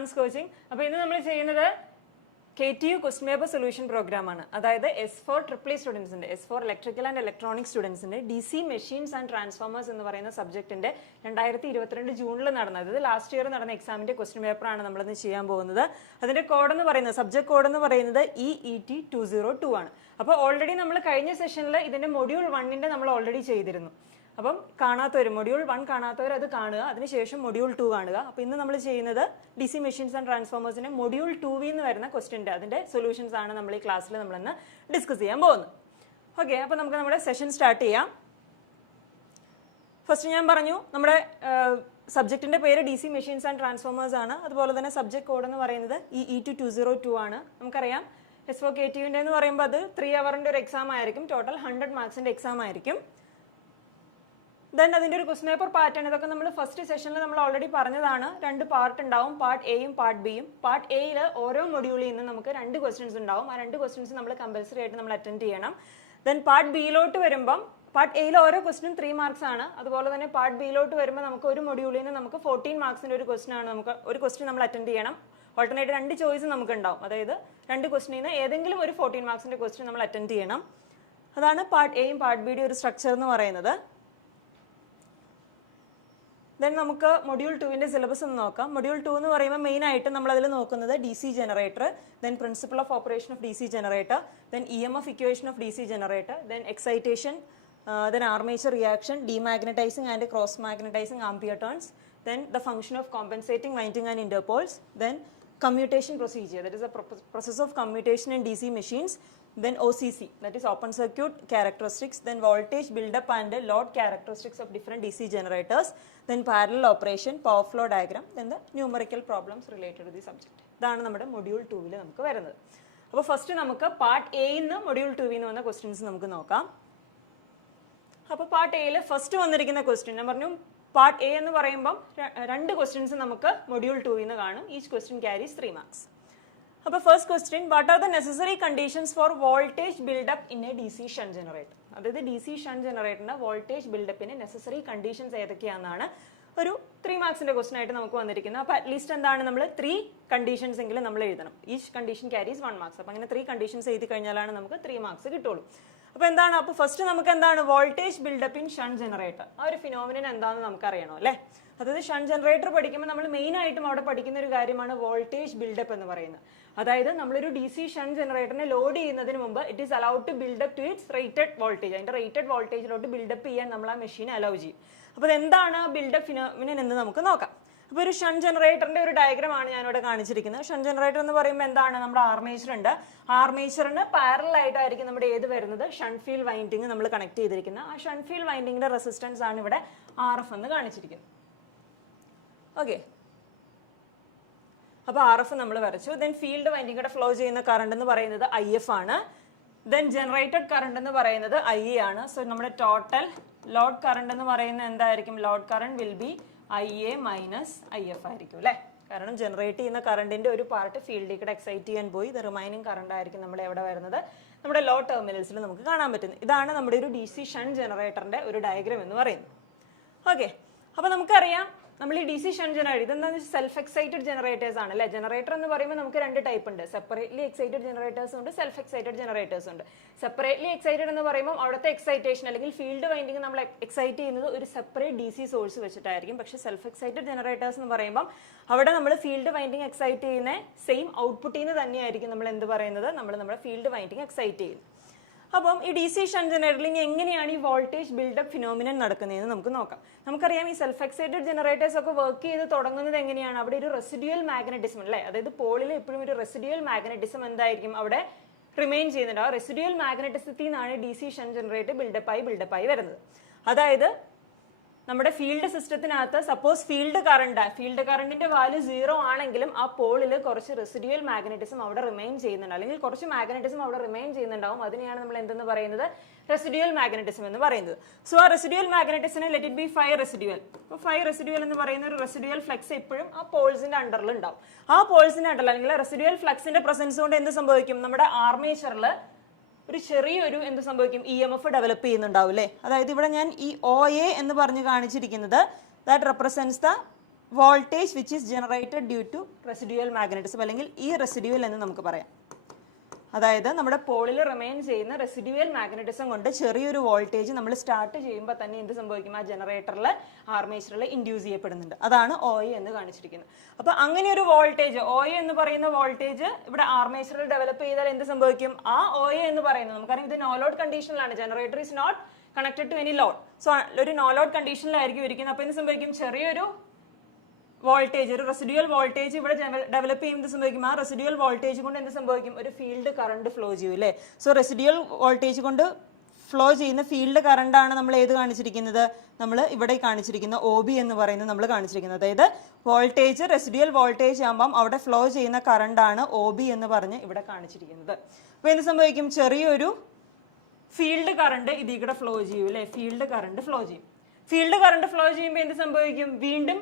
Advance coaching. അപ്പോൾ ഇന്ന് നമ്മൾ ചെയ്യുന്നത് KTU question paper solution program ആണ്. അതായത് S4 ട്രിപ്പിൾ സ്റ്റുഡൻസിന്റെ S4 ഇലക്ട്രിക്കൽ ആൻഡ് ഇലക്ട്രോണിക് സ്റ്റുഡൻസിന്റെ DC മെഷീൻസ് ആൻഡ് ട്രാൻസ്ഫോമേഴ്സ് എന്ന് പറയുന്ന സബ്ജക്റ്റിന്റെ 2022 ജൂണിൽ നടന്നത്, അതായത് ലാസ്റ്റ് ഇയർ നടന്ന എക്സാമിന്റെ ക്വസ്റ്റ്യൻ പേപ്പർ ആണ് നമ്മളിന്ന് ചെയ്യാൻ പോകുന്നത്. അതിന്റെ കോഡ് എന്ന് പറയുന്നത്, സബ്ജക്ട് കോഡ് എന്ന് പറയുന്നത് EET 202 ആണ്. അപ്പോൾ ഓൾറെഡി നമ്മൾ കഴിഞ്ഞ സെഷനിൽ ഇതിന്റെ മൊഡ്യൂൾ 1ന്റെ നമ്മൾ ഓൾറെഡി ചെയ്തിരുന്നു. അപ്പം കാണാത്തവർ, മൊഡ്യൂൾ 1 കാണാത്തവർ അത് കാണുക, അതിനുശേഷം മൊഡ്യൂൾ 2 കാണുക. അപ്പോൾ ഇന്ന് നമ്മൾ ചെയ്യുന്നത് DC മെഷീൻസ് ആൻഡ് ട്രാൻസ്ഫോമേഴ്സിന്റെ മൊഡ്യൂൾ 2 എന്ന് വരുന്ന ക്വസ്റ്റ്യൻ്റെ അതിന്റെ സൊല്യൂഷൻസ് ആണ് നമ്മൾ ഈ ക്ലാസ്സിൽ നമ്മളിന്ന് ഡിസ്കസ് ചെയ്യാൻ പോകുന്നത്. ഓക്കെ, അപ്പോൾ നമുക്ക് നമ്മുടെ സെഷൻ സ്റ്റാർട്ട് ചെയ്യാം. ഫസ്റ്റ് ഞാൻ പറഞ്ഞു നമ്മുടെ സബ്ജക്റ്റിന്റെ പേര് DC മെഷീൻസ് ആൻഡ് ട്രാൻസ്ഫോമേഴ്സ് ആണ്. അതുപോലെ തന്നെ സബ്ജക്ട് കോഡ് എന്ന് പറയുന്നത് EET 202 ആണ്. നമുക്കറിയാം S4 KTUവിന്റെ എന്ന് പറയുമ്പോൾ അത് 3 അവറിന്റെ ഒരു എക്സാം ആയിരിക്കും. ടോട്ടൽ 100 മാർക്സിന്റെ എക്സാം ആയിരിക്കും. ദെൻ അതിന്റെ ഒരു ക്വസ്റ്റ്യൻ പേപ്പർ പാറ്റേൺ, ഇതൊക്കെ നമ്മൾ ഫസ്റ്റ് സെഷനിൽ നമ്മൾ ഓൾറെഡി പറഞ്ഞതാണ്. 2 പാർട്ട് ഉണ്ടാവും, പാർട്ട് എയും പാർട്ട് ബിയും. പാർട്ട് എയിൽ ഓരോ മൊഡ്യൂളിൽ നിന്ന് നമുക്ക് 2 ക്വസ്റ്റ്യൻസ് ഉണ്ടാവും. ആ 2 ക്വസ്റ്റ്യൻസ് നമ്മൾ കമ്പൽസറി ആയിട്ട് നമ്മൾ അറ്റൻഡ് ചെയ്യണം. ദെൻ പാർട്ട് ബിയിലോട്ട് വരുമ്പം പാർട്ട് എയിൽ ഓരോ ക്വസ്റ്റിനും 3 മാർക്സ് ആണ്. അതുപോലെ തന്നെ പാർട്ട് ബിയിലോട്ട് വരുമ്പോൾ നമുക്ക് ഒരു മൊഡ്യൂളിൽ നിന്ന് നമുക്ക് 14 മാർക്സിന്റെ ഒരു ക്വസ്റ്റ്യൻ ആണ്, നമുക്ക് ഒരു ക്വസ്റ്റ്യൻ നമ്മൾ അറ്റൻഡ് ചെയ്യണം. ഓൾട്ടർനേറ്റ് 2 ചോയ്സ് നമുക്ക് ഉണ്ടാവും, അതായത് 2 ക്വസ്റ്റിനിൽ നിന്ന് ഏതെങ്കിലും ഒരു 14 മാർക്സിന്റെ ക്വസ്റ്റ്യൻ നമ്മൾ അറ്റൻഡ് ചെയ്യണം. അതാണ് പാർട്ട് എയും പാർട്ട് ബിയുടെ ഒരു സ്ട്രക്ചർ എന്ന് പറയുന്നത്. ദെൻ നമുക്ക് മൊഡ്യൂൾ 2ന്റെ സിലബസ് ഒന്ന് നോക്കാം. മൊഡ്യൂൾ 2 എന്ന് പറയുമ്പോൾ മെയിൻ ആയിട്ട് നമ്മൾ അതിൽ നോക്കുന്നത് DC generator, then principle of operation of DC generator, then EMF equation of DC generator, then excitation, then armature reaction, demagnetizing and cross magnetizing ampere turns, then the function of compensating winding and interpoles, then commutation procedure, that is the process of commutation in DC machines, then OCC, that is open circuit characteristics, then voltage build up and load characteristics of different DC generators, then parallel operation, power flow diagram, then the numerical problems related to the subject. ഇതാണ് നമ്മുടെ module 2ൽ നമുക്ക് വരുന്നത്. അപ്പോൾ first നമുക്ക് part എയിൽ നിന്ന് module 2ൽ നിന്ന് വന്ന ക്വസ്റ്റ്യൻസ് നമുക്ക് നോക്കാം. അപ്പോൾ പാർട്ട് എയിൽ ഫസ്റ്റ് വന്നിരിക്കുന്ന ക്വസ്റ്റ്യൻ ഞാൻ പറഞ്ഞു, പാർട്ട് എ എന്ന് പറയുമ്പം 2 ക്വസ്റ്റ്യൻസ് നമുക്ക് മൊഡ്യൂൾ 2ൽ നിന്ന് കാണും. Each question carries 3 marks. അപ്പോൾ first question, what are the necessary conditions for voltage build-up in a DC shunt generator? അതായത് DC ഷണ്ട് ജനറേറ്ററിന്റെ വോൾട്ടേജ് ബിൽഡപ്പിന് നെസസറി കണ്ടീഷൻസ് ഏതൊക്കെയാണെന്നാണ് ഒരു 3 മാർക്സിന്റെ ക്വസ്റ്റ്യൻ ആയിട്ട് നമുക്ക് വന്നിരിക്കുന്നത്. അപ്പോൾ അറ്റ്ലീസ്റ്റ് എന്താണ്, നമ്മൾ 3 കണ്ടീഷൻസ് എങ്കിലും നമ്മൾ എഴുതണം. Each condition carries 1 marks. അപ്പോൾ അങ്ങനെ 3 കണ്ടീഷൻസ് എഴുതി കഴിഞ്ഞാലാണ് നമുക്ക് 3 മാർക്സ് കിട്ടുള്ളൂ. അപ്പോൾ എന്താണ്, അപ്പോൾ ഫസ്റ്റ് നമുക്ക് എന്താണ് voltage build-up in shunt generator, ആ ഒരു ഫിനോമിനൻ എന്താണെന്ന് നമുക്ക് അറിയണം അല്ലേ. അതായത് ഷണ്ട് ജനറേറ്റർ പഠിക്കുമ്പോൾ നമ്മൾ മെയിൻ ആയിട്ടും അവിടെ പഠിക്കുന്ന ഒരു കാര്യമാണ് വോൾട്ടേജ് ബിൽഡപ്പ് എന്ന് പറയുന്നത്. അതായത് നമ്മളൊരു DC ഷണ്ട് ജനറേറ്ററിനെ ലോഡ് ചെയ്യുന്നതിന് മുമ്പ് it is allowed to build up to its rated voltage. അതിന്റെ റേറ്റഡ് വോൾട്ടേജിലോട്ട് ബിൽഡപ്പ് ചെയ്യാൻ നമ്മൾ ആ മെഷീനെ അലൗ ചെയ്യും. അപ്പോൾ എന്താണ് ബിൽഡപ്പ് ഫിനോമിനൻ എന്ന് നമുക്ക് നോക്കാം. അപ്പോൾ ഒരു ഷണ്ട് ജനറേറ്ററിന്റെ ഒരു ഡയഗ്രാം ആണ് ഞാനിവിടെ കാണിച്ചിരിക്കുന്നത്. ഷണ്ട് ജനറേറ്റർ എന്ന് പറയുമ്പോൾ എന്താണ്, നമ്മുടെ ആർമേച്ചർ ഉണ്ട്. ആർമേച്ചറിന് പാരലൽ ആയിട്ടായിരിക്കും നമ്മുടെ ഏത് വരുന്നത്, ഷണ്ട് ഫീൽഡ് വൈൻഡിങ് നമ്മൾ കണക്ട് ചെയ്തിരിക്കുന്നത്. ആ ഷണ്ട് ഫീൽഡ് വൈൻഡിങ്ങിന്റെ റെസിസ്റ്റൻസ് ആണ് ഇവിടെ RF എന്ന് കാണിച്ചിരിക്കുന്നത്. ഓക്കെ, അപ്പോൾ RF നമ്മൾ വരച്ചു. ദെൻ ഫീൽഡ് വൈൻഡിങ്ങിടെ ഫ്ലോ ചെയ്യുന്ന കറണ്ട് എന്ന് പറയുന്നത് IF ആണ്. ദെൻ ജനറേറ്റഡ് കറണ്ട് എന്ന് പറയുന്നത് IE ആണ്. സോ നമ്മുടെ ടോട്ടൽ ലോഡ് കറണ്ട് എന്ന് പറയുന്നത് എന്തായിരിക്കും, load current will be IA minus IF ആയിരിക്കും അല്ലേ. കാരണം ജനറേറ്റ് ചെയ്യുന്ന കറണ്ടിന്റെ ഒരു പാർട്ട് ഫീൽഡിലേക്ക് എക്സൈറ്റ് ചെയ്യാൻ പോയി, ദ റിമൈനിങ് കറണ്ട് ആയിരിക്കും നമ്മുടെ എവിടെ വരുന്നത്, നമ്മുടെ ലോ ടെർമിനൽസിൽ നമുക്ക് കാണാൻ പറ്റുന്നത്. ഇതാണ് നമ്മുടെ ഒരു DC ഷണ്ട് ജനറേറ്ററിന്റെ ഒരു ഡയഗ്രാം എന്ന് പറയുന്നത്. ഓക്കെ, അപ്പോൾ നമുക്കറിയാം നമ്മൾ ഈ DC ഷണ്ട് ജനറേറ്റർ ഇതെന്താണെന്ന് വെച്ചാൽ സെൽഫ് എക്സൈറ്റഡ് ജനറേറ്റേഴ്സ് ആണ് അല്ലേ. ജനറേറ്റർ എന്ന് പറയുമ്പോൾ നമുക്ക് 2 ടൈപ്പ് ഉണ്ട്, സെപ്പറേറ്റ്ലി എക്സൈറ്റഡ് ജനറേറ്റേഴ്സ് ഉണ്ട്, സെൽഫ് എക്സൈറ്റഡ് ജനറേറ്റേഴ്സ് ഉണ്ട്. സെപ്പറേറ്റ്ലി എക്സൈറ്റഡ് എന്ന് പറയുമ്പോൾ അവിടുത്തെ എക്സൈറ്റേഷൻ അല്ലെങ്കിൽ ഫീൽഡ് വൈൻഡിങ് നമ്മൾ എക്സൈറ്റ് ചെയ്യുന്നത് ഒരു സെപ്പറേറ്റ് DC സോഴ്സ് വെച്ചിട്ടായിരിക്കും. പക്ഷേ സെൽഫ് എക്സൈറ്റഡ് ജനറേറ്റേഴ്സ് എന്ന് പറയുമ്പോൾ അവിടെ നമ്മൾ ഫീൽഡ് വൈൻഡിങ് എക്സൈറ്റ് ചെയ്യുന്ന സെയിം ഔട്ട്പുട്ടിൽ നിന്ന് തന്നെയായിരിക്കും നമ്മൾ എന്ത് പറയുന്നത്, നമ്മുടെ ഫീൽഡ് വൈൻഡിങ് എക്സൈറ്റ് ചെയ്യുന്നത്. അപ്പം ഈ DC ഷണ്ട് ജനറേറ്ററിൽ എങ്ങനെയാണ് ഈ വോൾട്ടേജ് ബിൽഡപ്പ് ഫിനോമിനൻ നടക്കുന്നതെന്ന് നമുക്ക് നോക്കാം. നമുക്കറിയാം ഈ സെൽഫ് എക്സൈറ്റഡ് ജനറേറ്റേഴ്സ് ഒക്കെ വർക്ക് ചെയ്ത് തുടങ്ങുന്നത് എങ്ങനെയാണ്, അവിടെ ഒരു റെസിഡ്യൂവൽ മാഗ്നറ്റിസം അല്ലേ. അതായത് പോളിൽ എപ്പോഴും ഒരു റെസിഡ്യൂവൽ മാഗ്നറ്റിസം എന്തായിരിക്കും അവിടെ റിമെയിൻ ചെയ്യുന്നുണ്ട്. ആ റെസിഡ്യൂവൽ മാഗ്നറ്റിസത്തിൽ നിന്നാണ് DC ഷണ്ട് ജനറേറ്റർ ബിൽഡപ്പായി വരുന്നത്. അതായത് നമ്മുടെ ഫീൽഡ് സിസ്റ്റത്തിനകത്ത് സപ്പോസ് ഫീൽഡ് കറണ്ടിന്റെ വാല്യൂ 0 ആണെങ്കിലും ആ പോളിൽ കുറച്ച് റെസിഡ്യൂവൽ മാഗ്നറ്റിസം അവിടെ റിമെയിൻ ചെയ്യുന്നുണ്ട്, അല്ലെങ്കിൽ കുറച്ച് മാഗ്നറ്റിസം അവിടെ റിമെയിൻ ചെയ്യുന്നുണ്ടാവും. അതിനെയാണ് നമ്മൾ എന്തെന്ന് പറയുന്നത്, റെസിഡ്യൂവൽ മാഗ്നറ്റിസം എന്ന് പറയുന്നത്. സോ ആ റെസിഡ്യൂവൽ മാഗ്നറ്റിസിനെ ലെറ്റ് ഇറ്റ് ബി 5 റെസിഡ്യൂവൽ. അപ്പോൾ 5 റെസിഡ്യൂവൽ എന്ന് പറയുന്ന ഒരു റെസിഡ്യൂവൽ ഫ്ലക്സ് എപ്പോഴും ആ പോൾസിന്റെ അണ്ടറിൽ ഉണ്ടാവും. ആ പോൾസിന്റെ അണ്ടറിൽ അല്ലെങ്കിൽ റെസിഡ്യൂവൽ ഫ്ലക്സിന്റെ പ്രസൻസ് കൊണ്ട് എന്ത് സംഭവിക്കും, നമ്മുടെ ആർമേച്ചറിൽ ഒരു ചെറിയൊരു എന്ത് സംഭവിക്കും, EMF ഡെവലപ്പ് ചെയ്യുന്നുണ്ടാവും അല്ലേ. അതായത് ഇവിടെ ഞാൻ ഈ OA എന്ന് പറഞ്ഞ് കാണിച്ചിരിക്കുന്നത് that represents the voltage which is generated due to residual magnetism, അല്ലെങ്കിൽ ഈ റെസിഡ്യൂവൽ എന്ന് നമുക്ക് പറയാം. അതായത് നമ്മുടെ പോളിൽ റിമെയിൻ ചെയ്യുന്ന റെസിഡ്യൂവൽ മാഗ്നറ്റിസം കൊണ്ട് ചെറിയൊരു വോൾട്ടേജ് നമ്മൾ സ്റ്റാർട്ട് ചെയ്യുമ്പോൾ തന്നെ എന്ത് സംഭവിക്കും, ആ ജനറേറ്ററിൽ ആർമേച്ചറിൽ ഇൻഡ്യൂസ് ചെയ്യപ്പെടുന്നുണ്ട്. അതാണ് OA എന്ന് കാണിച്ചിരിക്കുന്നത്. അപ്പൊ അങ്ങനെ ഒരു വോൾട്ടേജ് OA എന്ന് പറയുന്ന വോൾട്ടേജ് ഇവിടെ ആർമേച്ചറിൽ ഡെവലപ്പ് ചെയ്താൽ എന്ത് സംഭവിക്കും, ആ OA എന്ന് പറയുന്നത് നമുക്കറിയാം ഇത് നോ ലോഡ് കണ്ടീഷനിലാണ്. Generator is not connected to any load. So ഒരു നോ ലോഡ് കണ്ടീഷനിലായിരിക്കും ഇരിക്കുന്നത്. അപ്പൊ എന്ത് സംഭവിക്കും, ചെറിയൊരു വോൾട്ടേജ്, ഒരു റെസിഡ്യൂവൽ വോൾട്ടേജ് ഇവിടെ ഡെവലപ്പ് ചെയ്യുമ്പോൾ സംഭവിക്കും, ആ റെസിഡ്യൂവൽ വോൾട്ടേജ് കൊണ്ട് എന്ത് സംഭവിക്കും, ഒരു ഫീൽഡ് കറണ്ട് ഫ്ലോ ചെയ്യും അല്ലേ. സോ റെസിഡ്യൂവൽ വോൾട്ടേജ് കൊണ്ട് ഫ്ലോ ചെയ്യുന്ന ഫീൽഡ് കറണ്ടാണ് നമ്മൾ ഏത് കാണിച്ചിരിക്കുന്നത്, നമ്മൾ ഇവിടെ കാണിച്ചിരിക്കുന്ന OB എന്ന് പറയുന്നത് നമ്മൾ കാണിച്ചിരിക്കുന്നത്. അതായത് വോൾട്ടേജ് റെസിഡ്യൂവൽ വോൾട്ടേജ് ആകുമ്പം അവിടെ ഫ്ലോ ചെയ്യുന്ന കറണ്ടാണ് OB എന്ന് പറഞ്ഞ് ഇവിടെ കാണിച്ചിരിക്കുന്നത്. അപ്പോൾ എന്ത് സംഭവിക്കും, ചെറിയൊരു ഫീൽഡ് കറണ്ട് ഇതിൽ കൂടെ ഫ്ലോ ചെയ്യും അല്ലേ, ഫീൽഡ് കറണ്ട് ഫ്ലോ ചെയ്യും. ഫീൽഡ് കറണ്ട് ഫ്ലോ ചെയ്യുമ്പോൾ എന്ത് സംഭവിക്കും, വീണ്ടും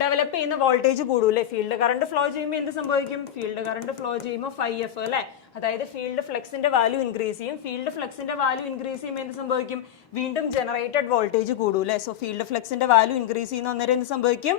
ഡെവലപ്പ് ചെയ്യുന്ന വോൾട്ടേജ് കൂടൂല്ലേ. ഫീൽഡ് കറണ്ട് ഫ്ലോ ചെയ്യുമ്പോൾ എന്ത് സംഭവിക്കും, ഫീൽഡ് കറണ്ട് ഫ്ലോ ചെയ്യുമ്പോൾ φF അല്ലെ, അതായത് ഫീൽഡ് ഫ്ലക്സിന്റെ വാല്യൂ ഇൻക്രീസ് ചെയ്യും. ഫീൽഡ് ഫ്ലക്സിന്റെ വാല്യൂ ഇൻക്രീസ് ചെയ്യുമ്പോൾ എന്ത് സംഭവിക്കും, വീണ്ടും ജനറേറ്റഡ് വോൾട്ടേജ് കൂടൂല്ലേ. സോ ഫീൽഡ് ഫ്ലക്സിന്റെ വാല്യൂ ഇൻക്രീസ് ചെയ്യുന്ന അന്നേരം എന്ത് സംഭവിക്കും,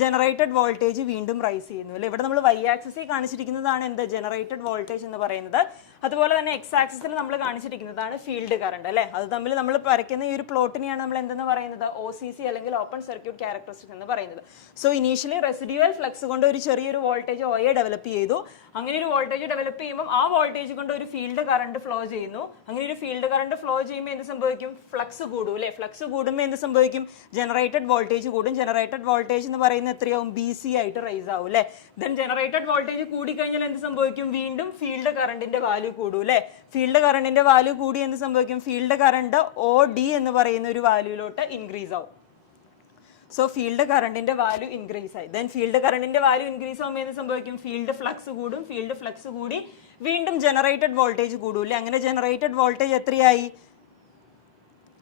ജനറേറ്റഡ് വോൾട്ടേജ് വീണ്ടും റൈസ് ചെയ്യുന്നു അല്ലെ. ഇവിടെ നമ്മൾ Y ആക്സിസിൽ കാണിച്ചിരിക്കുന്നതാണ് എന്ത്, ജനറേറ്റഡ് വോൾട്ടേജ് എന്ന് പറയുന്നത്. അതുപോലെ തന്നെ X ആക്സിസിൽ നമ്മൾ കാണിച്ചിരിക്കുന്നതാണ് ഫീൽഡ് കറണ്ട് അല്ലെ. അത് തമ്മിൽ നമ്മൾ വരയ്ക്കുന്ന ഈ ഒരു പ്ലോട്ടിനെയാണ് നമ്മൾ എന്തെന്ന് പറയുന്നത്, OCC അല്ലെങ്കിൽ ഓപ്പൺ സർക്യൂട്ട് ക്യാരക്ടറിസ്റ്റിക് എന്ന് പറയുന്നത്. സോ ഇനീഷ്യലി റെസിഡ്യൂവൽ ഫ്ലക്സ് കൊണ്ട് ഒരു ചെറിയൊരു വോൾട്ടേജ് OA ഡെവലപ്പ് ചെയ്തു. അങ്ങനെ ഒരു വോൾട്ടേജ് ഡെവലപ്പ് ചെയ്യുമ്പോൾ ആ വോൾട്ടേജ് കൊണ്ട് ഒരു ഫീൽഡ് കറണ്ട് ഫ്ലോ ചെയ്യുന്നു. അങ്ങനെ ഒരു ഫീൽഡ് കറണ്ട് ഫ്ലോ ചെയ്യുമ്പോൾ എന്ത് സംഭവിക്കും, ഫ്ലക്സ് കൂടും അല്ലെ. ഫ്ലക്സ് കൂടുമ്പോൾ എന്ത് സംഭവിക്കും, ജനറേറ്റഡ് വോൾട്ടേജ് കൂടും. ജനറേറ്റഡ് വോൾട്ടേജ് എന്ന് പറയുന്നത് എത്രയാവും, BC ആയിട്ട് റൈസ് ആവും അല്ലെ. ദെൻ ജനറേറ്റഡ് വോൾട്ടേജ് കൂടി കഴിഞ്ഞാൽ എന്ത് സംഭവിക്കും, വീണ്ടും ഫീൽഡ് കറണ്ടിന്റെ വാല്യൂ കൂടും അല്ലെ. ഫീൽഡ് കറണ്ടിന്റെ വാല്യൂ കൂടി എന്ത് സംഭവിക്കും, ഫീൽഡ് കറണ്ട് OD എന്ന് പറയുന്ന ഒരു വാല്യൂലോട്ട് ഇൻക്രീസ് ആവും. സോ ഫീൽഡ് കറണ്ടിന്റെ വാല്യൂ ഇൻക്രീസ് ആയി. ദെൻ ഫീൽഡ് കറണ്ടിന്റെ വാല്യൂ ഇൻക്രീസ് ആകുമ്പോൾ എന്ത് സംഭവിക്കും, ഫീൽഡ് ഫ്ലക്സ് കൂടും. ഫീൽഡ് ഫ്ലക്സ് കൂടി വീണ്ടും ജനറേറ്റഡ് വോൾട്ടേജ് കൂടൂല്ലേ. അങ്ങനെ ജനറേറ്റഡ് വോൾട്ടേജ് എത്രയായി,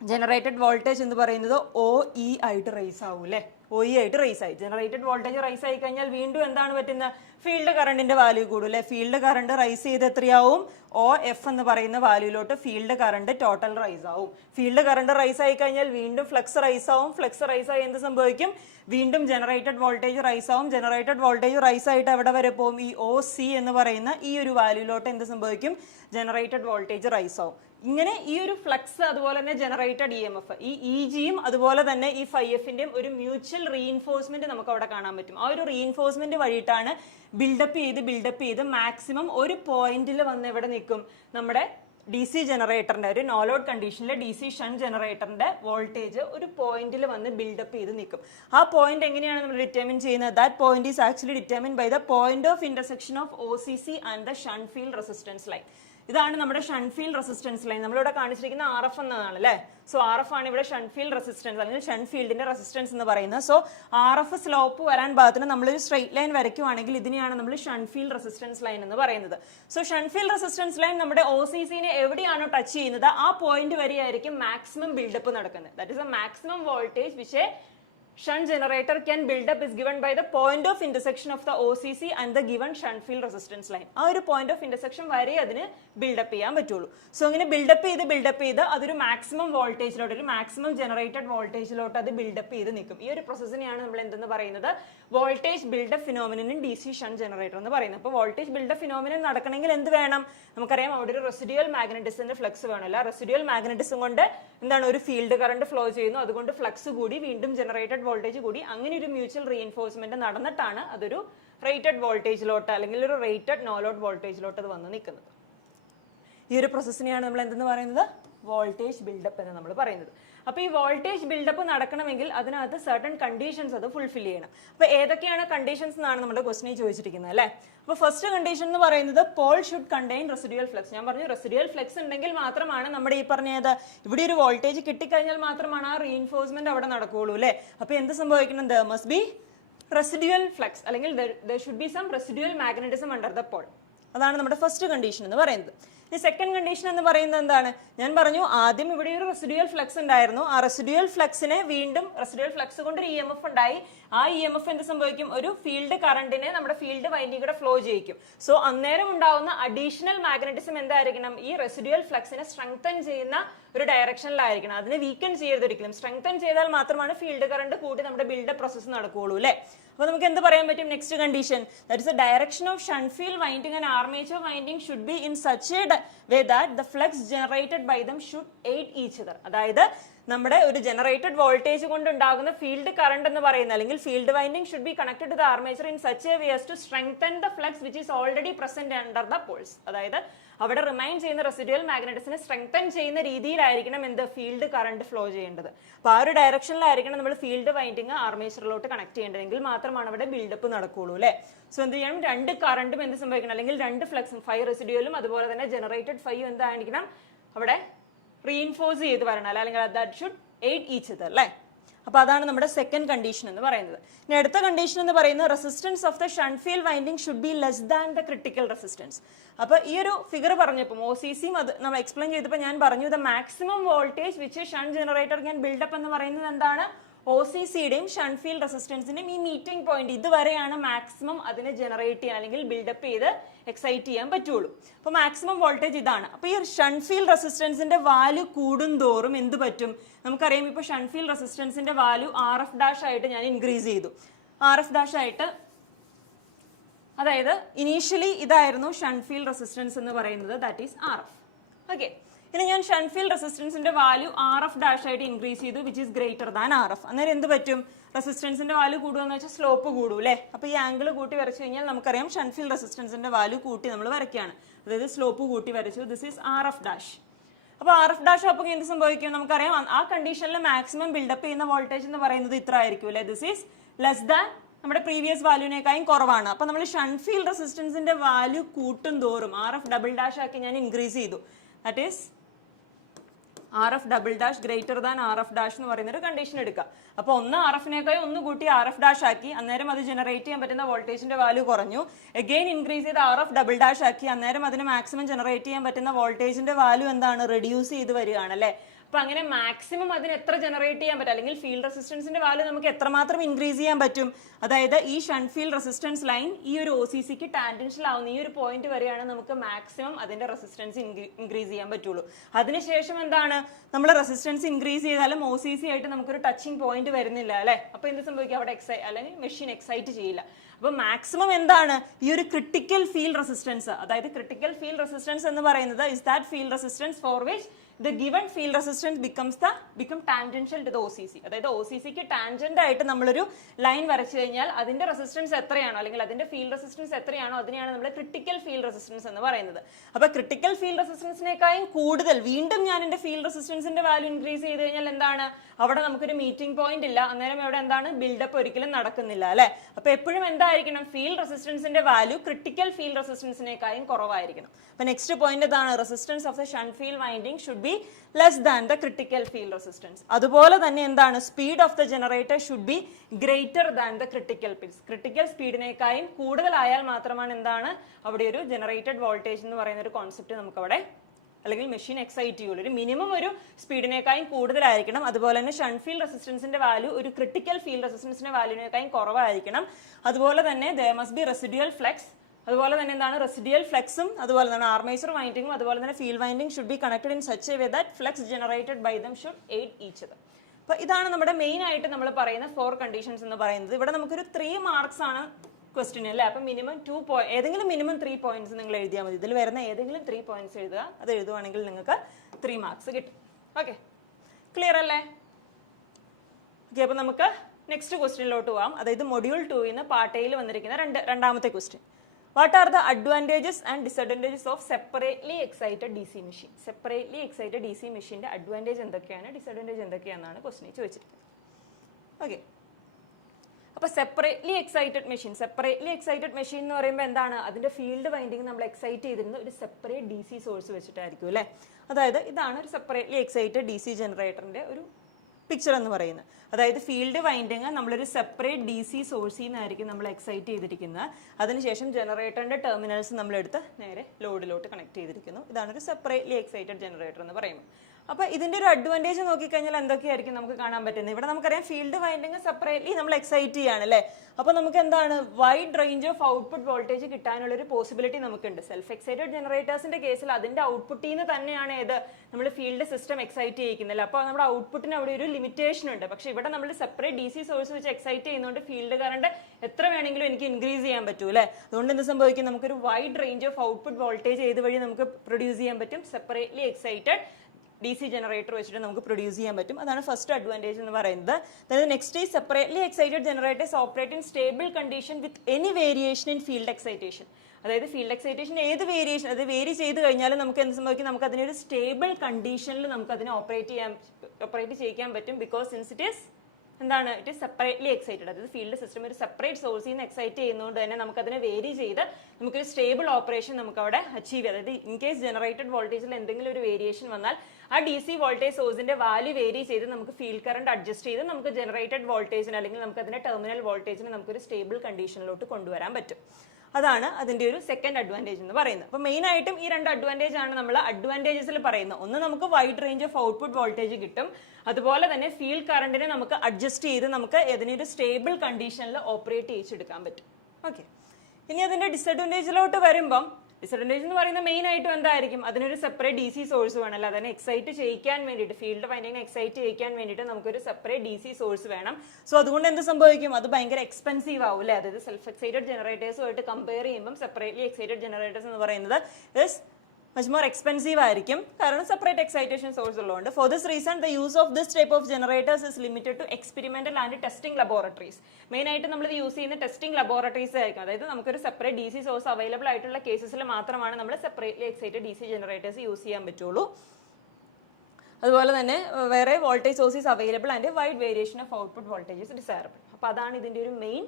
ജനറേറ്റഡ് വോൾട്ടേജ് എന്ന് പറയുന്നത് OE ആയിട്ട് റൈസ് ആവും അല്ലെ. OE ആയിട്ട് റൈസ് ആയി. ജനറേറ്റഡ് വോൾട്ടേജ് റൈസ് ആയി കഴിഞ്ഞാൽ വീണ്ടും എന്താണ് പറ്റുന്നത്, ഫീൽഡ് കറണ്ടിന്റെ വാല്യൂ കൂടും അല്ലെ. ഫീൽഡ് കറണ്ട് റൈസ് ചെയ്ത് എത്രയാവും, OF എന്ന് പറയുന്ന വാല്യൂലോട്ട് ഫീൽഡ് കറണ്ട് ടോട്ടൽ റൈസ് ആവും. ഫീൽഡ് കറണ്ട് റൈസ് ആയി കഴിഞ്ഞാൽ വീണ്ടും ഫ്ലക്സ് റൈസ് ആവും. ഫ്ലക്സ് റൈസ് ആയി എന്ത് സംഭവിക്കും, വീണ്ടും ജനറേറ്റഡ് വോൾട്ടേജ് റൈസ് ആവും. ജനറേറ്റഡ് വോൾട്ടേജ് റൈസ് ആയിട്ട് എവിടെ വരെ പോകും, ഈ OC എന്ന് പറയുന്ന ഈ ഒരു വാല്യൂലോട്ട് എന്ത് സംഭവിക്കും, ജനറേറ്റഡ് വോൾട്ടേജ് റൈസ് ആവും. ഇങ്ങനെ ഈ ഒരു ഫ്ലക്സ് അതുപോലെ തന്നെ ജനറേറ്റഡ് EMF, ഈ EGയും അതുപോലെ തന്നെ ഈ φFന്റെയും ഒരു മ്യൂച്വൽ റീഇൻഫോഴ്സ്മെന്റ് നമുക്ക് അവിടെ കാണാൻ പറ്റും. ആ ഒരു റീഇൻഫോഴ്സ്മെന്റ് വഴിയിട്ടാണ് ബിൽഡപ്പ് ചെയ്ത് മാക്സിമം ഒരു പോയിന്റിൽ വന്ന് എവിടെ നിൽക്കും, നമ്മുടെ DC ജനറേറ്ററിന്റെ ഒരു നോ ലോഡ് കണ്ടീഷനിലെ DC ഷണ്ട് ജനറേറ്ററിന്റെ വോൾട്ടേജ് ഒരു പോയിന്റിൽ വന്ന് ബിൽഡപ്പ് ചെയ്ത് നിൽക്കും. ആ പോയിന്റ് എങ്ങനെയാണ് നമ്മൾ ഡിറ്റർമിൻ ചെയ്യുന്നത്, that point is actually determine by the point of intersection of OCC and the shunt field resistance line. ഇതാണ് നമ്മുടെ ഷണ്ട് ഫീൽഡ് റെസിസ്റ്റൻസ് ലൈൻ. നമ്മളിവിടെ കാണിച്ചിരിക്കുന്ന RF എന്നതാണ് അല്ലേ. സോ RF ആണ് ഇവിടെ ഷണ്ട് ഫീൽഡ് റെസിസ്റ്റൻസ് അല്ലെങ്കിൽ ഷണ്ട് ഫീൽഡിന്റെ റെസിസ്റ്റൻസ് എന്ന് പറയുന്നത്. സോ RF സ്ലോപ്പ് വരാൻ പാകത്തിന് നമ്മളൊരു സ്ട്രെയിറ്റ് ലൈൻ വരയ്ക്കുവാണെങ്കിൽ ഇതിനെയാണ് നമ്മൾ ഷണ്ട് ഫീൽഡ് റെസിസ്റ്റൻസ് ലൈൻ എന്ന് പറയുന്നത്. So shunt field resistance line നമ്മുടെ OCCനെ എവിടെയാണോ ടച്ച് ചെയ്യുന്നത് ആ പോയിന്റ് വരെയായിരിക്കും മാക്സിമം ബിൽഡപ്പ് നടക്കുന്നത്. That is A maximum voltage which shunt generator can build up is given by the point of intersection of the OCC and the given shunt field resistance line. ആ ഒരു point of intersection വരെ അതിന് build-up ചെയ്യാൻ പറ്റുള്ളൂ. So അങ്ങനെ build-up ചെയ്ത് അതൊരു maximum വോൾട്ടേജിലോട്ട്, ഒരു മാക്സിമം ജനറേറ്റഡ് വോൾട്ടേജിലോട്ട് അത് ബിൽഡപ്പ് ചെയ്ത് നിൽക്കും. ഈ ഒരു പ്രോസസ്സിനെയാണ് നമ്മൾ എന്തെന്ന് പറയുന്നത്, voltage build up phenomenon in DC shunt generator എന്ന് പറയുന്നത്. അപ്പോൾ വോൾട്ടേജ് ബിൽഡപ്പ് ഫിനോമിനൻ നടക്കണമെങ്കിൽ എന്ത് വേണം, നമുക്കറിയാം അവിടെ ഒരു റെസിഡ്യൂവൽ മാഗ്നറ്റിസത്തിന്റെ ഫ്ലക്സ് വേണമല്ല. റെസിഡ്യൂവൽ മാഗ്നറ്റിസം കൊണ്ട് എന്താണ് ഒരു ഫീൽഡ് കറണ്ട് ഫ്ലോ ചെയ്യുന്നു, അതുകൊണ്ട് ഫ്ലക്സ് കൂടി വീണ്ടും ജനറേറ്റഡ് വോൾട്ടേജ് കൂടി അങ്ങനെ ഒരു മ്യൂച്വൽ റീഇൻഫോഴ്സ്മെന്റ് നടന്നിട്ടാണ് അതൊരു റേറ്റഡ് വോൾട്ടേജിലോട്ട് അല്ലെങ്കിൽ ഒരു റേറ്റഡ് നോ ലോഡ് വോൾട്ടേജിലോട്ട് അത് വന്ന് നിൽക്കുന്നത്. ഈ ഒരു പ്രോസസ്സിനെയാണ് നമ്മൾ എന്തെന്ന് പറയുന്നത്, വോൾട്ടേജ് ബിൽഡപ്പ് എന്ന് നമ്മൾ പറയുന്നത്. അപ്പൊ ഈ വോൾട്ടേജ് ബിൽഡപ്പ് നടക്കണമെങ്കിൽ അതിനകത്ത് സർട്ടൺ കണ്ടീഷൻസ് അത് ഫുൾഫിൽ ചെയ്യണം. അപ്പൊ ഏതൊക്കെയാണ് കണ്ടീഷൻസ് എന്നാണ് നമ്മുടെ ക്വസ്റ്റിനെ ചോദിച്ചിരിക്കുന്നത് അല്ലെ. അപ്പൊ ഫസ്റ്റ് കണ്ടീഷൻ എന്ന് പറയുന്നത് pole should contain residual flux. ഞാൻ പറഞ്ഞു റെസിഡ്യൂവൽ ഫ്ലക്സ് ഉണ്ടെങ്കിൽ മാത്രമാണ് നമ്മുടെ ഈ പറഞ്ഞത് ഇവിടെ ഒരു വോൾട്ടേജ് കിട്ടിക്കഴിഞ്ഞാൽ മാത്രമാണ് ആ റീഇൻഫോഴ്സ്മെന്റ് അവിടെ നടക്കുകയുള്ളൂ അല്ലെ. അപ്പൊ എന്ത് സംഭവിക്കണം, there must be residual flux അല്ലെങ്കിൽ there should be some residual magnetism under the pole. അതാണ് നമ്മുടെ ഫസ്റ്റ് കണ്ടീഷൻ എന്ന് പറയുന്നത്. ഈ സെക്കൻഡ് കണ്ടീഷൻ എന്ന് പറയുന്നത് എന്താണ്? ഞാൻ പറഞ്ഞു ആദ്യം ഇവിടെ ഒരു റെസിഡ്യൂവൽ ഫ്ലക്സ് ഉണ്ടായിരുന്നു. ആ റെസിഡ്യൂവൽ ഫ്ലക്സിനെ വീണ്ടും റെസിഡ്യൂവൽ ഫ്ലക്സ് കൊണ്ട് ഒരു EMF ഉണ്ടായി. ആ EMF എന്ത് സംഭവിക്കും? ഒരു ഫീൽഡ് കറണ്ടിനെ നമ്മുടെ ഫീൽഡ് വൈൻഡിങ്ങിലൂടെ ഫ്ലോ ചെയ്യിക്കും. സോ അന്നേരം ഉണ്ടാവുന്ന അഡീഷണൽ മാഗ്നറ്റിസം എന്തായിരിക്കണം? ഈ റെസിഡ്യൂവൽ ഫ്ലക്സിനെ സ്ട്രെങ്തൻ ചെയ്യുന്ന ഒരു ഡയറക്ഷനിലായിരിക്കണം. അതിനെ വീക്കൻ ചെയ്തൊരിക്കലും. സ്ട്രെങ്തൻ ചെയ്താൽ മാത്രമാണ് ഫീൽഡ് കറണ്ട് കൂടി നമ്മുടെ ബിൽഡപ്പ് പ്രോസസ് നടക്കുകയുള്ളൂ അല്ലേ? അപ്പൊ നമുക്ക് എന്ത് പറയാൻ പറ്റും? Next condition, that is the direction of shunt field winding and armature winding should be in such a way that the flux generated by them should aid each other. അതായത് നമ്മുടെ ഒരു ജനറേറ്റഡ് വോൾട്ടേജ് കൊണ്ട് ഉണ്ടാകുന്ന field current എന്ന് പറയുന്നത് അല്ലെങ്കിൽ field winding should be connected to the armature in such a way as to strengthen the flux which is already present under the poles. അതായത് അവിടെ റിമൈൻ ചെയ്യുന്ന റെസിഡ്യൂവൽ മാഗ്നറ്റിസിനെ സ്ട്രെങ്തൻ ചെയ്യുന്ന രീതിയിലായിരിക്കണം എന്ത് ഫീൽഡ് കറണ്ട് ഫ്ലോ ചെയ്യേണ്ടത്. അപ്പൊ ആ ഒരു ഡയറക്ഷനിലായിരിക്കണം നമ്മൾ ഫീൽഡ് വൈൻഡിങ് ആർമേച്ചറിലോട്ട് കണക്ട് ചെയ്യേണ്ടതെങ്കിൽ മാത്രമാണ് അവിടെ ബിൽഡപ്പ് നടക്കുകയുള്ളൂ അല്ലേ? സോ എന്ത് ചെയ്യണം? രണ്ട് കറണ്ടും എന്ത് സംഭവിക്കണം? അല്ലെങ്കിൽ രണ്ട് ഫ്ലക്സും ഫൈ റെസിഡ്യൂവലും അതുപോലെ തന്നെ ജനറേറ്റഡ് ഫൈയും എന്തായിരിക്കണം? അവിടെ റീഇൻഫോഴ്സ് ചെയ്ത് വരണം അല്ലെങ്കിൽ that should aid each other അല്ലേ? അപ്പൊ അതാണ് നമ്മുടെ സെക്കൻഡ് കണ്ടീഷൻ എന്ന് പറയുന്നത്. ഇനി അടുത്ത കണ്ടീഷൻ എന്ന് പറയുന്നത് resistance of the shunt field winding should be less than the critical resistance. അപ്പൊ ഈ ഒരു ഫിഗർ പറഞ്ഞപ്പോൾ OCCയും അത് നമ്മൾ എക്സ്പ്ലെയിൻ ചെയ്തപ്പോൾ ഞാൻ പറഞ്ഞു the maximum voltage which shunt generator can build up എന്ന് പറയുന്നത് എന്താണ്? OCCയുടെയും ഷണ്ട് ഫീൽഡ് റെസിസ്റ്റൻസിന്റെയും ഈ മീറ്റിംഗ് പോയിന്റ് ഇതുവരെയാണ് മാക്സിമം അതിനെ ജനറേറ്റ് ചെയ്യാൻ അല്ലെങ്കിൽ ബിൽഡപ്പ് ചെയ്ത് എക്സൈറ്റ് ചെയ്യാൻ പറ്റുള്ളൂ. അപ്പൊ മാക്സിമം വോൾട്ടേജ് ഇതാണ്. അപ്പൊ ഈ ഷണ്ട് ഫീൽഡ് റെസിസ്റ്റൻസിന്റെ വാല്യൂ കൂടുന്തോറും എന്ത് പറ്റും? നമുക്കറിയാം ഇപ്പൊ ഷണ്ട് ഫീൽഡ് റെസിസ്റ്റൻസിന്റെ വാല്യൂ RF' ആയിട്ട് ഞാൻ ഇൻക്രീസ് ചെയ്തു. RF' ആയിട്ട്, അതായത് ഇനീഷ്യലി ഇതായിരുന്നു ഷണ്ട് ഫീൽഡ് റെസിസ്റ്റൻസ് എന്ന് പറയുന്നത്, ദാറ്റ് ഈസ് RF. ഓക്കെ, ഇനി ഞാൻ ഷണ്ട് ഫീൽഡ് റെസിസ്റ്റൻസിന്റെ വാല്യൂ RF' ആയിട്ട് ഇൻക്രീസ് ചെയ്തു which is greater than RF. അന്നേരം എന്ത് പറ്റും? റെസിസ്റ്റൻസിന്റെ വാല്യൂ കൂടുകയെന്ന് വെച്ചാൽ സ്ലോപ്പ് കൂടും അല്ലേ? അപ്പൊ ഈ ആംഗിൾ കൂട്ടി വരച്ചു കഴിഞ്ഞാൽ നമുക്കറിയാം ഷണ്ട് ഫീൽഡ് റെസിസ്റ്റൻസിന്റെ വാല്യൂ കൂട്ടി നമ്മൾ വരയ്ക്കുകയാണ്. അതായത് സ്ലോപ്പ് കൂട്ടി വരച്ചു. This is RF'. അപ്പൊ RF' അപ്പൊ എന്ത് സംഭവിക്കും? നമുക്കറിയാം ആ കണ്ടീഷനിൽ മാക്സിമം ബിൽഡപ്പ് ചെയ്യുന്ന വോൾട്ടേജ് എന്ന് പറയുന്നത് ഇത്ര ആയിരിക്കും അല്ലെ? ദിസ് ഈസ് ലെസ് ദാൻ നമ്മുടെ പ്രീവിയസ് വാല്യൂനേക്കാളും കുറവാണ്. അപ്പൊ നമ്മൾ ഷണ്ട് ഫീൽഡ് റെസിസ്റ്റൻസിന്റെ വാല്യൂ കൂട്ടും തോറും RF" ആക്കി ഞാൻ ഇൻക്രീസ് ചെയ്തു. That is RF" greater than RF' എന്ന് പറയുന്ന ഒരു കണ്ടീഷൻ എടുക്കുക. അപ്പൊ ഒന്ന് RFനേക്കാളും ഒന്ന് കൂട്ടി RF' ആക്കി, അന്നേരം അത് ജനറേറ്റ് ചെയ്യാൻ പറ്റുന്ന വോൾട്ടേജിന്റെ വാല്യൂ കുറഞ്ഞു. എഗെയിൻ ഇൻക്രീസ് ചെയ്ത് RF" ആക്കി, അന്നേരം അതിന് മാക്സിമം ജനറേറ്റ് ചെയ്യാൻ പറ്റുന്ന വോൾട്ടേജിന്റെ വാല്യൂ എന്താണ്? റെഡ്യൂസ് ചെയ്ത് വരികയാണ് അല്ലെ? അപ്പൊ അങ്ങനെ മാക്സിമം അതിന് എത്ര ജനറേറ്റ് ചെയ്യാൻ പറ്റും അല്ലെങ്കിൽ ഫീൽഡ് റെസിസ്റ്റൻസിന്റെ വാല്യൂ നമുക്ക് എത്രമാത്രം ഇൻക്രീസ് ചെയ്യാൻ പറ്റും? അതായത് ഈ ഷണ്ട് ഫീൽഡ് റെസിസ്റ്റൻസ് ലൈൻ ഈ ഒരു OCCക്ക് ടാൻജൻഷ്യൽ ആവുന്ന ഈ ഒരു പോയിന്റ് വരെയാണ് നമുക്ക് മാക്സിമം അതിന്റെ റെസിസ്റ്റൻസ് ഇൻക്രീസ് ചെയ്യാൻ പറ്റുള്ളൂ. അതിനുശേഷം എന്താണ്? നമ്മൾ റെസിസ്റ്റൻസ് ഇൻക്രീസ് ചെയ്താലും OCC ആയിട്ട് നമുക്കൊരു ടച്ചിങ് പോയിന്റ് വരുന്നില്ല അല്ലെ? അപ്പൊ എന്ത് സംഭവിക്കും? അവിടെ അല്ലെങ്കിൽ മെഷീൻ എക്സൈറ്റ് ചെയ്യില്ല. അപ്പൊ മാക്സിമം എന്താണ്? ഈ ഒരു ക്രിട്ടിക്കൽ ഫീൽഡ് റെസിസ്റ്റൻസ്, അതായത് ക്രിട്ടിക്കൽ ഫീൽഡ് റെസിസ്റ്റൻസ് എന്ന് പറയുന്നത് is that field resistance for which the given field resistance become tangential to the OCC. അതായത് OCCക്ക് ടാൻജന്റ് ആയിട്ട് നമ്മളൊരു ലൈൻ വരച്ചു കഴിഞ്ഞാൽ അതിന്റെ റെസിസ്റ്റൻസ് എത്രയാണോ അല്ലെങ്കിൽ അതിന്റെ ഫീൽഡ് റെസിസ്റ്റൻസ് എത്രയാണോ അതിനെയാണ് നമ്മൾ ക്രിട്ടിക്കൽ ഫീൽഡ് റെസിസ്റ്റൻസ് എന്ന് പറയുന്നത്. അപ്പൊ ക്രിട്ടിക്കൽ ഫീൽഡ് റെസിസ്റ്റൻസിനേക്കാളും കൂടുതൽ വീണ്ടും ഞാൻ എന്റെ ഫീൽഡ് റെസിസ്റ്റൻസിന്റെ വാല്യൂ ഇൻക്രീസ് ചെയ്ത് കഴിഞ്ഞാൽ എന്താണ്? അവിടെ നമുക്കൊരു മീറ്റിംഗ് പോയിന്റ് ഇല്ല. അന്നേരം ഇവിടെ എന്താണ്? ബിൽഡപ്പ് ഒരിക്കലും നടക്കുന്നില്ല അല്ലെ? അപ്പൊ എപ്പോഴും എന്തായിരിക്കണം? ഫീൽഡ് റെസിസ്റ്റൻസിന്റെ വാല്യൂ ക്രിട്ടിക്കൽ ഫീൽഡ് റെസിസ്റ്റൻസിനേക്കാളും കുറവായിരിക്കണം. അപ്പൊ നെക്സ്റ്റ് പോയിന്റ് ഇതാണ്, resistance of the shunt field winding should be less than the critical field resistance. അതുപോലെ തന്നെ എന്താണ്? Speed of the generator should be greater than the critical speed. Critical സ്പീഡിനേക്കാളും കൂടുതലായാൽ മാത്രമാണ് എന്താണ് അവിടെ ഒരു ജനറേറ്റഡ് വോൾട്ടേജ് എന്ന് പറയുന്ന ഒരു കോൺസെപ്റ്റ് നമുക്ക് അവിടെ അല്ലെങ്കിൽ മെഷീൻ എക്സൈറ്റ് ചെയ്യുള്ളൂ. ഒരു മിനിമം ഒരു സ്പീഡിനേക്കാളും കൂടുതലായിരിക്കണം. അതുപോലെ തന്നെ ഷണ്ട് ഫീൽഡ് റെസിസ്റ്റൻസിന്റെ വാല്യൂ ഒരു ക്രിട്ടിക്കൽ ഫീൽഡ് റെസിസ്റ്റൻസിന്റെ വാല്യൂനേക്കാളും കുറവായിരിക്കണം. അതുപോലെ തന്നെ there must be residual flux. അതുപോലെ തന്നെ എന്താണ്? റെസിഡ്യൂവൽ ഫ്ലക്സും അതുപോലെ തന്നെ ആർമേച്ചർ വൈൻഡിങ്ങും അതുപോലെ തന്നെ field winding should be connected in such a way that flux generated by them should aid each other. അപ്പൊ ഇതാണ് നമ്മുടെ മെയിൻ ആയിട്ട് നമ്മൾ പറയുന്ന 4 കണ്ടീഷൻസ് എന്ന് പറയുന്നത്. ഇവിടെ നമുക്കൊരു 3 മാർക്സ് ആണ് ക്വസ്റ്റ്യൻ അല്ലേ? അപ്പൊ മിനിമം 2 ഏതെങ്കിലും മിനിമം 3 പോയിന്റ്സ് നിങ്ങൾ എഴുതിയാൽ മതി. ഇതിൽ വരുന്ന ഏതെങ്കിലും 3 പോയിന്റ്സ് എഴുതുക. അത് എഴുതുവാണെങ്കിൽ നിങ്ങൾക്ക് 3 മാർക്സ് കിട്ടും. ഓക്കെ, ക്ലിയർ അല്ലേ? ഓക്കെ, അപ്പൊ നമുക്ക് നെക്സ്റ്റ് ക്വസ്റ്റ്യനിലോട്ട് പോവാം. അതായത് മൊഡ്യൂൾ 2 പാർട്ട് എയിൽ വന്നിരിക്കുന്ന രണ്ടാമത്തെ question. What are the advantages and disadvantages of separately excited DC machine? Separately excited DC machine advantage എന്തൊക്കെയാണ്, ഡിസഡ്വാൻറ്റേജ് എന്തൊക്കെയാണെന്നാണ് ക്വസ്റ്റ്യൻ ചോദിച്ചിരിക്കുന്നത്. ഓക്കെ, അപ്പൊ സെപ്പറേറ്റ്ലി എക്സൈറ്റഡ് മെഷീൻ എന്ന് പറയുമ്പോൾ എന്താണ്? അതിന്റെ ഫീൽഡ് വൈൻഡിങ് നമ്മൾ എക്സൈറ്റ് ചെയ്തിരുന്ന ഒരു സെപ്പറേറ്റ് DC സോഴ്സ് വെച്ചിട്ടായിരിക്കും അല്ലെ? അതായത് ഇതാണ് ഒരു സെപ്പറേറ്റ്ലി എക്സൈറ്റഡ് DC ജനറേറ്ററിന്റെ ഒരു പിക്ചർ എന്ന് പറയുന്നത്. അതായത് ഫീൽഡ് വൈൻഡിങ് നമ്മളൊരു സെപ്പറേറ്റ് ഡി സി സോഴ്സിൽ നിന്നായിരിക്കും നമ്മൾ എക്സൈറ്റ് ചെയ്തിരിക്കുന്നത്. അതിനുശേഷം ജനറേറ്ററിന്റെ ടെർമിനൽസ് നമ്മളെടുത്ത് നേരെ ലോഡിലോട്ട് കണക്ട് ചെയ്തിരിക്കുന്നു. ഇതാണ് ഒരു സെപ്പറേറ്റ്ലി എക്സൈറ്റഡ് ജനറേറ്റർ എന്ന് പറയുന്നത്. അപ്പൊ ഇതിന്റെ ഒരു അഡ്വാൻറ്റേജ് നോക്കിക്കഴിഞ്ഞാൽ എന്തൊക്കെയായിരിക്കും നമുക്ക് കാണാൻ പറ്റുന്നത്? ഇവിടെ നമുക്കറിയാം ഫീൽഡ് വൈൻഡിങ് സെപ്പറേറ്റ്ലി നമ്മൾ എക്സൈറ്റ് ചെയ്യാണ് അല്ലേ. അപ്പൊ നമുക്ക് എന്താണ് wide range of output voltage കിട്ടാനുള്ള ഒരു പോസിബിലിറ്റി നമുക്കുണ്ട്. സെൽഫ് എക്സൈറ്റഡ് ജനറേറ്റേഴ്സിന്റെ കേസിൽ അതിന്റെ ഔട്ട്പുട്ടിൽ നിന്ന് തന്നെയാണ് ഏത് നമ്മൾ ഫീൽഡ് സിസ്റ്റം എക്സൈറ്റ് ചെയ്യിക്കുന്നില്ല. അപ്പൊ നമ്മുടെ ഔട്ട്പുട്ടിന് അവിടെ ഒരു ലിമിറ്റേഷൻ ഉണ്ട്. പക്ഷെ ഇവിടെ നമ്മൾ സെപ്പറേറ്റ് ഡി സി സോഴ്സ് വെച്ച് എക്സൈറ്റ് ചെയ്യുന്നതുകൊണ്ട് ഫീൽഡ് കറണ്ട് എത്ര വേണമെങ്കിലും എനിക്ക് ഇൻക്രീസ് ചെയ്യാൻ പറ്റും അല്ലേ. അതുകൊണ്ട് എന്ത് സംഭവിക്കും? നമുക്കൊരു wide range of output voltage ഏത് വഴി നമുക്ക് പ്രൊഡ്യൂസ് ചെയ്യാൻ പറ്റും? Separately excited D C generator വെച്ചിട്ട് നമുക്ക് പ്രൊഡ്യൂസ് ചെയ്യാൻ പറ്റും. അതാണ് ഫസ്റ്റ് അഡ്വാൻറ്റേജ് എന്ന് പറയുന്നത്. Next is separately excited generators operate in stable condition with any variation in field excitation. അതായത് ഫീൽഡ് എക്സൈറ്റേഷൻ ഏത് വേരിയേഷൻ അത് വേരി ചെയ്ത് കഴിഞ്ഞാലും നമുക്ക് എന്ത് സംഭവിക്കും? നമുക്ക് അതിനൊരു സ്റ്റേബിൾ കണ്ടീഷനിൽ നമുക്ക് അതിനെ ഓപ്പറേറ്റ് ചെയ്യിക്കാൻ പറ്റും. ബിക്കോസ് സിൻസ് ഇറ്റ് ഈസ് എന്താണ് ഇറ്റ് ഈസ് സെപ്പറേറ്റ്ലി എക്സൈറ്റഡ്. അതായത് ഫീൽഡ് സിസ്റ്റം ഒരു സെപ്പറേറ്റ് സോഴ്സിൽ നിന്ന് എക്സൈറ്റ് ചെയ്യുന്നതുകൊണ്ട് തന്നെ നമുക്ക് അതിനെ വേരി ചെയ്ത് നമുക്കൊരു സ്റ്റേബിൾ ഓപ്പറേഷൻ നമുക്ക് അവിടെ അച്ചീവ് ചെയ്യാം. അതായത് ഇൻ കേസ് ജനറേറ്റഡ് വോൾട്ടേജിൽ എന്തെങ്കിലും ഒരു വേരിയേഷൻ വന്നാൽ ആ ഡി സി വോൾട്ടേജ് സോഴ്സിന്റെ വാല്യൂ വേരി ചെയ്ത് നമുക്ക് ഫീൽഡ് കറണ്ട് അഡ്ജസ്റ്റ് ചെയ്ത് നമുക്ക് ജനറേറ്റഡ് വോൾട്ടേജിന് അല്ലെങ്കിൽ നമുക്ക് അതിന്റെ ടെർമിനൽ വോൾട്ടേജിന് നമുക്കൊരു സ്റ്റേബിൾ കണ്ടീഷനിലോട്ട് കൊണ്ടുവരാൻ പറ്റും. അതാണ് അതിന്റെ ഒരു സെക്കൻഡ് അഡ്വാൻറ്റേജ് എന്ന് പറയുന്നത്. അപ്പൊ മെയിൻ ആയിട്ടും ഈ രണ്ട് അഡ്വാൻറ്റേജ് ആണ് നമ്മൾ അഡ്വാൻറ്റേജസിൽ പറയുന്നത്. ഒന്ന് നമുക്ക് wide range of output voltage കിട്ടും. അതുപോലെ തന്നെ ഫീൽഡ് കറണ്ടിനെ നമുക്ക് അഡ്ജസ്റ്റ് ചെയ്ത് നമുക്ക് ഏതെങ്കിലും സ്റ്റേബിൾ കണ്ടീഷനിൽ ഓപ്പറേറ്റ് ചെയ്യിച്ചെടുക്കാൻ പറ്റും. ഓക്കെ, ഇനി അതിന്റെ ഡിസഡ്വാൻറ്റേജിലോട്ട് വരുമ്പം ഡിസഡ്വാൻറ്റേജ് എന്ന് പറയുന്നത് മെയിൻ ആയിട്ടും എന്തായിരിക്കും? അതിനൊരു സെപ്പറേറ്റ് ഡി സി സോഴ്സ് വേണമല്ലോ. അതിനെ എക്സൈറ്റ് ചെയ്യിക്കാൻ വേണ്ടിയിട്ട് ഫീൽഡ് വൈൻഡിങ്ങിനെ എക്സൈറ്റ് ചെയ്യിക്കാൻ വേണ്ടിയിട്ട് നമുക്കൊരു സെപ്പറേറ്റ് ഡി സി സോഴ്സ് വേണം. സോ അതുകൊണ്ട് എന്ത് സംഭവിക്കും? അത് ഭയങ്കര എക്സ്പെൻസീവ് ആവും അല്ലേ. അതായത് സെൽഫ് എക്സൈറ്റഡ് ജനറേറ്റേഴ്സുമായിട്ട് കമ്പയർ ചെയ്യുമ്പോൾ സെപ്പറേറ്റ്ലി എക്സൈറ്റഡ് ജനറേറ്റേഴ്സ് എന്ന് പറയുന്നത് ഇസ് മച്ച് മോർ എക്സ്പെൻസീവ് ആയിരിക്കും. കാരണം സെപ്പറേറ്റ് എക്സൈറ്റേഷൻ സോഴ്സ് ഉള്ളതുകൊണ്ട്. For this reason the use of this type of generators is limited to experimental and testing laboratories. Main ആയിട്ട് നമ്മൾ ഇത് യൂസ് ചെയ്യുന്ന ടെസ്റ്റിംഗ് ലബോറട്ടറീസ് ആയിരിക്കും. അതായത് നമുക്കൊരു separate D C source available ആയിട്ടുള്ള കേസസിൽ മാത്രമാണ് നമ്മൾ separately excited D C generators use ചെയ്യാൻ പറ്റുള്ളൂ. അതുപോലെ തന്നെ വേറെ voltage sources available and wide variation of output voltages desirable. അപ്പൊ അതാണ് ഇതിന്റെ ഒരു മെയിൻ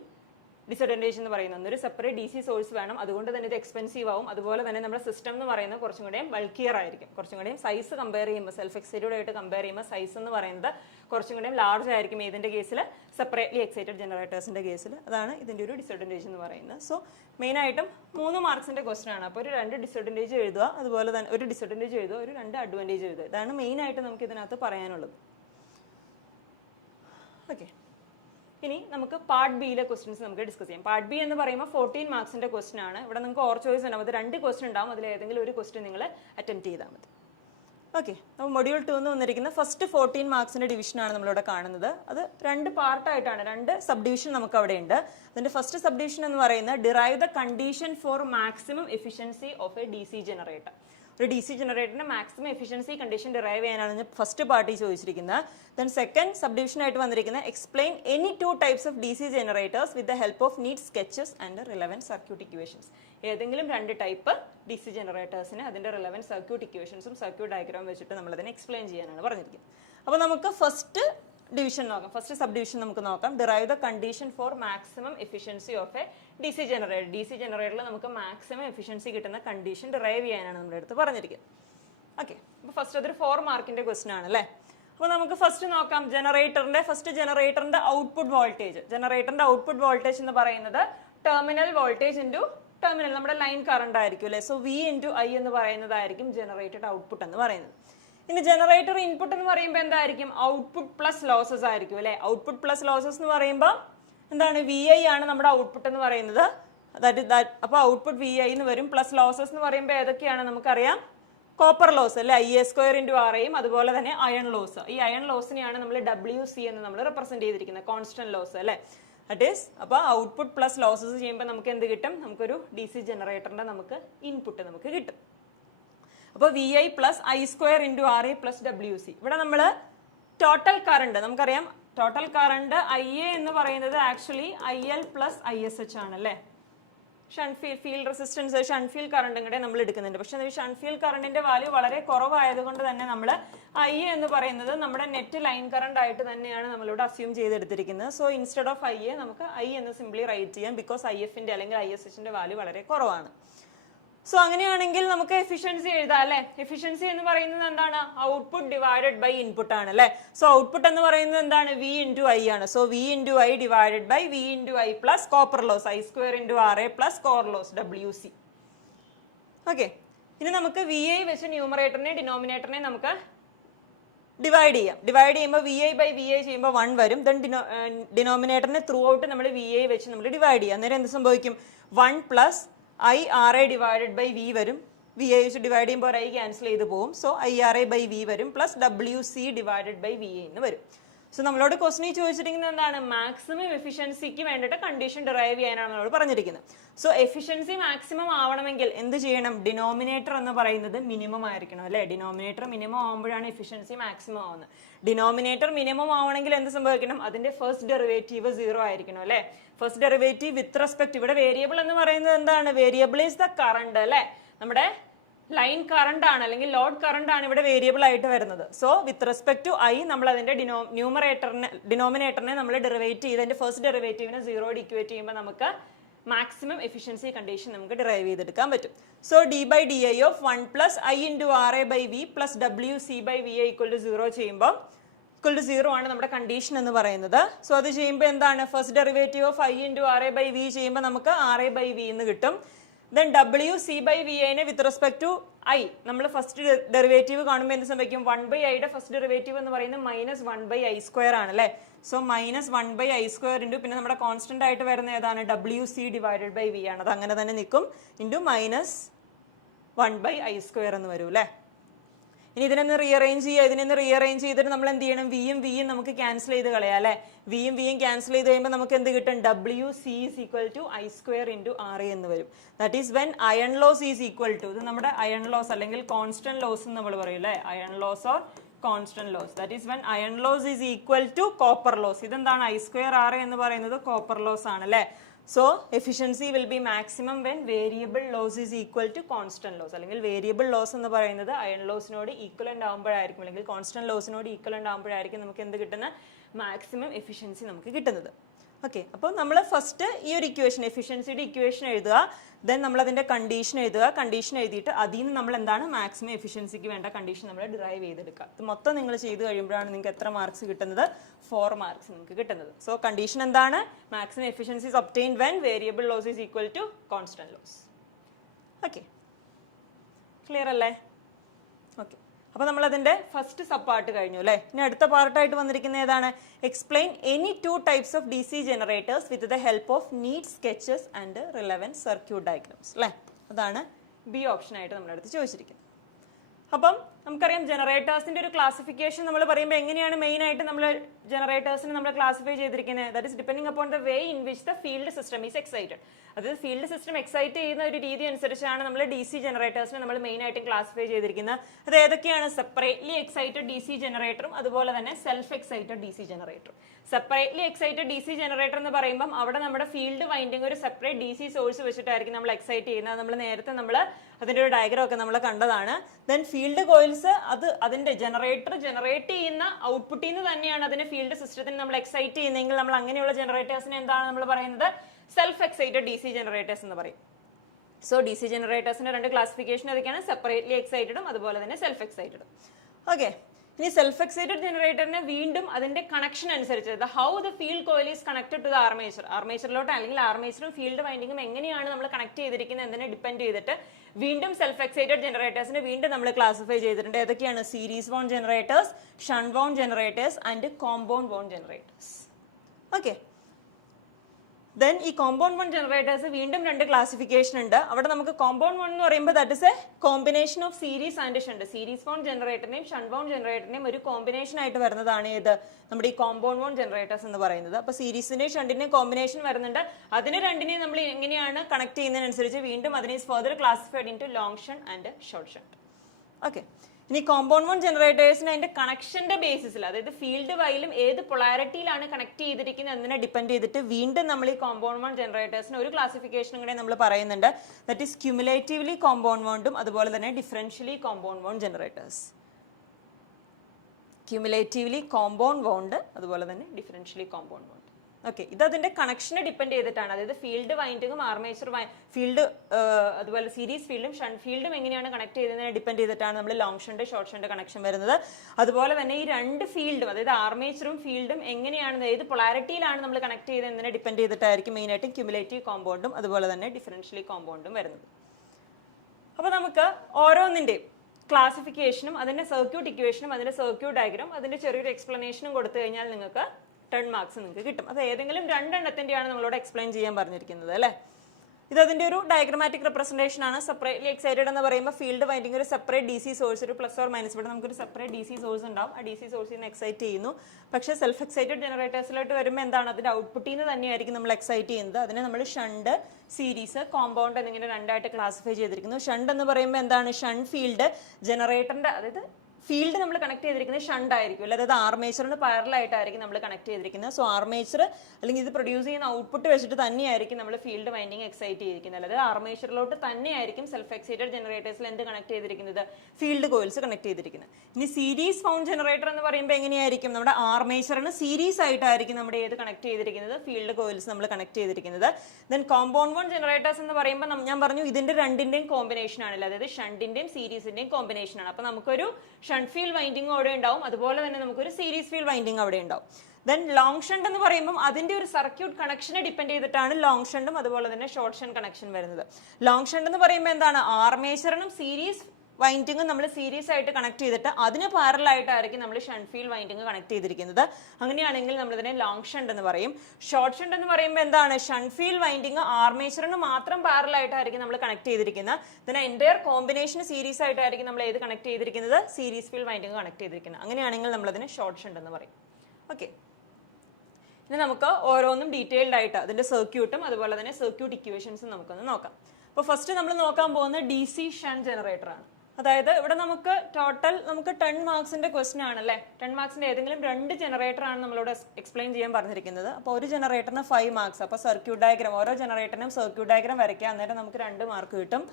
ഡിസഡ്വാൻറ്റേജ് എന്ന് പറയുന്നത്. ഒരു സെപ്പറേറ്റ് ഡി സി സോഴ്സ് വേണം. അതുകൊണ്ട് തന്നെ ഇത് എക്സ്പെൻസീവ് ആവും. അതുപോലെ തന്നെ നമ്മുടെ സിസ്റ്റം എന്ന് പറയുന്നത് കുറച്ചും കൂടെയും ബൾക്കിയർ ആയിരിക്കും. കുറച്ചും കൂടെയും സൈസ് കമ്പയർ ചെയ്യുമ്പോൾ സെൽഫ് എക്സൈറ്റഡ് ആയിട്ട് കമ്പയർ ചെയ്യുമ്പോൾ സൈസ് എന്ന് പറയുന്നത് കുറച്ചും കൂടെയും ലാർജ് ആയിരിക്കും ഇതിന്റെ കേസിൽ, സെപ്പറേറ്റ്ലി എക്സൈറ്റഡ് ജനറേറ്റേഴ്സിന്റെ കേസിൽ. അതാണ് ഇതിന്റെ ഒരു ഡിസഡ്വാൻറ്റേജ് എന്ന് പറയുന്നത്. സോ മെയിൻ ആയിട്ടും 3 മാർക്സിന്റെ ക്വസ്റ്റൻ ആണ്. അപ്പോൾ ഒരു 2 ഡിസഡ്വാൻറ്റേജ് എഴുതുക, അതുപോലെ തന്നെ ഒരു ഡിസഡ്വാൻറ്റേജ് എഴുതുക, ഒരു 2 അഡ്വാൻറ്റേജ് എഴുതുക. ഇതാണ് മെയിൻ ആയിട്ട് നമുക്ക് ഇതിനകത്ത് പറയാനുള്ളത്. ഓക്കെ, ഇനി നമുക്ക് പാർട്ട് ബിയിലെ ക്വസ്റ്റൻസ് നമുക്ക് ഡിസ്കസ് ചെയ്യാം. പാർട്ട് ബി എന്ന് പറയുമ്പോൾ 14 മാർക്സിന്റെ ക്വസ്റ്റൻ ആണ്. ഇവിടെ നിങ്ങൾക്ക് ഓർ ചോയ്സ് ഉണ്ടാവും. അത് 2 ക്വസ്റ്റൻ ഉണ്ടാവും. അതിൽ ഏതെങ്കിലും ഒരു ക്വസ്റ്റൻ നിങ്ങൾ അറ്റംപ്റ്റ് ചെയ്താൽ മതി. ഓക്കെ, അപ്പോൾ മൊഡ്യൂൾ 2 എന്ന് വന്നിരിക്കുന്ന ഫസ്റ്റ് 14 മാർക്സിന്റെ ഡിവിഷനാണ് നമ്മളിവിടെ കാണുന്നത്. അത് 2 പാർട്ടായിട്ടാണ്, 2 സബ് ഡിവിഷൻ നമുക്ക് അവിടെ ഉണ്ട്. അതിന്റെ ഫസ്റ്റ് സബ് ഡിവിഷൻ എന്ന് പറയുന്നത് derive the condition for maximum efficiency of A D C generator. ഒരു ഡി സി ജനറേറ്ററിന്റെ മാക്സിമം എഫിഷ്യൻസി കണ്ടീഷൻ ഡിറൈവ് ചെയ്യാനാണ് ഫസ്റ്റ് പാർട്ടി ചോദിച്ചിരിക്കുന്നത്. ദെൻ സെക്കൻഡ് സബ് ഡിവിഷൻ ആയിട്ട് വന്നിരിക്കുന്നത് explain any 2 types of D C generators with the help of need sketches and relevant circuit equations. ഏതെങ്കിലും 2 type D C ജനറേറ്റേഴ്സിന് അതിന്റെ relevant circuit ഇക്വേഷൻസും circuit diagram വെച്ചിട്ട് നമ്മൾ അതിനെ explain ചെയ്യാനാണ് പറഞ്ഞിരിക്കുന്നത്. അപ്പോൾ നമുക്ക് ഫസ്റ്റ് ഡിവിഷൻ നോക്കാം. ഫസ്റ്റ് സബ് ഡിവിഷൻ നമുക്ക് നോക്കാം. Derive the condition for maximum efficiency of A D C generator. D C ജനറേറ്ററിൽ നമുക്ക് മാക്സിമം എഫിഷ്യൻസി കിട്ടുന്ന കണ്ടീഷൻ ഡിറൈവ് ചെയ്യാനാണ് നമ്മുടെ അടുത്ത് പറഞ്ഞിരിക്കുന്നത്. ഓക്കെ, അപ്പോൾ ഫസ്റ്റ് അതൊരു 4 മാർക്കിന്റെ ക്വസ്റ്റൻ ആണ് അല്ലേ. അപ്പോൾ നമുക്ക് ഫസ്റ്റ് നോക്കാം ജനറേറ്ററിന്റെ ഔട്ട്പുട്ട് വോൾട്ടേജ്. ജനറേറ്ററിന്റെ ഔട്ട്പുട്ട് വോൾട്ടേജ് എന്ന് പറയുന്നത് ടെർമിനൽ വോൾട്ടേജ് ഇൻറ്റു ടെർമിനൽ നമ്മുടെ ലൈൻ കറണ്ട് ആയിരിക്കും അല്ലേ. സോ വി ഇൻറ്റു ഐ എന്ന് പറയുന്നതായിരിക്കും ജനറേറ്റഡ് ഔട്ട്പുട്ട് എന്ന് പറയുന്നത്. ഇനി ജനറേറ്റർ ഇൻപുട്ട് എന്ന് പറയുമ്പോൾ എന്തായിരിക്കും? ഔട്ട്പുട്ട് പ്ലസ് ലോസസ് ആയിരിക്കും അല്ലെ. ഔട്ട്പുട്ട് പ്ലസ് ലോസസ് എന്ന് പറയുമ്പോൾ എന്താണ്? വി ഐ ആണ് നമ്മുടെ ഔട്ട്പുട്ട് എന്ന് പറയുന്നത്. അപ്പോൾ ഔട്ട്പുട്ട് വി ഐ എന്ന് വരും. പ്ലസ് ലോസസ് എന്ന് പറയുമ്പോൾ ഏതൊക്കെയാണ് നമുക്കറിയാം? കോപ്പർ ലോസ് അല്ലെ, IA² ഇൻറ്റു RAയും അതുപോലെ തന്നെ അയൺ ലോസ്. ഈ അയൺ ലോസിനെയാണ് നമ്മൾ WC എന്ന് നമ്മൾ റെപ്രസെന്റ് ചെയ്തിരിക്കുന്നത്, കോൺസ്റ്റന്റ് ലോസ് അല്ലെ. ദാറ്റ് ഈസ് അപ്പോൾ ഔട്ട്പുട്ട് പ്ലസ് ലോസസ് ചെയ്യുമ്പോൾ നമുക്ക് എന്ത് കിട്ടും? നമുക്കൊരു ഡി സി ജനറേറ്ററിന്റെ നമുക്ക് ഇൻപുട്ട് നമുക്ക് കിട്ടും. അപ്പോൾ VI plus I² into RA plus WC. ഇവിടെ നമ്മൾ ടോട്ടൽ കറണ്ട് നമുക്കറിയാം. ടോട്ടൽ കറണ്ട് IA എന്ന് പറയുന്നത് ആക്ച്വലി IL പ്ലസ് ISH ആണ് അല്ലേ. ഫീൽഡ് റെസിസ്റ്റൻസ് ഷൺഫീൽഡ് കറണ്ടും കൂടെ നമ്മൾ എടുക്കുന്നുണ്ട്. പക്ഷെ ഷൺഫീൽഡ് കറണ്ടിന്റെ വാല്യൂ വളരെ കുറവായതുകൊണ്ട് തന്നെ നമ്മൾ IA എന്ന് പറയുന്നത് നമ്മുടെ നെറ്റ് ലൈൻ കറണ്ട് ആയിട്ട് തന്നെയാണ് നമ്മളിവിടെ അസ്യൂം ചെയ്തെടുത്തിരിക്കുന്നത്. സോ ഇൻസ്റ്റെഡ് ഓഫ് IA നമുക്ക് I എന്ന് സിംപ്ലി റൈറ്റ് ചെയ്യാം. ബിക്കോസ് IFന്റെ അല്ലെങ്കിൽ ISHന്റെ വാല്യൂ വളരെ കുറവാണ്. സോ അങ്ങനെയാണെങ്കിൽ നമുക്ക് എഫിഷ്യൻസി എഴുതാം അല്ലെ. എഫിഷ്യൻസി എന്ന് പറയുന്നത് എന്താണ്? ഔട്ട്പുട്ട് ഡിവൈഡഡ് ബൈ ഇൻപുട്ട് ആണ് അല്ലെ. സോ ഔട്ട്പുട്ട് എന്ന് പറയുന്നത് എന്താണ്? V into I ആണ്. So V into I divided by V into I plus copper loss I² into RA plus core loss WC. Okay, ഇനി നമുക്ക് VI വെച്ച് ന്യൂമറേറ്ററിനെ ഡിനോമിനേറ്ററിനെ നമുക്ക് ഡിവൈഡ് ചെയ്യാം. ഡിവൈഡ് ചെയ്യുമ്പോൾ VI ചെയ്യുമ്പോൾ 1 വരും. ദെൻ ഡിനോമിനേറ്ററിനെ ത്രൂ ഔട്ട് നമ്മൾ VI വെച്ച് നമ്മൾ ഡിവൈഡ് ചെയ്യാം. അന്നേരം എന്ത് സംഭവിക്കും? 1 plus IRA divided by V വരും. VI വെച്ച് ഡിവൈഡ് ചെയ്യുമ്പോൾ I ക്യാൻസൽ ചെയ്ത് പോകും. സോ IRA ബൈ V വരും plus WC divided by VA എന്ന് വരും. സോ നമ്മളോട് ക്വസ്റ്റനിൽ ചോദിച്ചിരിക്കുന്നത് എന്താണ്? മാക്സിമം എഫിഷ്യൻസിക്ക് വേണ്ടിയിട്ട് കണ്ടീഷൻ ഡിറൈവ് ചെയ്യാനാണ് നമ്മളോട് പറഞ്ഞിരിക്കുന്നത്. സോ എഫിഷ്യൻസി മാക്സിമം ആവണമെങ്കിൽ എന്ത് ചെയ്യണം? ഡിനോമിനേറ്റർ എന്ന് പറയുന്നത് മിനിമം ആയിരിക്കണം അല്ലെ. ഡിനോമിനേറ്റർ മിനിമം ആവുമ്പോഴാണ് എഫിഷ്യൻസി മാക്സിമം ആവുന്നത്. ഡിനോമിനേറ്റർ മിനിമം ആവണമെങ്കിൽ എന്ത് സംഭവിക്കണം? അതിന്റെ ഫസ്റ്റ് ഡെറിവേറ്റീവ് 0 ആയിരിക്കണം അല്ലെ. ഫസ്റ്റ് ഡെറിവേറ്റീവ് വിത്ത് റെസ്പെക്ട്, ഇവിടെ വേരിയബിൾ എന്ന് പറയുന്നത് എന്താണ്? വേരിയബിൾ ഈസ് ദ കറണ്ട് അല്ലെ. നമ്മുടെ ലൈൻ കറണ്ട് ആണ് അല്ലെങ്കിൽ ലോഡ് കറണ്ട് ആണ് ഇവിടെ വേരിയബിൾ ആയിട്ട് വരുന്നത്. So with respect to I നമ്മൾ അതിന്റെ ഡിനോമിനേറ്ററിനെ നമ്മൾ ഡെറിവേറ്റ് ചെയ്ത് അതിന്റെ ഫസ്റ്റ് ഡെറിവേറ്റീവിനെ 0 ഇക്വേറ്റ് ചെയ്യുമ്പോൾ നമുക്ക് മാക്സിമം എഫിഷ്യൻസി കണ്ടീഷൻ നമുക്ക് ഡിറൈവ് ചെയ്തെടുക്കാൻ പറ്റും. So d/di of 1 plus I into RA by V plus WC by VA equal to 0 ചെയ്യുമ്പോൾ equal to 0 ആണ് നമ്മുടെ കണ്ടീഷൻ എന്ന് പറയുന്നത്. സോ അത് ചെയ്യുമ്പോൾ എന്താണ്? First derivative of I into RA by V ചെയ്യുമ്പോൾ നമുക്ക് RA by V എന്ന് കിട്ടും. ദെൻ WC by VA നെ വിത്ത് റെസ്പെക്ട് ടു I നമ്മൾ ഫസ്റ്റ് ഡെറിവേറ്റീവ് കാണുമ്പോൾ എന്ത് സംഭവിക്കും? 1/I യുടെ ഫസ്റ്റ് ഡെറിവേറ്റീവ് എന്ന് പറയുന്നത് മൈനസ് 1/I² ആണ് അല്ലെ. സോ മൈനസ് 1/I² ഇൻറ്റു പിന്നെ നമ്മുടെ കോൺസ്റ്റന്റ് ആയിട്ട് വരുന്ന ഏതാണ്? WC ഡിവൈഡഡ് ബൈ V ആണ്. അത് അങ്ങനെ തന്നെ നിൽക്കും. ഇൻറ്റു മൈനസ് 1/I² എന്ന് വരും അല്ലെ. ഇനി ഇതിനൊന്ന് റീഅറേഞ്ച് ചെയ്യുക. ഇതിനൊന്ന് റീഅറേഞ്ച് ചെയ്തിട്ട് നമ്മൾ എന്ത് ചെയ്യണം? വിയും നമുക്ക് ക്യാൻസൽ ചെയ്ത് കളയാം അല്ലെ. വിയും ക്യാൻസൽ ചെയ്ത് കഴിയുമ്പോൾ നമുക്ക് എന്ത് കിട്ടും? WC is equal to I² into RA എന്ന് വരും. That is when iron loss is equal to, ഇത് നമ്മുടെ അയൺ ലോസ് അല്ലെങ്കിൽ കോൺസ്റ്റന്റ് ലോസ് എന്ന് നമ്മൾ പറയും അല്ലെ. Iron loss or constant loss. That is when iron loss is equal to copper loss. ഇതെന്താണ്? I² RA എന്ന് പറയുന്നത് കോപ്പർ ലോസ് ആണ് അല്ലെ. So efficiency will be maximum when variable loss is equal to constant loss. അല്ലെങ്കിൽ variable loss എന്ന് പറയുന്നത് iron ലോസിനോട് equivalent ആകുമ്പോഴായിരിക്കും അല്ലെങ്കിൽ constant ലോസിനോട് equivalent ആകുമ്പോഴായിരിക്കും നമുക്ക് എന്ത് കിട്ടുന്ന മാക്സിമം എഫിഷ്യൻസി നമുക്ക് കിട്ടുന്നത്. ഓക്കെ, അപ്പോൾ നമ്മൾ ഫസ്റ്റ് ഈ ഒരു ഇക്വേഷൻ എഫിഷ്യൻസിയുടെ ഇക്വേഷൻ എഴുതുക. ദെൻ നമ്മൾ അതിന്റെ കണ്ടീഷൻ എഴുതുക. കണ്ടീഷൻ എഴുതിയിട്ട് അതിൽ നിന്ന് നമ്മൾ എന്താണ് മാക്സിമം എഫിഷ്യൻസിക്ക് വേണ്ട കണ്ടീഷൻ നമ്മൾ ഡിറൈവ് ചെയ്തെടുക്കുക. ഇത് മൊത്തം നിങ്ങൾ ചെയ്ത് കഴിയുമ്പോഴാണ് നിങ്ങൾക്ക് എത്ര മാർക്സ് കിട്ടുന്നത്? 4 മാർക്സ് നിങ്ങൾക്ക് കിട്ടുന്നത്. സോ കണ്ടീഷൻ എന്താണ്? Maximum efficiency is obtained when variable loss is equal to constant loss. Okay, clear അല്ലേ? ഓക്കെ, അപ്പോൾ നമ്മൾ അതിന്റെ ഫസ്റ്റ് സബ് പാർട്ട് കഴിഞ്ഞു അല്ലേ. ഇനി അടുത്ത പാർട്ടായിട്ട് വന്നിരിക്കുന്ന ഏതാണ്? Explain any 2 types of DC generators with the help of need sketches and relevant circuit diagrams അല്ലേ. അതാണ് B ഓപ്ഷൻ ആയിട്ട് നമ്മുടെ അടുത്ത് ചോദിച്ചിരിക്കുന്നത്. അപ്പം നമുക്കറിയാം ജനറേറ്റേഴ്സിന്റെ ഒരു ക്ലാസിഫിക്കേഷൻ നമ്മൾ പറയുമ്പോൾ എങ്ങനെയാണ് മെയിൻ ആയിട്ട് നമ്മൾ ജനറേറ്റേഴ്സിനെ നമ്മൾ ക്ലാസിഫൈ ചെയ്തിരിക്കുന്നത്? That is depending upon the way in which the field system is excited. അതായത് ഫീൽഡ് സിസ്റ്റം എക്സൈറ്റ് ചെയ്യുന്ന ഒരു രീതി അനുസരിച്ചാണ് നമ്മൾ DC ജനറേറ്റേഴ്സിനെ നമ്മൾ മെയിൻ ആയിട്ടും ക്ലാസിഫൈ ചെയ്തിരിക്കുന്നത്. അത് ഏതൊക്കെയാണ്? സെപ്പറേറ്റ്ലി എക്സൈറ്റഡ് DC ജനറേറ്ററും അതുപോലെ തന്നെ സെൽഫ് എക്സൈറ്റഡ് DC ജനറേറ്ററും. സെപ്പറേറ്റ്ലി എക്സൈറ്റഡ് DC ജനറേറ്റർ എന്ന് പറയുമ്പോൾ അവിടെ നമ്മുടെ ഫീൽഡ് വൈൻഡിങ് ഒരു സെപ്പറേറ്റ് DC സോഴ്സ് വെച്ചിട്ടായിരിക്കും നമ്മൾ എക്സൈറ്റ് ചെയ്യുന്നത്. നമ്മൾ നേരത്തെ നമ്മൾ അതിന്റെ ഒരു ഡയഗ്രാം ഒക്കെ നമ്മൾ കണ്ടതാണ്. ദെൻ ഫീൽഡ് കോയിൽസ് അത് അതിന്റെ ജനറേറ്റർ ജനറേറ്റ് ചെയ്യുന്ന ഔട്ട്പുട്ടിൽ നിന്ന് തന്നെയാണ് അതിന്റെ ഫീൽഡ് സിസ്റ്റത്തിന് നമ്മൾ എക്സൈറ്റ് ചെയ്യുന്നതെങ്കിൽ നമ്മൾ അങ്ങനെയുള്ള ജനറേറ്റേഴ്സിനെ എന്താണ് നമ്മൾ പറയുന്നത്? സെൽഫ് എക്സൈറ്റഡ് DC ജനറേറ്റേഴ്സ് എന്ന് പറയും. സോ DC ജനറേറ്റേഴ്സിന്റെ 2 ക്ലാസിഫിക്കേഷൻ ഏതൊക്കെയാണ്? സെപ്പറേറ്റ്ലി എക്സൈറ്റഡും അതുപോലെ തന്നെ സെൽഫ് എക്സൈറ്റഡും. ഓക്കെ, ഇനി സെൽഫ് എക്സൈറ്റഡ് ജനറേറ്ററിനെ വീണ്ടും അതിന്റെ കണക്ഷൻ അനുസരിച്ച് how the field coil is connected to the ആർമേച്ചറിലോട്ട് അല്ലെങ്കിൽ ആർമേച്ചറും ഫീൽഡ് വൈൻഡിങ്ങും എങ്ങനെയാണ് നമ്മൾ കണക്ട് ചെയ്തിരിക്കുന്നത് എന്നതിനെ ഡിപ്പെൻഡ് ചെയ്തിട്ട് വീണ്ടും സെൽഫ് എക്സൈറ്റഡ് ജനറേറ്റേഴ്സിനെ വീണ്ടും നമ്മൾ ക്ലാസിഫൈ ചെയ്തിട്ടുണ്ട്. ഏതൊക്കെയാണ്? Series wound generators, shunt wound generators and compound wound generators. Okay, then ഈ കോമ്പൗണ്ട് വൺ ജനറേറ്റേഴ്സ് വീണ്ടും 2 ക്ലാസിഫിക്കേഷൻ ഉണ്ട്. അവിടെ നമുക്ക് കോമ്പൗണ്ട് വൺ എന്ന് പറയുമ്പോൾ that is a combination of series and shunt. Series wound ജനറേറ്ററിനെയും ഷണ്ട് വൗണ്ട് ജനറേറ്ററിനെയും ഒരു കോമ്പിനേഷൻ ആയിട്ട് വരുന്നതാണ് ഏത്? നമ്മുടെ ഈ കോമ്പൗണ്ട് വൺ ജനറേറ്റേഴ്സ് എന്ന് പറയുന്നത്. അപ്പോൾ സീരീസിന്റെയും ഷണ്ടിന്റെയും കോമ്പിനേഷൻ വരുന്നുണ്ട്. അതിന് രണ്ടിനെയും നമ്മൾ എങ്ങനെയാണ് കണക്ട് ചെയ്യുന്നതിനനുസരിച്ച് വീണ്ടും അതിനെ further classified into long shunt and short shunt. Okay, ഇനി കോമ്പൗണ്ട് വൺ ജനറേറ്റേഴ്സിന് അതിന്റെ കണക്ഷന്റെ ബേസിസിൽ അതായത് ഫീൽഡ് വൈലും ഏത് പൊളാരിറ്റിയിലാണ് കണക്ട് ചെയ്തിരിക്കുന്നത് എന്നതിനെ ഡിപ്പെൻഡ് ചെയ്തിട്ട് വീണ്ടും നമ്മൾ ഈ കോമ്പൗണ്ട് വൺ ജനറേറ്റേഴ്സിന് ഒരു ക്ലാസിഫിക്കേഷനും കൂടെ നമ്മൾ പറയുന്നുണ്ട്. ദാറ്റ് ഈസ് ക്യുമുലേറ്റീവ്ലി കോമ്പൗണ്ട് വോണ്ടും അതുപോലെ തന്നെ differentially compound wound generators. Cumulatively compound wound അതുപോലെ തന്നെ ഡിഫറൻഷ്യലി കോമ്പൗണ്ട് വോണ്ട്. ഓക്കെ, ഇത് അതിന്റെ കണക്ഷനെ ഡിപ്പെൻഡ് ചെയ്തിട്ടാണ്. അതായത് ഫീൽഡ് വൈൻഡിങ്ങും ആർമേച്ചർ ഫീൽഡ് അതുപോലെ സീരീസ് ഫീൽഡും ഷണ്ട് ഫീൽഡും എങ്ങനെയാണ് കണക്ട് ചെയ്തതിനെ ഡിപ്പെൻഡ് ചെയ്തിട്ടാണ് നമ്മൾ long shunt short shunt connection വരുന്നത്. അതുപോലെ തന്നെ ഈ രണ്ട് ഫീൽഡും, അതായത് ആർമേച്ചറും ഫീൽഡും എങ്ങനെയാണ് ഏത് പൊളാരിറ്റിയിലാണ് നമ്മൾ കണക്ട് ചെയ്തതിനെ ഡിപ്പെൻഡ് ചെയ്തിട്ടായിരിക്കും മെയിനായിട്ടും ക്യുമുലേറ്റീവ് കോമ്പൗണ്ടും അതുപോലെ തന്നെ ഡിഫറൻഷ്യലി കോമ്പൗണ്ടും വരുന്നത്. അപ്പൊ നമുക്ക് ഓരോന്നിന്റെയും ക്ലാസിഫിക്കേഷനും അതിന്റെ സർക്യൂട്ട് ഇക്വേഷനും അതിന്റെ സർക്യൂട്ട് ഡയഗ്രാം അതിന്റെ ചെറിയൊരു എക്സ്പ്ലനേഷനും കൊടുത്തു കഴിഞ്ഞാൽ നിങ്ങൾക്ക് 10 മാർക്സ് നിങ്ങൾക്ക് കിട്ടും. അത് ഏതെങ്കിലും രണ്ടെണ്ണത്തിന്റെയാണ് നമ്മളോട് എക്സ്പ്ലെയിൻ ചെയ്യാൻ പറഞ്ഞിരിക്കുന്നത് അല്ലേ. ഇത് അതിന്റെ ഒരു ഡയഗ്രമാറ്റിക് റെപ്രസെന്റേഷൻ ആണ്. സെപ്പറേറ്റ്ലി എക്സൈറ്റഡ് എന്ന് പറയുമ്പോൾ ഫീൽഡ് വൈൻഡിങ് ഒരു സെപ്പറേറ്റ് ഡി സി സോഴ്സ്, ഒരു പ്ലസ് ഓർ മൈനസ്, ഇവിടെ നമുക്കൊരു സെപ്പറേറ്റ് ഡി സി സോഴ്സ് ഉണ്ടാവും. ആ ഡി സി സോഴ്സിൽ നിന്ന് എക്സൈറ്റ് ചെയ്യുന്നു. പക്ഷേ സെൽഫ് എക്സൈറ്റഡ് ജനറേറ്റേഴ്സിലോട്ട് വരുമ്പോൾ എന്താണ്, അതിന്റെ ഔട്ട്പുട്ടിൽ നിന്ന് തന്നെയായിരിക്കും നമ്മൾ എക്സൈറ്റ് ചെയ്യുന്നത്. അതിനെ നമ്മൾ ഷണ്ട്, സീരീസ്, കോമ്പൗണ്ട് എന്നിങ്ങനെ രണ്ടായിട്ട് ക്ലാസിഫൈ ചെയ്തിരിക്കുന്നു. ഷണ്ട് എന്ന് പറയുമ്പോൾ എന്താണ്, ഷണ്ട് ഫീൽഡ് ജനറേറ്ററിന്റെ, അതായത് ഫീൽഡ് നമ്മൾ കണക്ട് ചെയ്തിരിക്കുന്നത് ഷണ്ട് ആയിരിക്കും, അതായത് ആർമേച്ചറിന് പാരലായിട്ടായിരിക്കും നമ്മൾ കണക്ട് ചെയ്തിരിക്കുന്നത്. സോ ആർമേച്ചർ അല്ലെങ്കിൽ ഇത് പ്രൊഡ്യൂസ് ചെയ്യുന്ന ഔട്ട്പുട്ട് വെച്ചിട്ട് തന്നെയായിരിക്കും നമ്മൾ ഫീൽഡ് വൈൻഡിങ് എക്സൈറ്റ് ചെയ്തിരിക്കുന്നത്. അതായത് ആർമേച്ചറിലോട്ട് തന്നെയായിരിക്കും സെൽഫ് എക്സൈറ്റഡ് ജനറേറ്റേഴ്സിൽ എന്ത് കണക്ട് ചെയ്തിരിക്കുന്നത്, ഫീൽഡ് കോയിൽസ് കണക്ട് ചെയ്തിരിക്കുന്നത്. ഇനി സീരീസ് ഫൗണ്ട് ജനറേറ്റർ എന്ന് പറയുമ്പോൾ എങ്ങനെയായിരിക്കും, നമ്മുടെ ആർമേച്ചറിന് സീരീസ് ആയിട്ടായിരിക്കും നമ്മുടെ ഏത് കണക്ട് ചെയ്തിരിക്കുന്നത്, ഫീൽഡ് കോയിൽസ് നമ്മൾ കണക്ട് ചെയ്തിരിക്കുന്നത്. ദെൻ കോമ്പൗണ്ട് വൺ ജനറേറ്റേഴ്സ് എന്ന് പറയുമ്പോൾ ഞാൻ പറഞ്ഞു ഇതിന്റെ രണ്ടിന്റെയും കോമ്പിനേഷൻ ആണല്ലോ, അതായത് ഷണ്ടിന്റെയും സീരീസിന്റെയും കോമ്പിനേഷൻ ആണ്. അപ്പൊ നമുക്കൊരു ഷണ്ട് ഫീൽഡ് വൈൻഡിങ് അവിടെ ഉണ്ടാവും, അതുപോലെ തന്നെ നമുക്കൊരു സീരീസ് ഫീൽഡ് വൈൻഡിങ് അവിടെ ഉണ്ടാവും. ദെൻ ലോങ് ഷണ്ട് എന്ന് പറയുമ്പോൾ അതിന്റെ ഒരു സർക്യൂട്ട് കണക്ഷനെ ഡിപ്പെൻഡ് ചെയ്തിട്ടാണ് ലോങ് ഷണ്ടും അതുപോലെ തന്നെ ഷോർട്ട് ഷണ്ട് കണക്ഷൻ വരുന്നത്. ലോങ് ഷണ്ട് എന്ന് പറയുമ്പോൾ എന്താണ്, ആർമേച്ചറിനും സീരീസ് വൈൻഡിങ്ങും നമ്മൾ സീരീസ് ആയിട്ട് കണക്ട് ചെയ്തിട്ട് അതിന് പാരലായിട്ടായിരിക്കും നമ്മൾ ഷണ്ട് ഫീൽഡ് വൈൻഡിങ് കണക്ട് ചെയ്തിരിക്കുന്നത്. അങ്ങനെയാണെങ്കിൽ നമ്മൾ ഇതിനെ ലോങ് ഷണ്ട് എന്ന് പറയും. ഷോർട്ട് ഷണ്ട് എന്ന് പറയുമ്പോൾ എന്താണ്, ഷണ്ട് ഫീൽഡ് വൈൻഡിങ് ആർമേച്ചറിന് മാത്രം പാരലായിട്ടായിരിക്കും നമ്മൾ കണക്ട് ചെയ്തിരിക്കുന്നത്. ഇതിന് എൻ്റയർ കോമ്പിനേഷൻ സീരീസ് ആയിട്ടായിരിക്കും നമ്മൾ ഏത് കണക്ട് ചെയ്തിരിക്കുന്നത്, സീരീസ് ഫീൽഡ് വൈൻഡിങ് കണക്ട് ചെയ്തിരിക്കുന്നത്. അങ്ങനെയാണെങ്കിൽ നമ്മൾ അതിനെ ഷോർട്ട് ഷണ്ട് എന്ന് പറയും. ഓക്കെ, ഇനി നമുക്ക് ഓരോന്നും ഡീറ്റെയിൽഡ് ആയിട്ട് അതിന്റെ സർക്യൂട്ടും അതുപോലെ തന്നെ സർക്യൂട്ട് ഇക്വേഷൻസും നമുക്കൊന്ന് നോക്കാം. അപ്പോൾ ഫസ്റ്റ് നമ്മൾ നോക്കാൻ പോകുന്ന ഡി സി ഷണ്ട് ജനറേറ്റർ ആണ്. അതായത് ഇവിടെ നമുക്ക് ടോട്ടൽ 10 മാർക്സിന്റെ ക്വസ്റ്റൻ ആണല്ലേ. 10 മാർക്സിന്റെ ഏതെങ്കിലും 2 ജനറേറ്റർ ആണ് നമ്മളോട് എക്സ്പ്ലെയിൻ ചെയ്യാൻ പറഞ്ഞിരിക്കുന്നത്. അപ്പോൾ ഒരു ജനറേറ്ററിന് 5 മാർക്സ്. അപ്പോൾ സർക്യൂട്ട് ഡയഗ്രാം, ഓരോ ജനറേറ്ററിനും സർക്യൂട്ട് ഡയഗ്രാം വരയ്ക്കുക, അന്നേരം നമുക്ക് 2 മാർക്ക് കിട്ടും.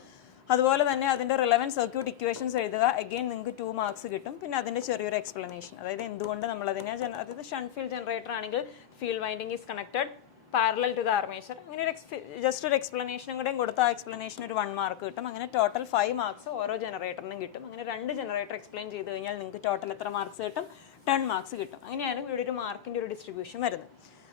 അതുപോലെ തന്നെ അതിന്റെ റിലവൻറ്റ് സർക്യൂട്ട് ഇക്വേഷൻസ് എഴുതുക, അഗെയിൻ നിങ്ങൾക്ക് 2 മാർക്സ് കിട്ടും. പിന്നെ അതിന്റെ ചെറിയൊരു എക്സ്പ്ലനേഷൻ, അതായത് എന്തുകൊണ്ട് നമ്മൾ അതിനെ, അതായത് ഷണ്ട് ഫീൽഡ് ജനറേറ്റർ ആണെങ്കിൽ field winding is connected parallel to the armature, അങ്ങനെ ഒരു ജസ്റ്റ് ഒരു എക്സ്പ്ലനേഷനും കൂടെ കൊടുത്ത ആ എക്സ്പ്ലനേഷൻ ഒരു 1 മാർക്ക് കിട്ടും. അങ്ങനെ ടോട്ടൽ 5 മാർക്സ് ഓരോ ജനറേറ്ററിനും കിട്ടും. അങ്ങനെ 2 ജനറേറ്റർ എക്സ്പ്ലെയിൻ ചെയ്ത് കഴിഞ്ഞാൽ നിങ്ങൾക്ക് ടോട്ടൽ എത്ര മാർക്സ് കിട്ടും, 10 മാർക്സ് കിട്ടും. അങ്ങനെയാണ് ഇവിടെ ഒരു മാർക്കിന്റെ ഒരു ഡിസ്ട്രിബ്യൂഷൻ വരുന്നത്.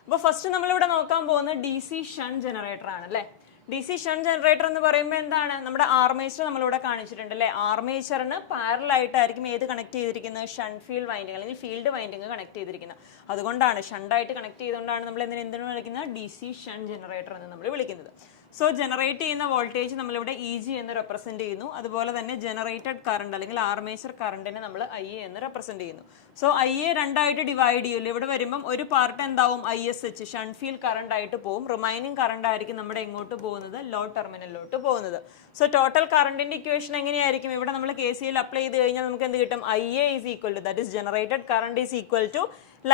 അപ്പോൾ ഫസ്റ്റ് നമ്മളിവിടെ നോക്കാൻ പോകുന്നത് ഡി സി ഷണ്ട് ജനറേറ്റർ ആണ് അല്ലേ. ഡി സി ഷണ്ട് ജനറേറ്റർ എന്ന് പറയുമ്പോൾ എന്താണ്, നമ്മുടെ ആർമേച്ചർ നമ്മളിവിടെ കാണിച്ചിട്ടുണ്ട് അല്ലേ. ആർമേച്ചറിന് പാരലായിട്ടായിരിക്കും ഏത് കണക്ട് ചെയ്തിരിക്കുന്നത്, ഷണ്ട് ഫീൽഡ് വൈൻഡിങ് അല്ലെങ്കിൽ ഫീൽഡ് വൈൻഡിങ് കണക്ട് ചെയ്തിരിക്കുന്നത്. അതുകൊണ്ടാണ് ഷണ്ടായിട്ട് കണക്ട് ചെയ്തുകൊണ്ടാണ് നമ്മൾ എന്തിനാണ് വിളിക്കുന്നത്, ഡി സി ഷണ്ട് ജനറേറ്റർ എന്ന് നമ്മൾ വിളിക്കുന്നത്. സോ ജനറേറ്റ് ചെയ്യുന്ന വോൾട്ടേജ് നമ്മളിവിടെ ഇ ജി എന്ന് റെപ്രസെന്റ് ചെയ്യുന്നു. അതുപോലെ തന്നെ ജനറേറ്റഡ് കറണ്ട് അല്ലെങ്കിൽ ആർമേച്ചർ കറണ്ടിനെ നമ്മൾ ഐ എ എന്ന് റെപ്രസെന്റ് ചെയ്യുന്നു. സോ ഐ എ രണ്ടായിട്ട് ഡിവൈഡ് ചെയ്യില്ല. ഇവിടെ വരുമ്പം ഒരു പാർട്ട് എന്താവും, I S H shunt field current ആയിട്ട് പോകും. റിമൈനിങ് കറണ്ട് ആയിരിക്കും നമ്മുടെ എങ്ങോട്ട് പോകുന്നത്, ലോ ടെർമിനലിലോട്ട് പോകുന്നത്. സോ ടോട്ടൽ കറണ്ടിന്റെ ഇക്വേഷൻ എങ്ങനെയായിരിക്കും, ഇവിടെ നമ്മൾ കെ സി എൽ അപ്ലൈ ചെയ്ത് കഴിഞ്ഞാൽ നമുക്ക് എന്ത് കിട്ടും, I A is equal to, that is generated current is equal to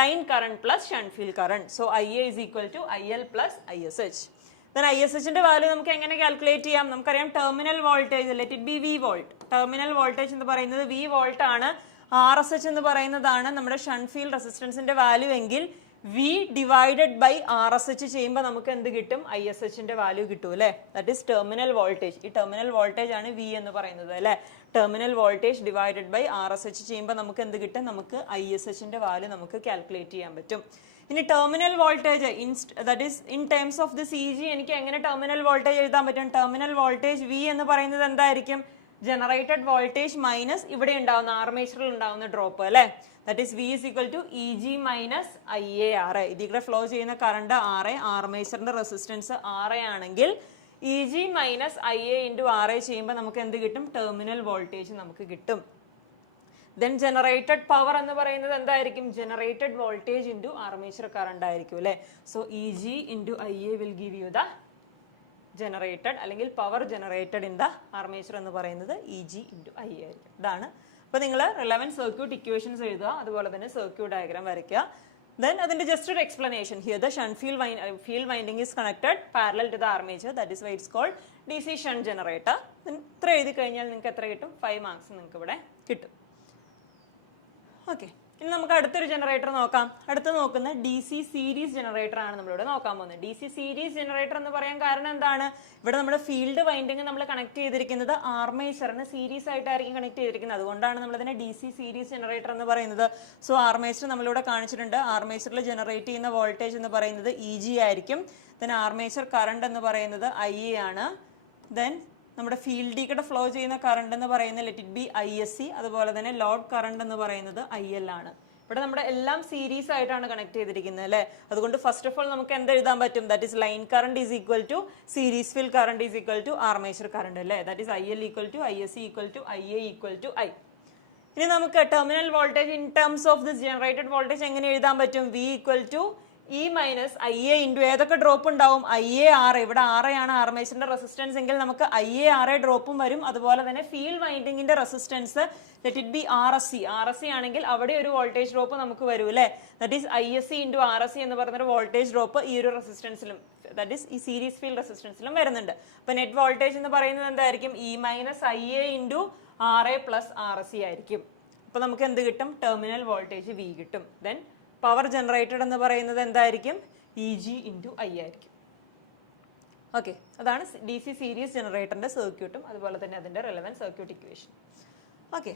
line current plus shunt field current. So I A is equal to I L plus I S H. then ISH ന്റെ value നമുക്ക് എങ്ങനെ calculate ചെയ്യാം, നമുക്കറിയാം terminal voltage, let it be V volt. Terminal voltage എന്ന് പറയുന്നത് V volt ആണ്. R S H എന്ന് പറയുന്നതാണ് നമ്മുടെ ഷണ്ട് ഫീൽഡ് റെസിസ്റ്റൻസിന്റെ വാല്യൂ എങ്കിൽ V divided by R S H ചെയ്യുമ്പോൾ നമുക്ക് എന്ത് കിട്ടും, ഐ എസ് എച്ചിന്റെ വാല്യൂ കിട്ടും അല്ലെ. That is terminal voltage. ഈ ടെർമിനൽ വോൾട്ടേജ് ആണ് വി എന്ന് പറയുന്നത് അല്ലെ. Terminal voltage divided by R S H ചെയ്യുമ്പോൾ നമുക്ക് എന്ത് കിട്ടും, നമുക്ക് ഐ എസ് എച്ചിന്റെ വാല്യൂ നമുക്ക് കാൽക്കുലേറ്റ് ചെയ്യാൻ പറ്റും. ഇനി terminal voltage that is in terms of this E G എനിക്ക് എങ്ങനെ ടെർമിനൽ വോൾട്ടേജ് എഴുതാൻ പറ്റും, ടെർമിനൽ വോൾട്ടേജ് വി എന്ന് പറയുന്നത് എന്തായിരിക്കും, ജനറേറ്റഡ് വോൾട്ടേജ് മൈനസ് ഇവിടെ ഉണ്ടാവുന്ന ആർമേച്ചറിൽ ഉണ്ടാവുന്ന ഡ്രോപ്പ് അല്ലെ. That is V is equal to E G minus I A R A. ഇതിലൂടെ ഫ്ലോ ചെയ്യുന്ന കറണ്ട് ആർ എ, ആർമേച്ചറിന്റെ റെസിസ്റ്റൻസ് ആർ എ ആണെങ്കിൽ E G minus I A into R A ചെയ്യുമ്പോൾ നമുക്ക് എന്ത് കിട്ടും, ടെർമിനൽ വോൾട്ടേജ് നമുക്ക് കിട്ടും. ദെൻ ജനറേറ്റഡ് പവർ എന്ന് പറയുന്നത് എന്തായിരിക്കും, generated voltage into armature current ആയിരിക്കും അല്ലെ. So E G into I A will give you the generated അല്ലെങ്കിൽ power generated in the armature എന്ന് പറയുന്നത് E G into I A ആയിരിക്കും. ഇതാണ്. അപ്പൊ നിങ്ങൾ റിലവൻറ്റ് സർക്യൂട്ട് ഇക്വേഷൻസ് എഴുതുക, അതുപോലെ തന്നെ സർക്യൂട്ട് ഡയഗ്രാം വരയ്ക്കുക. Then അതിന്റെ just ഒരു explanation here, the shunt field winding is connected parallel to the armature, that is why it's called DC shunt generator. Then ഇത്ര എഴുതി കഴിഞ്ഞാൽ നിങ്ങൾക്ക് എത്ര കിട്ടും, 5 മാർക്സ് നിങ്ങൾക്ക് ഇവിടെ കിട്ടും. ഓക്കെ, ഇനി നമുക്ക് അടുത്തൊരു ജനറേറ്റർ നോക്കാം. അടുത്ത് നോക്കുന്ന ഡി സി സീരീസ് ജനറേറ്റർ ആണ് നമ്മളിവിടെ നോക്കാൻ പോകുന്നത്. ഡി സി സീരീസ് ജനറേറ്റർ എന്ന് പറയാൻ കാരണം എന്താണ്? ഇവിടെ നമ്മുടെ ഫീൽഡ് വൈൻഡിങ് നമ്മൾ കണക്ട് ചെയ്തിരിക്കുന്നത് ആർമേച്ചറിന് സീരീസ് ആയിട്ടായിരിക്കും കണക്ട് ചെയ്തിരിക്കുന്നത്. അതുകൊണ്ടാണ് നമ്മളിതിനെ ഡി സി സീരീസ് ജനറേറ്റർ എന്ന് പറയുന്നത്. സോ ആർമേച്ചർ നമ്മളിവിടെ കാണിച്ചിട്ടുണ്ട്. ആർമേച്ചറിൽ ജനറേറ്റ് ചെയ്യുന്ന വോൾട്ടേജ് എന്ന് പറയുന്നത് EG ആയിരിക്കും. ദെൻ ആർമേച്ചർ കറണ്ട് എന്ന് പറയുന്നത് IA ആണ്. ദെൻ നമ്മുടെ ഫീൽഡിൽ ഫ്ലോ ചെയ്യുന്ന കറണ്ട് എന്ന് പറയുന്നത് ലെറ്റ് ഇറ്റ് ബി ISC. അതുപോലെ തന്നെ ലോഡ് കറണ്ട് എന്ന് പറയുന്നത് IL ആണ്. ഇവിടെ നമ്മുടെ എല്ലാം സീരീസ് ആയിട്ടാണ് കണക്ട് ചെയ്തിരിക്കുന്നത് അല്ലെ. അതുകൊണ്ട് ഫസ്റ്റ് ഓഫ് ഓൾ നമുക്ക് എന്ത് എഴുതാൻ പറ്റും? That is line current is equal to series field current is equal to armature current അല്ലേ. That is IL equal to ISC equal to IA equal to I. ഇനി നമുക്ക് terminal voltage in terms of this generated voltage എങ്ങനെ എഴുതാൻ പറ്റും? V equal to E minus IA into ഏതൊക്കെ drop ഉണ്ടാവും? IAR. ഇവിടെ RA ആണ് ആർമേച്ചറിന്റെ റെസിസ്റ്റൻസ് എങ്കിൽ നമുക്ക് IARA ഡ്രോപ്പും വരും. അതുപോലെ തന്നെ ഫീൽഡ് വൈൻഡിങ്ങിന്റെ resistance let it be RSC ആണെങ്കിൽ അവിടെ ഒരു വോൾട്ടേജ് ഡ്രോപ്പ് നമുക്ക് വരും അല്ലെ. That is ISC into RSC എന്ന് പറയുന്ന വോൾട്ടേജ് ഡ്രോപ്പ് ഈ ഒരു റെസിസ്റ്റൻസിലും ദാറ്റ് ഈസ് ഈ സീരീസ് ഫീൽഡ് റെസിസ്റ്റൻസിലും വരുന്നുണ്ട്. അപ്പൊ നെറ്റ് വോൾട്ടേജ് എന്ന് പറയുന്നത് എന്തായിരിക്കും? E minus IA into RA plus RSC ആയിരിക്കും. അപ്പൊ നമുക്ക് എന്ത് കിട്ടും? ടെർമിനൽ വോൾട്ടേജ് V കിട്ടും. ദെൻ പവർ ജനറേറ്റഡ് എന്ന് പറയുന്നത് എന്തായിരിക്കും? EG ഇൻറ്റു I ആയിരിക്കും. ഓക്കെ, അതാണ് ഡി സി സീരീസ് ജനറേറ്ററിന്റെ സർക്യൂട്ടും അതുപോലെ തന്നെ അതിന്റെ റെലവൻറ്റ് സർക്യൂട്ട് ഇക്വേഷൻ. ഓക്കെ,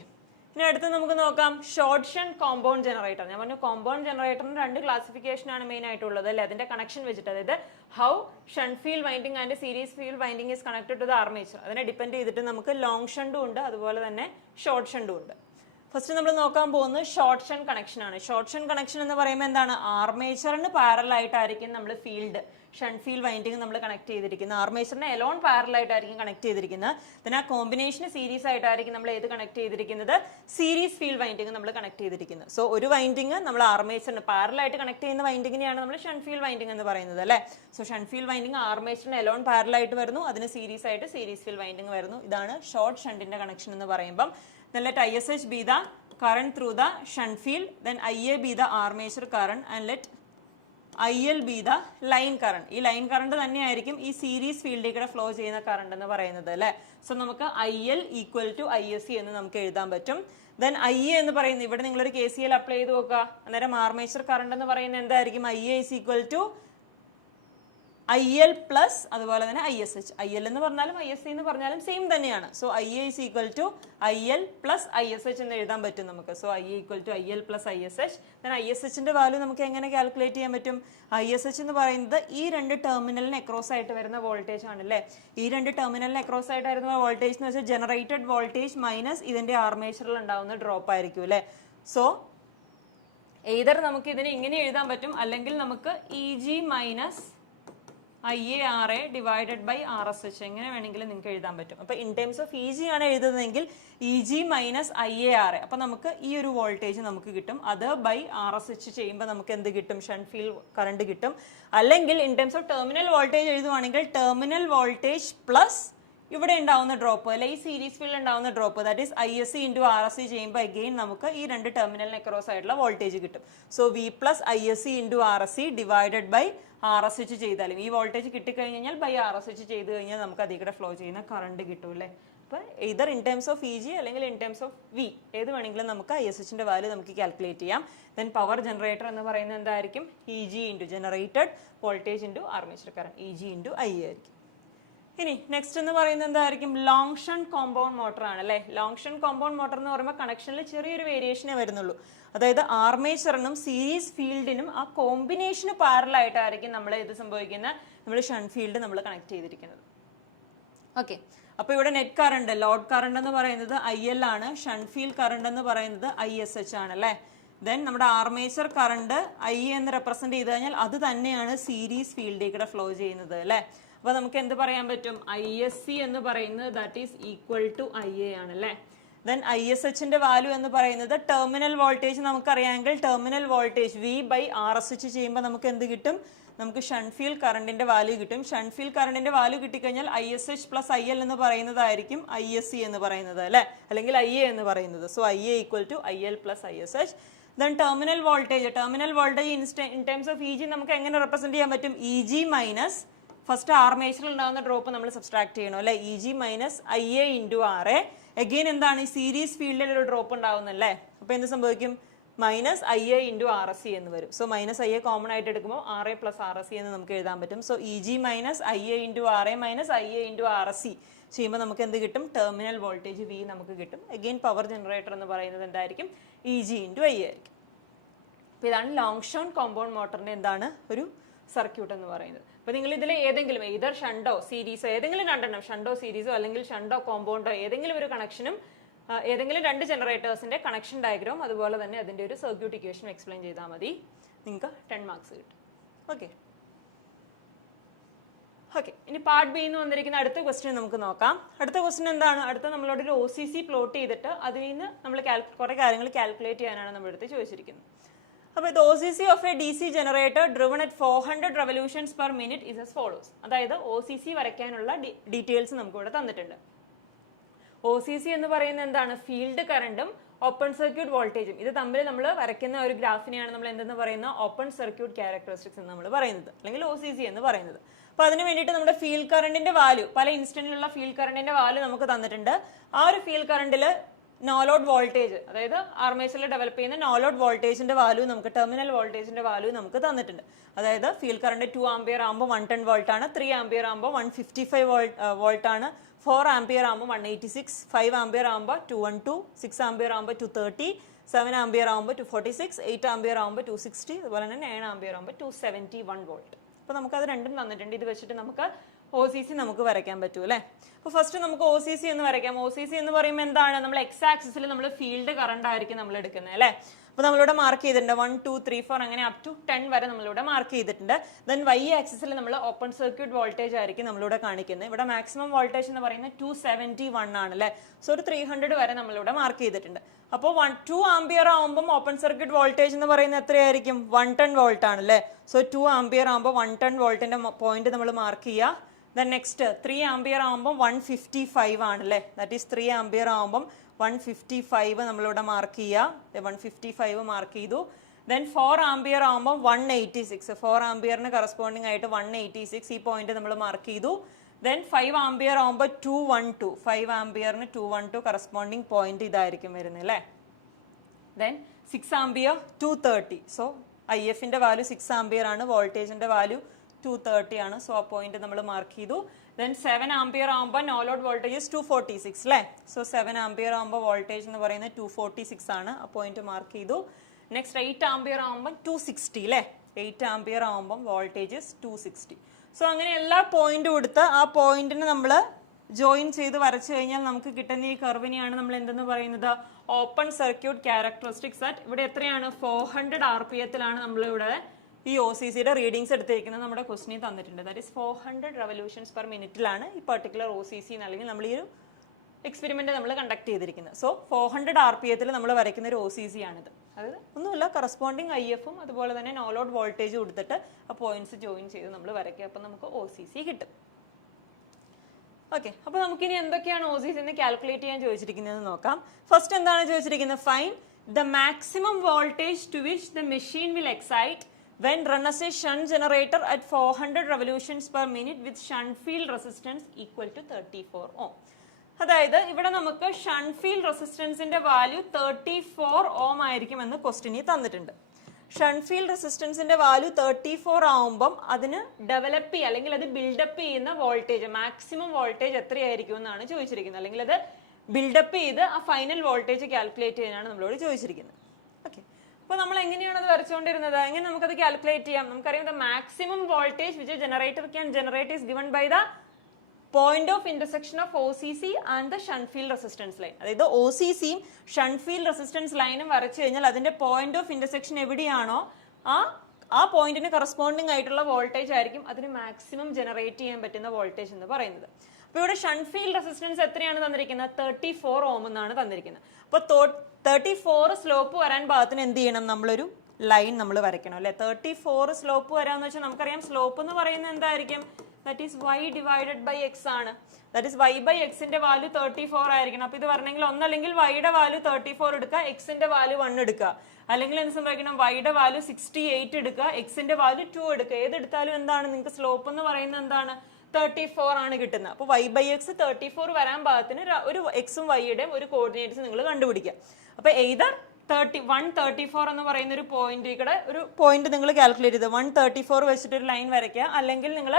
ഇനി അടുത്ത് നമുക്ക് നോക്കാം ഷോർട്ട് ഷണ്ട് കോമ്പൗണ്ട് ജനറേറ്റർ. ഞാൻ പറഞ്ഞു കോമ്പൗണ്ട് ജനറേറ്ററിന് രണ്ട് ക്ലാസിഫിക്കേഷൻ ആണ് മെയിൻ ആയിട്ടുള്ളത് അല്ലെ. അതിന്റെ കണക്ഷൻ വെച്ചിട്ട്, അതായത് how shunt field winding and series field winding is connected to the armature. അതിനെ ഡിപ്പെൻഡ് ചെയ്തിട്ട് നമുക്ക് ലോങ് ഷണ്ടും ഉണ്ട് അതുപോലെ തന്നെ ഷോർട്ട് ഷണ്ടും ഉണ്ട്. ഫസ്റ്റ് നമ്മൾ നോക്കാൻ പോകുന്നത് ഷോർട്ട് ഷണ്ട് കണക്ഷൻ ആണ്. ഷോർട്ട് ഷണ്ട് കണക്ഷൻ എന്ന് പറയുമ്പോൾ എന്താണ്? ആർമേച്ചറിന് പാരലൽ ആയിട്ടായിരിക്കും നമ്മൾ ഫീൽഡ് ഷണ്ട് ഫീൽഡ് വൈൻഡിങ് നമ്മൾ കണക്ട് ചെയ്തിരിക്കുന്നത്. ആർമേച്ചറിനെ എലോൺ പാരലൽ ആയിട്ടായിരിക്കും കണക്ട് ചെയ്തിരിക്കുന്നത്. പിന്നെ ആ കോമ്പിനേഷന് സീരീസ് ആയിട്ടായിരിക്കും നമ്മൾ ഏത് കണക്ട് ചെയ്തിരിക്കുന്നത്? സീരീസ് ഫീൽഡ് വൈൻഡിങ് നമ്മൾ കണക്ട് ചെയ്തിരിക്കുന്നത്. സോ ഒരു വൈൻഡിങ് നമ്മൾ ആർമേച്ചറിന് പാരലൽ ആയിട്ട് കണക്ട് ചെയ്യുന്ന വൈൻഡിങ്ങിനെയാണ് നമ്മൾ ഷണ്ട് ഫീൽഡ് വൈൻഡിങ് എന്ന് പറയുന്നത് അല്ലേ. സോ ഷണ്ട് ഫീൽഡ് വൈൻഡിങ് ആർമേച്ചറിന് എലോൺ പാരലൽ ആയിട്ട് വരുന്നു, അതിന് സീരീസ് ആയിട്ട് സീരീസ് ഫീൽഡ് വൈൻഡിങ് വരുന്നു. ഇതാണ് ഷോർട്ട് ഷണ്ടിന്റെ കണക്ഷൻ എന്ന് പറയുമ്പോൾ. Then let ISH be the current through the shunt field, then IA be the armature current and let IL be the line current. ഈ line current തന്നെയായിരിക്കും ഈ series ഫീൽഡിൽ കൂടെ flow ചെയ്യുന്ന കറണ്ട് എന്ന് പറയുന്നത് അല്ലേ. സോ നമുക്ക് IL ഈക്വൽ ടു ISC എന്ന് നമുക്ക് എഴുതാൻ പറ്റും. ദെൻ IA എന്ന് പറയുന്നത് ഇവിടെ നിങ്ങളൊരു KCL അപ്ലൈ ചെയ്ത് നോക്കുക. അന്നേരം ആർമേച്ചർ കറണ്ട് എന്ന് പറയുന്നത് എന്തായിരിക്കും? IA is equal to IL plus അതുപോലെ തന്നെ ISH. IL എന്ന് പറഞ്ഞാലും ISC എന്ന് പറഞ്ഞാലും സെയിം തന്നെയാണ്. So IA is equal to IL plus ISH എന്ന് എഴുതാൻ പറ്റും നമുക്ക്. So IA equal to IL plus ISH. then ISHന്റെ വാല്യൂ നമുക്ക് എങ്ങനെ കാൽക്കുലേറ്റ് ചെയ്യാൻ പറ്റും? ISH എന്ന് പറയുന്നത് ഈ രണ്ട് ടെർമിനലിന് അക്രോസ് ആയിട്ട് വരുന്ന വോൾട്ടേജ് ആണ് അല്ലേ. ഈ രണ്ട് ടെർമിനലിന് അക്രോസ് ആയിട്ട് വരുന്ന വോൾട്ടേജ് എന്ന് വെച്ചാൽ ജനറേറ്റഡ് വോൾട്ടേജ് മൈനസ് ഇതിന്റെ ആർമേച്ചറിൽ ഉണ്ടാവുന്ന ഡ്രോപ്പ് ആയിരിക്കും അല്ലേ. സോ എയ്തർ നമുക്ക് ഇതിനെ ഇങ്ങനെ എഴുതാൻ പറ്റും, അല്ലെങ്കിൽ നമുക്ക് EG minus IARA divided by RSH എങ്ങനെ വേണമെങ്കിലും നിങ്ങൾക്ക് എഴുതാൻ പറ്റും. അപ്പൊ ഇൻ ടേംസ് ഓഫ് EG ആണ് എഴുതുന്നതെങ്കിൽ EG മൈനസ് IARA. അപ്പൊ നമുക്ക് ഈ ഒരു വോൾട്ടേജ് നമുക്ക് കിട്ടും. അത് ബൈ RSH ചെയ്യുമ്പോൾ നമുക്ക് എന്ത് കിട്ടും? ഷണ്ട് ഫീൽഡ് കറണ്ട് കിട്ടും. അല്ലെങ്കിൽ in terms of terminal voltage എഴുതുവാണെങ്കിൽ ടെർമിനൽ വോൾട്ടേജ് പ്ലസ് ഇവിടെ ഉണ്ടാവുന്ന ഡ്രോപ്പ് അല്ലെ, ഈ സീരീസ് ഫീൽഡ് ഉണ്ടാവുന്ന drop that is ISC into RSC ചെയ്യുമ്പോൾ അഗെയിൻ നമുക്ക് ഈ രണ്ട് ടെർമിനലിന് അക്രോസ് ആയിട്ടുള്ള വോൾട്ടേജ് കിട്ടും. So V plus ISC into RSC divided by RSH ചെയ്താലും ഈ വോൾട്ടേജ് കിട്ടിക്കഴിഞ്ഞാൽ ബൈ RSH ചെയ്ത് കഴിഞ്ഞാൽ നമുക്ക് അതിൽ കൂടെ ഫ്ലോ ചെയ്യുന്ന കറണ്ട് കിട്ടും അല്ലേ. അപ്പോൾ ഇതർ ഇൻ ടേംസ് ഓഫ് EG അല്ലെങ്കിൽ ഇൻ ടേംസ് ഓഫ് V ഏത് വേണമെങ്കിലും നമുക്ക് ISHന്റെ വാല്യൂ നമുക്ക് കാൽക്കുലേറ്റ് ചെയ്യാം. ദെൻ പവർ ജനറേറ്റർ എന്ന് പറയുന്നത് എന്തായിരിക്കും? EG into generated voltage into armature current EG into I ആയിരിക്കും. ഇനി നെക്സ്റ്റ് എന്ന് പറയുന്നത് എന്തായിരിക്കും? ലോങ് ഷണ്ട് കോമ്പൗണ്ട് മോട്ടർ ആണ് അല്ലേ. ലോങ് ഷണ്ട് കോമ്പൗണ്ട് മോട്ടർ എന്ന് പറയുമ്പോൾ കണക്ഷനിൽ ചെറിയൊരു വേരിയേഷനേ വരുന്നുള്ളൂ. അതായത് ആർമേച്ചറിനും സീരീസ് ഫീൽഡിനും ആ കോമ്പിനേഷന് പാരലായിട്ടായിരിക്കും നമ്മൾ ഇത് സംഭവിക്കുന്നത്, നമ്മൾ ഷണ്ട് ഫീൽഡ് നമ്മൾ കണക്ട് ചെയ്തിരിക്കുന്നത്. ഓക്കെ, അപ്പൊ ഇവിടെ നെറ്റ് കറണ്ട് ലോഡ് കറണ്ട് എന്ന് പറയുന്നത് IL ആണ്, ഷണ്ട് ഫീൽഡ് കറണ്ട് എന്ന് പറയുന്നത് ISH ആണ് അല്ലേ. ദെൻ നമ്മുടെ ആർമേച്ചർ കറണ്ട് I എന്ന് റെപ്രസെന്റ് ചെയ്ത് കഴിഞ്ഞാൽ അത് തന്നെയാണ് സീരീസ് ഫീൽഡിൽ കൂടെ ഫ്ലോ ചെയ്യുന്നത് അല്ലേ. അപ്പൊ നമുക്ക് എന്ത് പറയാൻ പറ്റും? ISC എന്ന് പറയുന്നത് that is equal to IA ആണ് അല്ലേ. ദെൻ ISHന്റെ വാല്യൂ എന്ന് പറയുന്നത് ടെർമിനൽ വോൾട്ടേജ് നമുക്കറിയാമെങ്കിൽ terminal voltage V by RSH ചെയ്യുമ്പോൾ നമുക്ക് എന്ത് കിട്ടും? നമുക്ക് ഷണ്ട് ഫീൽഡ് കറണ്ടിന്റെ വാല്യൂ കിട്ടും. ഷണ്ട് ഫീൽഡ് കറണ്ടിന്റെ വാല്യൂ കിട്ടിക്കഴിഞ്ഞാൽ ISH പ്ലസ് IL എന്ന് പറയുന്നതായിരിക്കും ISC എന്ന് പറയുന്നത് അല്ലെ, അല്ലെങ്കിൽ IA എന്ന് പറയുന്നത്. So IA equal to IL plus ISH. Then terminal voltage in terms of EG നമുക്ക് എങ്ങനെ റെപ്രസെന്റ് ചെയ്യാൻ പറ്റും? EG മൈനസ് ഫസ്റ്റ് ആർമേച്ചറിൽ ഉണ്ടാകുന്ന ഡ്രോപ്പ് നമ്മൾ സബ്സ്ട്രാക്ട് ചെയ്യണം അല്ലെ. EG minus IA into RA. Again എന്താണ്? ഈ സീരീസ് ഫീൽഡിൽ ഒരു ഡ്രോപ്പ് ഉണ്ടാവുന്നല്ലേ. അപ്പൊ എന്ത് സംഭവിക്കും? മൈനസ് IA ഇൻറ്റു RSC എന്ന് വരും. സോ മൈനസ് IA കോമൺ ആയിട്ട് എടുക്കുമ്പോൾ RA പ്ലസ് RSC എന്ന് നമുക്ക് എഴുതാൻ പറ്റും. So EG minus IA into RA minus IA into RSC ചെയ്യുമ്പോൾ നമുക്ക് എന്ത് കിട്ടും? ടെർമിനൽ വോൾട്ടേജ് V നമുക്ക് കിട്ടും. അഗെയിൻ പവർ ജനറേറ്റർ എന്ന് പറയുന്നത് എന്തായിരിക്കും? EG ഇൻറ്റു IA ആയിരിക്കും. അപ്പോൾ ഇതാണ് ലോങ് ഷോൺ കോമ്പൗണ്ട് മോട്ടറിന്റെ എന്താണ് ഒരു സർക്യൂട്ട് എന്ന് പറയുന്നത്. അപ്പോൾ നിങ്ങൾ ഇതിൽ ഏതെങ്കിലും ഇതർ ഷണ്ടോ സീരീസോ ഏതെങ്കിലും രണ്ടെണ്ണം ഷണ്ടോ സീരീസോ അല്ലെങ്കിൽ ഷണ്ടോ കോമ്പൗണ്ടോ ഏതെങ്കിലും ഒരു കണക്ഷനും ഏതെങ്കിലും രണ്ട് ജനറേറ്റേഴ്സിന്റെ കണക്ഷൻ ഡയഗ്രാം അതുപോലെ തന്നെ അതിന്റെ ഒരു സർക്യൂട്ട് ഇക്വേഷൻ എക്സ്പ്ലെയിൻ ചെയ്താൽ മതി, നിങ്ങൾക്ക് 10 മാർക്സ് കിട്ടും. ഓക്കെ ഓക്കെ ഇനി പാർട്ട് ബി എന്ന് വന്നിരിക്കുന്ന അടുത്ത ക്വസ്റ്റ്യൻ നമുക്ക് നോക്കാം. അടുത്ത ക്വസ്റ്റ്യൻ എന്താണ്? അടുത്ത നമ്മളോട് ഒരു OCC പ്ലോട്ട് ചെയ്തിട്ട് അതിൽ നിന്ന് നമ്മൾ കുറെ കാര്യങ്ങൾ കാൽക്കുലേറ്റ് ചെയ്യാനാണ് നമ്മുടെ അടുത്ത് ചോദിച്ചിരിക്കുന്നത്. അപ്പോൾ ഇത് OCC of A DC generator driven at 400 revolutions per minute is as follows. അതായത് OCC വരയ്ക്കാനുള്ള ഡീറ്റെയിൽസ് നമുക്ക് ഇവിടെ തന്നിട്ടുണ്ട്. OCC എന്ന് പറയുന്നത് എന്താണ്? ഫീൽഡ് കറണ്ടും ഓപ്പൺ സർക്യൂട്ട് വോൾട്ടേജും ഇത് തമ്മിൽ നമ്മൾ വരയ്ക്കുന്ന ഒരു ഗ്രാഫിനെയാണ് നമ്മൾ എന്തെന്ന് പറയുന്നത്? ഓപ്പൺ സർക്യൂട്ട് ക്യാരക്ടറിസ്റ്റിക്സ് എന്ന് നമ്മൾ പറയുന്നത്, അല്ലെങ്കിൽ OCC എന്ന് പറയുന്നത്. അപ്പൊ അതിന് വേണ്ടിയിട്ട് നമ്മുടെ ഫീൽഡ് കറണ്ടിന്റെ വാല്യൂ, പല ഇൻസ്റ്റന്റിലുള്ള ഫീൽഡ് കറണ്ടിന്റെ വാല്യൂ നമുക്ക് തന്നിട്ടുണ്ട്. ആ ഒരു ഫീൽഡ് കറണ്ടിൽ നോലോഡ് വോൾട്ടേജ്, അതായത് ആർമേച്ചറിൽ ഡെവലപ്പ് ചെയ്യുന്ന നോലോഡ് വോൾട്ടേജിന്റെ വാല്യൂ നമുക്ക്, ടെർമിനൽ വോൾട്ടേജിന്റെ വാല്യൂ നമുക്ക് തന്നിട്ടുണ്ട്. അതായത് ഫീൽഡ് കറണ്ട് 2 ആംപിയർ ആകുമ്പോൾ 110 വോൾട്ട് ആണ്, 3 ആംപിയർ ആകുമ്പോൾ 155 വോൾട്ട് ആണ്, 4 ആംപിയർ ആകുമ്പോൾ 186, 5 ആംപിയർ ആകുമ്പോൾ 212, 6 ആംപിയർ ആകുമ്പോൾ 230, 7 ആംപിയർ ആകുമ്പോൾ 246, 8 ആംപിയർ ആകുമ്പോൾ 260, അതുപോലെ തന്നെ 9 ആംപിയർ ആകുമ്പോൾ 271 വോൾട്ട്. അപ്പോൾ നമുക്കത് രണ്ടും തന്നിട്ടുണ്ട്. ഇത് വെച്ചിട്ട് നമുക്ക് OCC നമുക്ക് വരയ്ക്കാൻ പറ്റൂ അല്ലേ? അപ്പോൾ ഫസ്റ്റ് നമുക്ക് OCC എന്ന് വരയ്ക്കാം. OCC എന്ന് പറയുമ്പോൾ എന്താണ്? നമ്മൾ എക്സ് ആക്സിസിൽ നമ്മൾ ഫീൽഡ് കറണ്ട് ആയിരിക്കും നമ്മൾ എടുക്കുന്നത് അല്ലേ? അപ്പോൾ നമ്മളിവിടെ മാർക്ക് ചെയ്തിട്ടുണ്ട് 1 2 3 4 അങ്ങനെ അപ് ടു 10 വരെ നമ്മളിവിടെ മാർക്ക് ചെയ്തിട്ടുണ്ട്. ദെൻ Y ആക്സിസിൽ നമ്മൾ ഓപ്പൺ സർക്യൂട്ട് വോൾട്ടേജ് ആയിരിക്കും നമ്മളിവിടെ കാണിക്കുന്നത്. ഇവിടെ മാക്സിമം വോൾട്ടേജ് എന്ന് പറയുന്നത് 271 ആണ് അല്ലേ? സോ ഒരു 300 വരെ നമ്മളിവിടെ മാർക്ക് ചെയ്തിട്ടുണ്ട്. അപ്പോൾ 2 ആംപിയർ ആകുമ്പോൾ ഓപ്പൺ സർക്യൂട്ട് വോൾട്ടേജ് എന്ന് പറയുന്നത് എത്രയായിരിക്കും? 110 വോൾട്ട് ആണ് അല്ലേ? സോ 2 ആംപിയർ ആകുമ്പോൾ 110 വോൾട്ടിന്റെ പോയിന്റ് നമ്മൾ മാർക്ക് ചെയ്യുക. ദെൻ നെക്സ്റ്റ് 3 ആംപിയർ ആകുമ്പോൾ 155 ആണ് അല്ലേ? ദാറ്റ് ഈസ് 3 ആംപിയർ ആകുമ്പോൾ 155 നമ്മളിവിടെ മാർക്ക് ചെയ്യുക. 155 മാർക്ക് ചെയ്തു. ദെൻ 4 ആംപിയർ ആകുമ്പോൾ 186, 4 ആംപിയറിന് കറസ്പോണ്ടിങ് ആയിട്ട് 186 ഈ പോയിന്റ് നമ്മൾ മാർക്ക് ചെയ്തു. ദെൻ 5 ആംപിയർ ആകുമ്പോൾ 212, 5 ആംപിയറിന് 212 കറസ്പോണ്ടിങ് പോയിന്റ് ഇതായിരിക്കും വരുന്നത് അല്ലേ? ദെൻ 6 ആംപിയർ 230, സോ IFന്റെ വാല്യൂ 6 ആംപിയർ ആണ്, വോൾട്ടേജിന്റെ വാല്യൂ 230 ആണ്. സോ ആ പോയിന്റ് നമ്മൾ മാർക്ക് ചെയ്തു. ദെൻ 7 ആംപിയർ ആകുമ്പോൾ നോ ലോഡ് വോൾട്ടേജ് 246 അല്ലേ? സോ 7 ആംപിയർ ആകുമ്പോൾ വോൾട്ടേജ് എന്ന് പറയുന്നത് 246 ആണ്, ആ പോയിന്റ് മാർക്ക് ചെയ്തു. നെക്സ്റ്റ് 8 ആംപിയർ ആകുമ്പോൾ 260 അല്ലേ? 8 ആംപിയർ ആകുമ്പോൾ വോൾട്ടേജ് 260. സോ അങ്ങനെ എല്ലാ പോയിന്റും കൊടുത്ത് ആ പോയിന്റിന് നമ്മൾ ജോയിൻ ചെയ്ത് വരച്ചു കഴിഞ്ഞാൽ നമുക്ക് കിട്ടുന്ന ഈ കർവിനെയാണ് നമ്മൾ എന്തെന്ന് പറയുന്നത്? ഓപ്പൺ സർക്യൂട്ട് ക്യാരക്ടറിസ്റ്റിക്സ് അറ്റ് ഇവിടെ എത്രയാണ്? 400 RPMത്തിലാണ് നമ്മളിവിടെ ഈ OCCയുടെ റീഡിങ്സ് എടുത്തിരിക്കുന്നത്. നമ്മുടെ ക്വസ്റ്റിനെ തന്നിട്ടുണ്ട്. ദാറ്റ് ഈസ് 400 revolutions per minute-ലാണ് ഈ പെർട്ടിക്കുലർ OCC അല്ലെങ്കിൽ നമ്മൾ ഈ ഒരു എക്സ്പെരിമെന്റ് നമ്മൾ കണ്ടക്ട് ചെയ്തിരിക്കുന്നത്. സോ 400 RPMത്തിൽ നമ്മൾ വരയ്ക്കുന്ന ഒരു OCC ആണിത്. അതായത് ഒന്നുമില്ല, കറസ്പോണ്ടിങ് IF-ഉം അതുപോലെ തന്നെ നോ ലോഡ് വോൾട്ടേജ് കൊടുത്തിട്ട് ആ പോയിന്റ്സ് ജോയിൻ ചെയ്ത് നമ്മൾ വരയ്ക്കുക. അപ്പം നമുക്ക് OCC കിട്ടും. ഓക്കെ, അപ്പോൾ നമുക്കിനി എന്തൊക്കെയാണ് OCC എന്ന് കാൽക്കുലേറ്റ് ചെയ്യാൻ ചോദിച്ചിരിക്കുന്നത് നോക്കാം. ഫസ്റ്റ് എന്താണ് ചോദിച്ചിരിക്കുന്നത്? Find the maximum voltage to which the machine will excite when run as a shunt generator at 400 revolutions per minute with shunt field resistance equal to 34 ohm. അതായത് ഇവിടെ നമുക്ക് ഷണ്ട് ഫീൽഡ് റെസിസ്റ്റൻസിന്റെ value 34 ഓം ആയിരിക്കും എന്ന് ക്വസ്റ്റ്യനിൽ തന്നിട്ടുണ്ട്. ഷണ്ട് ഫീൽഡ് റെസിസ്റ്റൻസിന്റെ value 34 ആവുമ്പം അതിന് ഡെവലപ്പ് ചെയ്യുക അല്ലെങ്കിൽ അത് ബിൽഡപ്പ് ചെയ്യുന്ന വോൾട്ടേജ്, മാക്സിമം വോൾട്ടേജ് എത്രയായിരിക്കും എന്നാണ് ചോദിച്ചിരിക്കുന്നത്. അല്ലെങ്കിൽ അത് ബിൽഡപ്പ് ചെയ്ത് ആ ഫൈനൽ വോൾട്ടേജ് കാൽക്കുലേറ്റ് ചെയ്യാനാണ് നമ്മളോട് ചോദിച്ചിരിക്കുന്നത്. ഓക്കെ, അപ്പോൾ നമ്മൾ എങ്ങനെയാണ് അത് വരച്ചുകൊണ്ടിരുന്നത്? എങ്ങനെ നമുക്കത് കാൽക്കുലേറ്റ് ചെയ്യാം? നമുക്കറിയാം the maximum voltage which a generator can generate is given by the point of intersection of OCC and the shunt field resistance line. അതായത് OCCയും ഷണ്ട് ഫീൽഡ് റെസിസ്റ്റൻസ് ലൈനും വരച്ചു കഴിഞ്ഞാൽ അതിന്റെ പോയിന്റ് ഓഫ് ഇന്റർസെക്ഷൻ എവിടെയാണോ ആ പോയിന്റിന് കറസ്പോണ്ടിങ് ആയിട്ടുള്ള വോൾട്ടേജ് ആയിരിക്കും അതിന് മാക്സിമം ജനറേറ്റ് ചെയ്യാൻ പറ്റുന്ന വോൾട്ടേജ് എന്ന് പറയുന്നത്. അപ്പോൾ ഇവിടെ ഷണ്ട് ഫീൽഡ് റെസിസ്റ്റൻസ് എത്രയാണ് തന്നിരിക്കുന്നത്? 34 ഓം എന്നാണ് തന്നിരിക്കുന്നത്. അപ്പോൾ 34 സ്ലോപ്പ് വരാൻ പാകത്തിന് എന്ത് ചെയ്യണം? നമ്മളൊരു ലൈൻ നമ്മൾ വരയ്ക്കണം അല്ലെ? 34 സ്ലോപ്പ് വരാന്ന് വെച്ചാൽ നമുക്കറിയാം സ്ലോപ്പ് എന്ന് പറയുന്നത് എന്തായിരിക്കും? That is y divided by x ആണ്. ദാറ്റ് ഈസ് y ബൈ എക്സിന്റെ വാല്യൂ 34 ആയിരിക്കണം. അപ്പൊ ഇത് പറഞ്ഞെങ്കിൽ ഒന്നല്ലെങ്കിൽ y-യുടെ വാല്യൂ 34 എടുക്കുക, എക്സിന്റെ വാല്യൂ 1 എടുക്കുക, അല്ലെങ്കിൽ എന്ത് സംഭവിക്കണം? y-യുടെ വാല്യൂ 68 എടുക്കുക, എക്സിന്റെ വാല്യൂ 2 എടുക്കുക. ഏതെടുത്താലും എന്താണ് നിങ്ങൾക്ക് സ്ലോപ്പ് എന്ന് പറയുന്നത്? എന്താണ്? 34 ആണ് കിട്ടുന്നത്. അപ്പോൾ y ബൈ എക്സ് 34 വരാൻ പാകത്തിന് ഒരു എക്സും വൈയുടെയും ഒരു കോർഡിനേറ്റ്സ് നിങ്ങൾ കണ്ടുപിടിക്കുക. അപ്പൊ എയ്തർ 134 എന്ന് പറയുന്ന ഒരു പോയിന്റ് ഇവിടെ ഒരു പോയിന്റ് നിങ്ങൾ കാൽക്കുലേറ്റ് ചെയ്ത് 134 വെച്ചിട്ട് ഒരു ലൈൻ വരയ്ക്കുക, അല്ലെങ്കിൽ നിങ്ങൾ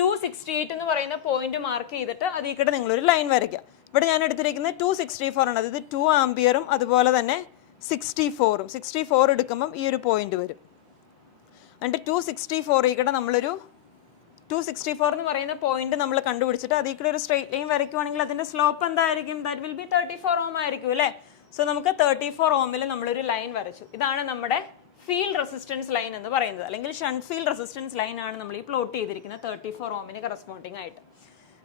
268 എന്ന് പറയുന്ന പോയിന്റ് മാർക്ക് ചെയ്തിട്ട് അതിൽ കൂടെ നിങ്ങൾ ഒരു ലൈൻ വരയ്ക്കുക. ഇവിടെ ഞാൻ എടുത്തിരിക്കുന്നത് 264 ആണ്, അതായത് 2 ആംപിയറും അതുപോലെ തന്നെ 64 എടുക്കുമ്പം ഈ ഒരു പോയിന്റ് വരും. എന്നിട്ട് 264 ഇവിടെ നമ്മളൊരു 264 എന്ന് പറയുന്ന പോയിന്റ് നമ്മൾ കണ്ടുപിടിച്ചിട്ട് അതിൽ കൂടെ ഒരു സ്ട്രെയിറ്റ് ലൈൻ വരയ്ക്കുവാണെങ്കിൽ അതിന്റെ സ്ലോപ്പ് എന്തായിരിക്കും? ദാറ്റ് വിൽ ബി 34 ഓം ആയിരിക്കും അല്ലേ. സോ നമുക്ക് 34 ഓമിൽ നമ്മളൊരു ലൈൻ വരച്ചു. ഇതാണ് നമ്മുടെ ഫീൽഡ് റെസിസ്റ്റൻസ് ലൈൻ എന്ന് പറയുന്നത്, അല്ലെങ്കിൽ ഷണ്ട് ഫീൽഡ് റെസിസ്റ്റൻസ് ലൈൻ ആണ് നമ്മൾ ഈ പ്ലോട്ട് ചെയ്തിരിക്കുന്നത് 34 ഓമിന് കറസ്പോണ്ടിങ് ആയിട്ട്.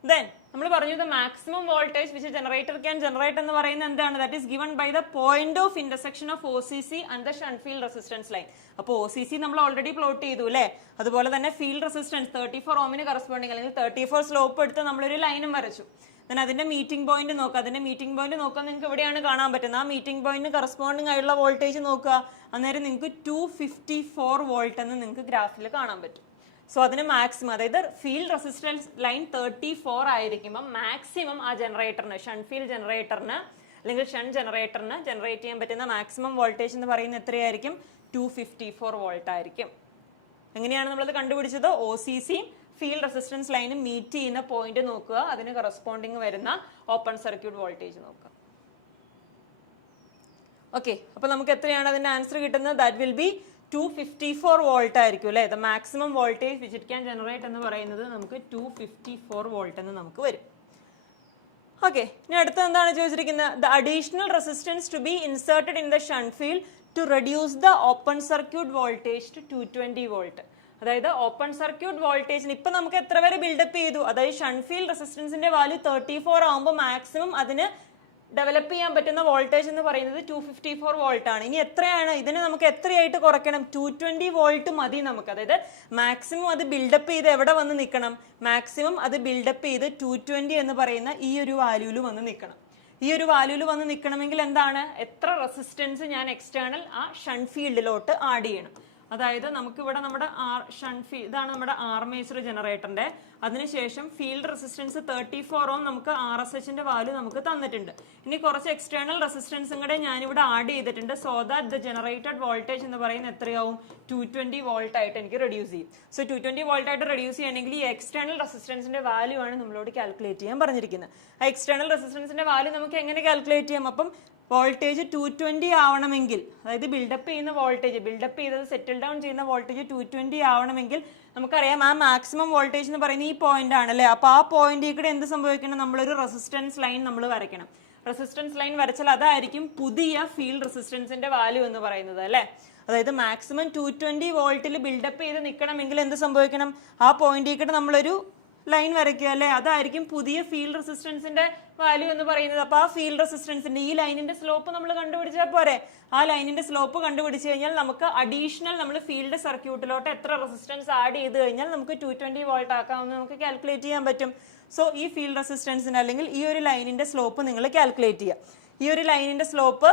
ദെൻ നമ്മൾ പറഞ്ഞു the maximum voltage which generator can generate എന്ന് പറയുന്നത് എന്താണ്? That is given by the point of intersection of OCC and the shunt field resistance line. അപ്പോൾ OCC നമ്മൾ ഓൾറെഡി പ്ലോട്ട് ചെയ്തു അല്ലേ. അതുപോലെ തന്നെ ഫീൽഡ് റെസിസ്റ്റൻസ് 34 ഓമിന് കറസ്പോണ്ടിങ് അല്ലെങ്കിൽ 34 സ്ലോപ്പ് എടുത്ത് നമ്മളൊരു ലൈനും വരച്ചു. then അതിന്റെ മീറ്റിംഗ് പോയിന്റ് നോക്കുക. അതിന്റെ മീറ്റിംഗ് പോയിന്റ് നോക്കാൻ നിങ്ങൾക്ക് എവിടെയാണ് കാണാൻ പറ്റുന്നത്? ആ മീറ്റിംഗ് പോയിന്റിന് കറസ്പോണ്ടിങ് ആയിട്ടുള്ള വോൾട്ടേജ് നോക്കുക. അന്നേരം നിങ്ങൾക്ക് 254 വോൾട്ട് എന്ന് നിങ്ങൾക്ക് ഗ്രാഫിൽ കാണാൻ പറ്റും. സോ അതിന് മാക്സിമം, അതായത് ഫീൽഡ് റെസിസ്റ്റൻസ് ലൈൻ 34 ആയിരിക്കുമ്പോൾ മാക്സിമം ആ ജനറേറ്ററിന്, ഷണ്ട് ഫീൽഡ് ജനറേറ്ററിന് അല്ലെങ്കിൽ ഷണ്ട് ജനറേറ്ററിന് ജനറേറ്റ് ചെയ്യാൻ പറ്റുന്ന മാക്സിമം വോൾട്ടേജ് എന്ന് പറയുന്നത് എത്രയായിരിക്കും? 254 വോൾട്ട് ആയിരിക്കും. എങ്ങനെയാണ് നമ്മളത് കണ്ടുപിടിച്ചത്? OCC ഫീൽഡ് റെസിസ്റ്റൻസ് ലൈന് മീറ്റ് ചെയ്യുന്ന പോയിന്റ് നോക്കുക, അതിന് കറസ്പോണ്ടിങ് വരുന്ന ഓപ്പൺ സർക്യൂട്ട് വോൾട്ടേജ് നോക്കുക. ഓക്കെ, അപ്പൊ നമുക്ക് എത്രയാണ് അതിന്റെ ആൻസർ കിട്ടുന്നത്? ദാറ്റ് വിൽ ബി 254 വോൾട്ട് ആയിരിക്കും അല്ലെ. The maximum voltage which it can generate എന്ന് പറയുന്നത് നമുക്ക് 254 വോൾട്ട് എന്ന് നമുക്ക് വരും. ഓക്കെ, ഇനി അടുത്ത എന്താണ് ചോദിച്ചിരിക്കുന്നത്? The additional resistance to be inserted in the shunt field to reduce the open circuit voltage to 220 volt. അതായത് ഓപ്പൺ സർക്യൂട്ട് വോൾട്ടേജിന് ഇപ്പൊ നമുക്ക് എത്ര വരെ ബിൽഡപ്പ് ചെയ്തു? അതായത് ഷണ്ട് ഫീൽഡ് റെസിസ്റ്റൻസിന്റെ വാല്യൂ 34 ആകുമ്പോൾ മാക്സിമം അതിന് ഡെവലപ്പ് ചെയ്യാൻ പറ്റുന്ന വോൾട്ടേജ് എന്ന് പറയുന്നത് 254 വോൾട്ട് ആണ്. ഇനി എത്രയാണ് ഇതിനെ നമുക്ക് എത്രയായിട്ട് കുറയ്ക്കണം? 220 വോൾട്ട് മതി നമുക്ക്. അതായത് മാക്സിമം അത് ബിൽഡപ്പ് ചെയ്ത് എവിടെ വന്ന് നിൽക്കണം? മാക്സിമം അത് ബിൽഡപ്പ് ചെയ്ത് 220 എന്ന് പറയുന്ന ഈ ഒരു വാല്യൂല് വന്ന് നിൽക്കണം. ഈ ഒരു വാല്യൂല് വന്ന് നിൽക്കണമെങ്കിൽ എന്താണ്? എത്ര റെസിസ്റ്റൻസ് ഞാൻ എക്സ്റ്റേണൽ ആ ഷണ്ട് ഫീൽഡിലോട്ട് ആഡ് ചെയ്യണം? അതായത് നമുക്ക് ഇവിടെ നമ്മുടെ ഷണ്ട് ഫീൽഡ്, ഇതാണ് നമ്മുടെ ആർമേച്ചർ ജനറേറ്ററിന്റെ. അതിനുശേഷം ഫീൽഡ് റെസിസ്റ്റൻസ് 34 ഓം നമുക്ക് RSHന്റെ വാല്യൂ നമുക്ക് തന്നിട്ടുണ്ട്. ഇനി കുറച്ച് എക്സ്റ്റേണൽ റെസിസ്റ്റൻസും കൂടെ ഞാനിവിടെ ആഡ് ചെയ്തിട്ടുണ്ട്. So that the generated voltage എന്ന് പറയുന്നത് എത്രയാവും? 220 വോൾട്ട് ആയിട്ട് എനിക്ക് റെഡ്യൂസ് ചെയ്യും. സോ 220 വോൾട്ട് ആയിട്ട് റെഡ്യൂസ് ചെയ്യണമെങ്കിൽ ഈ എക്സ്റ്റേണൽ റെസിസ്റ്റൻസിന്റെ വാല്യൂ ആണ് നമ്മളോട് കാൽക്കുലേറ്റ് ചെയ്യാൻ പറഞ്ഞിരിക്കുന്നത്. ആ എക്സ്റ്റേണൽ റെസിസ്റ്റൻസിന്റെ വാല്യൂ നമുക്ക് എങ്ങനെ കാൽക്കുലേറ്റ് ചെയ്യാം? അപ്പം വോൾട്ടേജ് 220 ആവണമെങ്കിൽ, അതായത് ബിൽഡപ്പ് ചെയ്യുന്ന വോൾട്ടേജ്, ബിൽഡപ്പ് ചെയ്തത് സെറ്റിൽ ഡൗൺ ചെയ്യുന്ന വോൾട്ടേജ് 220 ആവണമെങ്കിൽ നമുക്കറിയാം ആ മാക്സിമം വോൾട്ടേജ് എന്ന് പറയുന്നത് ഈ പോയിന്റ് ആണല്ലേ. അപ്പൊ ആ പോയിന്റിൽ കൂടെ എന്ത് സംഭവിക്കണം? നമ്മളൊരു റെസിസ്റ്റൻസ് ലൈൻ നമ്മൾ വരയ്ക്കണം. റെസിസ്റ്റൻസ് ലൈൻ വരച്ചാൽ അതായിരിക്കും പുതിയ ഫീൽഡ് റെസിസ്റ്റൻസിന്റെ വാല്യൂ എന്ന് പറയുന്നത് അല്ലെ. അതായത് മാക്സിമം 220 വോൾട്ടിൽ ബിൽഡപ്പ് ചെയ്ത് നിൽക്കണമെങ്കിൽ എന്ത് സംഭവിക്കണം? ആ പോയിന്റിൽ കൂടെ നമ്മളൊരു ലൈൻ വരയ്ക്കുക അല്ലെ. അതായിരിക്കും പുതിയ ഫീൽഡ് റെസിസ്റ്റൻസിന്റെ വാല്യൂ എന്ന് പറയുന്നത്. അപ്പൊ ആ ഫീൽഡ് റെസിസ്റ്റൻസിന്റെ ഈ ലൈനിന്റെ സ്ലോപ്പ് നമ്മൾ കണ്ടുപിടിച്ചാൽ പോരെ. ആ ലൈനിന്റെ സ്ലോപ്പ് കണ്ടുപിടിച്ച് കഴിഞ്ഞാൽ നമുക്ക് അഡീഷണൽ നമ്മൾ ഫീൽഡ് സർക്യൂട്ടിലോട്ട് എത്ര റെസിസ്റ്റൻസ് ആഡ് ചെയ്ത് കഴിഞ്ഞാൽ നമുക്ക് 220 വോൾട്ട് ആക്കാമെന്ന് നമുക്ക് കാൽക്കുലേറ്റ് ചെയ്യാൻ പറ്റും. സോ ഈ ഫീൽഡ് റെസിസ്റ്റൻസിന്റെ അല്ലെങ്കിൽ ഈ ഒരു ലൈനിന്റെ സ്ലോപ്പ് നിങ്ങൾ കാൽക്കുലേറ്റ് ചെയ്യുക. ഈ ഒരു ലൈനിന്റെ സ്ലോപ്പ്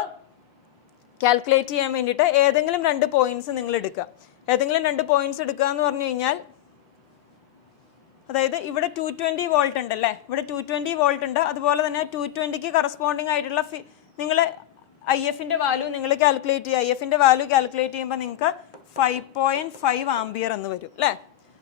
കാൽക്കുലേറ്റ് ചെയ്യാൻ വേണ്ടിയിട്ട് ഏതെങ്കിലും 2 പോയിന്റ്സ് നിങ്ങൾ എടുക്കുക. ഏതെങ്കിലും 2 പോയിന്റ്സ് എടുക്കുക എന്ന് പറഞ്ഞു കഴിഞ്ഞാൽ, അതായത് ഇവിടെ 220 വോൾട്ട് ഉണ്ടല്ലേ, ഇവിടെ 220 വോൾട്ട് ഉണ്ട്. അതുപോലെ തന്നെ 220ക്ക് കറസ്പോണ്ടിങ് ആയിട്ടുള്ള നിങ്ങൾ IFന്റെ വാല്യൂ നിങ്ങൾ കാൽക്കുലേറ്റ് ചെയ്യുക. IFന്റെ വാല്യൂ കാൽക്കുലേറ്റ് ചെയ്യുമ്പോൾ നിങ്ങൾക്ക് 5.5 ആംപിയർ എന്ന് വരും അല്ലേ.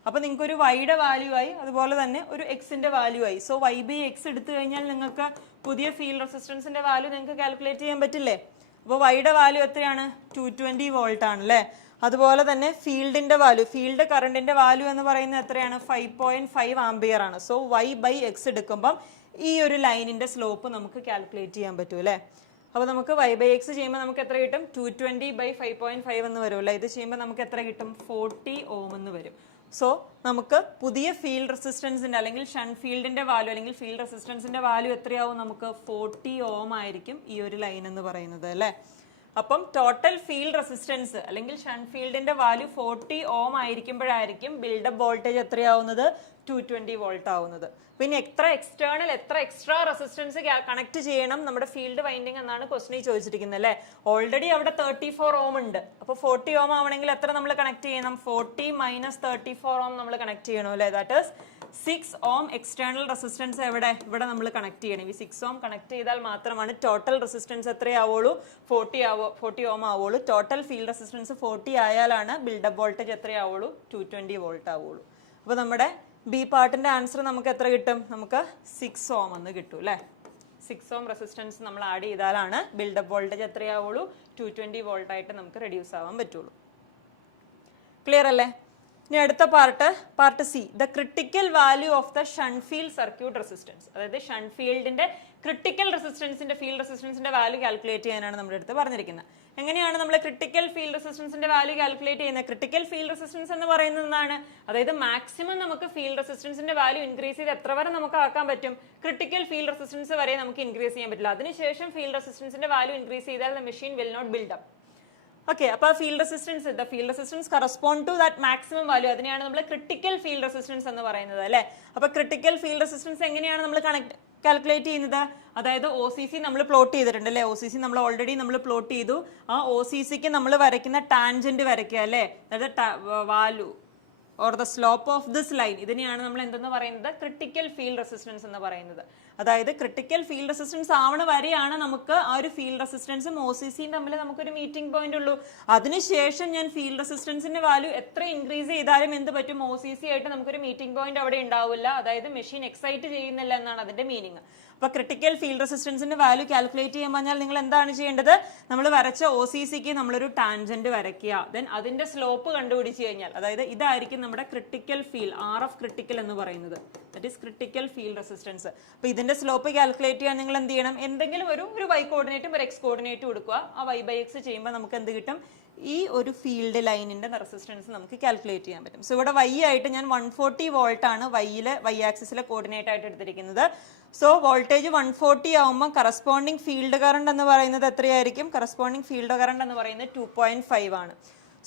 അപ്പൊ നിങ്ങൾക്ക് ഒരു വൈയുടെ വാല്യൂ ആയി, അതുപോലെ തന്നെ ഒരു എക്സിന്റെ വാല്യൂ ആയി. സോ y/x എടുത്തു കഴിഞ്ഞാൽ നിങ്ങൾക്ക് പുതിയ ഫീൽഡ് റെസിസ്റ്റൻസിന്റെ വാല്യൂ നിങ്ങൾക്ക് കാൽക്കുലേറ്റ് ചെയ്യാൻ പറ്റില്ലേ. അപ്പോൾ വൈയുടെ വാല്യൂ എത്രയാണ്? 220 വോൾട്ട് ആണ് അല്ലേ. അതുപോലെ തന്നെ ഫീൽഡിന്റെ വാല്യൂ, ഫീൽഡ് കറണ്ടിന്റെ വാല്യൂ എന്ന് പറയുന്നത് എത്രയാണ്? 5.5 ആംപിയർ ആണ്. സോ y/x എടുക്കുമ്പം ഈ ഒരു ലൈനിന്റെ സ്ലോപ്പ് നമുക്ക് കാൽക്കുലേറ്റ് ചെയ്യാൻ പറ്റും അല്ലേ. അപ്പൊ നമുക്ക് y/x ചെയ്യുമ്പോൾ നമുക്ക് എത്ര കിട്ടും? 220/5.5 എന്ന് വരും അല്ലേ. ഇത് ചെയ്യുമ്പോൾ നമുക്ക് എത്ര കിട്ടും? 40 ഓം എന്ന് വരും. സോ നമുക്ക് പുതിയ ഫീൽഡ് റെസിസ്റ്റൻസിന്റെ അല്ലെങ്കിൽ ഷണ്ട് ഫീൽഡിന്റെ വാല്യൂ അല്ലെങ്കിൽ ഫീൽഡ് റെസിസ്റ്റൻസിന്റെ വാല്യൂ എത്രയാവും? നമുക്ക് 40 ഓം ആയിരിക്കും ഈ ഒരു ലൈൻ എന്ന് പറയുന്നത് അല്ലേ. അപ്പം ടോട്ടൽ ഫീൽഡ് റെസിസ്റ്റൻസ് അല്ലെങ്കിൽ ഷണ്ട് ഫീൽഡിന്റെ വാല്യൂ 40 ഓം ആയിരിക്കുമ്പോഴായിരിക്കും ബിൽഡപ്പ് വോൾട്ടേജ് എത്രയാവുന്നത്? 220 വോൾട്ട് ആവുന്നത്. പിന്നെ എത്ര എക്സ്ട്രാ റെസിസ്റ്റൻസ് കണക്ട് ചെയ്യണം നമ്മുടെ ഫീൽഡ് വൈൻഡിങ് എന്നാണ് ക്വസ്റ്റിനിൽ ചോദിച്ചിരിക്കുന്നത് അല്ലേ. ഓൾറെഡി അവിടെ 34 ഓം ഉണ്ട്. അപ്പോൾ 40 ഓം ആവണമെങ്കിൽ എത്ര നമ്മൾ കണക്ട് ചെയ്യണം? 40 മൈനസ് 34 ഓം നമ്മൾ കണക്ട് ചെയ്യണം അല്ലേ. That is 6 ohm external resistance ഇവിടെ നമ്മൾ കണക്ട് ചെയ്യണം. ഈ 6 ഓം കണക്ട് ചെയ്താൽ മാത്രമാണ് ടോട്ടൽ റെസിസ്റ്റൻസ് എത്രയാവുള്ളൂ? 40 ഓം ആവുള്ളൂ. ടോട്ടൽ ഫീൽഡ് റെസിസ്റ്റൻസ് 40 ആയാലാണ് ബിൽഡപ്പ് വോൾട്ടേജ് എത്രയാവുള്ളൂ? 220 വോൾട്ട് ആവുള്ളൂ. അപ്പോൾ നമ്മുടെ ബി പാർട്ടിന്റെ ആൻസർ നമുക്ക് എത്ര കിട്ടും? നമുക്ക് 6 ഓം എന്ന് കിട്ടും അല്ലേ. 6 ഓം റെസിസ്റ്റൻസ് നമ്മൾ ആഡ് ചെയ്താലാണ് ബിൽഡപ്പ് വോൾട്ടേജ് എത്രയാവുള്ളൂ? 220 വോൾട്ട് ആയിട്ട് നമുക്ക് റെഡ്യൂസ് ആവാൻ പറ്റുള്ളൂ. ക്ലിയർ അല്ലേ? ഇനി അടുത്ത part C, the critical value of the shunt field circuit resistance. അതായത് ഷണ്ട് ഫീൽഡിന്റെ ക്രിട്ടിക്കൽ റെസിസ്റ്റൻസിന്റെ ഫീൽഡ് റെസിസ്റ്റൻസിന്റെ വാല്യൂ കാൽക്കുലേറ്റ് ചെയ്യാനാണ് നമ്മുടെ അടുത്ത് പറഞ്ഞിരിക്കുന്നത്. എങ്ങനെയാണ് നമ്മൾ ക്രിട്ടിക്കൽ ഫീൽഡ് റെസിസ്റ്റൻസിന്റെ വാല്യൂ കാൽക്കുലേറ്റ് ചെയ്യുന്നത്? ക്രിട്ടിക്കൽ ഫീൽഡ് റെസിസ്റ്റൻസ് എന്ന് പറയുന്നത് എന്താണ്? അതായത് മാക്സിമം നമുക്ക് ഫീൽഡ് റെസിസ്റ്റൻസിന്റെ വാല്യൂ ഇൻക്രീസ് ചെയ്ത് എത്ര വരെ നമുക്ക് ആക്കാൻ പറ്റും? ക്രിട്ടിക്കൽ ഫീൽഡ് റെസിസ്റ്റൻസ് വരെ നമുക്ക് ഇൻക്രീസ് ചെയ്യാൻ പറ്റില്ല. അതിനുശേഷം ഫീൽഡ് റെസിസ്റ്റൻസിന്റെ വാല്യൂ ഇൻക്രീസ് ചെയ്താൽ the machine will not build up. Okay, അപ്പൊ field resistance correspond to that maximum value, അതിനെയാണ് നമ്മൾ ക്രിട്ടിക്കൽ ഫീൽഡ് റെസിസ്റ്റൻസ് എന്ന് പറയുന്നത് അല്ലെ. അപ്പൊ ക്രിട്ടിക്കൽ ഫീൽഡ് റെസിസ്റ്റൻസ് എങ്ങനെയാണ് നമ്മൾ കാൽക്കുലേറ്റ് ചെയ്യുന്നത്? അതായത് OCC നമ്മൾ പ്ലോട്ട് ചെയ്തിട്ടുണ്ട് അല്ലെ. OCC നമ്മൾ ഓൾറെഡി പ്ലോട്ട് ചെയ്തു. ആ OCCക്ക് നമ്മൾ വരയ്ക്കുന്ന ടാൻജന്റ് വരയ്ക്കുക അല്ലെ. അതായത് value or the slope of this line, ഇതിനെയാണ് നമ്മൾ എന്തെന്ന് പറയുന്നത്? ക്രിട്ടിക്കൽ ഫീൽഡ് റെസിസ്റ്റൻസ് എന്ന് പറയുന്നത്. അതായത് ക്രിട്ടിക്കൽ ഫീൽഡ് റെസിസ്റ്റൻസ് ആവണ വരെയാണ് നമുക്ക് ആ ഒരു ഫീൽഡ് റെസിസ്റ്റൻസും OCCയും തമ്മിൽ നമുക്കൊരു മീറ്റിംഗ് പോയിന്റ് ഉള്ളൂ. അതിനുശേഷം ഞാൻ ഫീൽഡ് റെസിസ്റ്റൻസിന്റെ വാല്യൂ എത്ര ഇൻക്രീസ് ചെയ്താലും എന്ത് പറ്റും? OCC ആയിട്ട് നമുക്കൊരു മീറ്റിംഗ് പോയിന്റ് അവിടെ ഉണ്ടാവില്ല. അതായത് മെഷീൻ എക്സൈറ്റ് ചെയ്യുന്നില്ല എന്നാണ് അതിന്റെ മീനിങ്. അപ്പൊ ക്രിട്ടിക്കൽ ഫീൽഡ് റെസിസ്റ്റൻസിന്റെ വാല്യൂ കാൽക്കുലേറ്റ് ചെയ്യാൻ പറഞ്ഞാൽ നിങ്ങൾ എന്താണ് ചെയ്യേണ്ടത്? നമ്മൾ വരച്ച OCCക്ക് നമ്മളൊരു ടാൻജന്റ് വരയ്ക്കുക. ദെൻ അതിന്റെ സ്ലോപ്പ് കണ്ടുപിടിച്ച് കഴിഞ്ഞാൽ, അതായത് ഇതായിരിക്കും നമ്മുടെ ക്രിട്ടിക്കൽ ഫീൽഡ്, RF ക്രിട്ടിക്കൽ എന്ന് പറയുന്നത്. That is critical field resistance. അപ്പൊ ഇതിന്റെ സ്ലോപ്പ് കാൽക്കുലേറ്റ് ചെയ്യാൻ നിങ്ങൾ എന്ത് ചെയ്യണം? എന്തെങ്കിലും ഒരു Y കോർഡിനേറ്റും ഒരു X കോർഡിനേറ്റും കൊടുക്കുക. ആ Y/X ചെയ്യുമ്പോൾ നമുക്ക് എന്ത് കിട്ടും? ഈ ഒരു ഫീൽഡ് ലൈനിന്റെ റെസിസ്റ്റൻസ് നമുക്ക് കാൽക്കുലേറ്റ് ചെയ്യാൻ പറ്റും. സോ ഇവിടെ Y ആയിട്ട് ഞാൻ 140 വോൾട്ട് ആണ് Y ആക്സിസിലെ കോർഡിനേറ്റ് ആയിട്ട് എടുത്തിരിക്കുന്നത്. സോ വോൾട്ടേജ് 140 ആവുമ്പോൾ കറസ്പോണ്ടിങ് ഫീൽഡ് കറണ്ട് എന്ന് പറയുന്നത് എത്രയായിരിക്കും? കറസ്പോണ്ടിങ് ഫീൽഡ് കറണ്ട് എന്ന് പറയുന്നത് 2.5 ആണ്.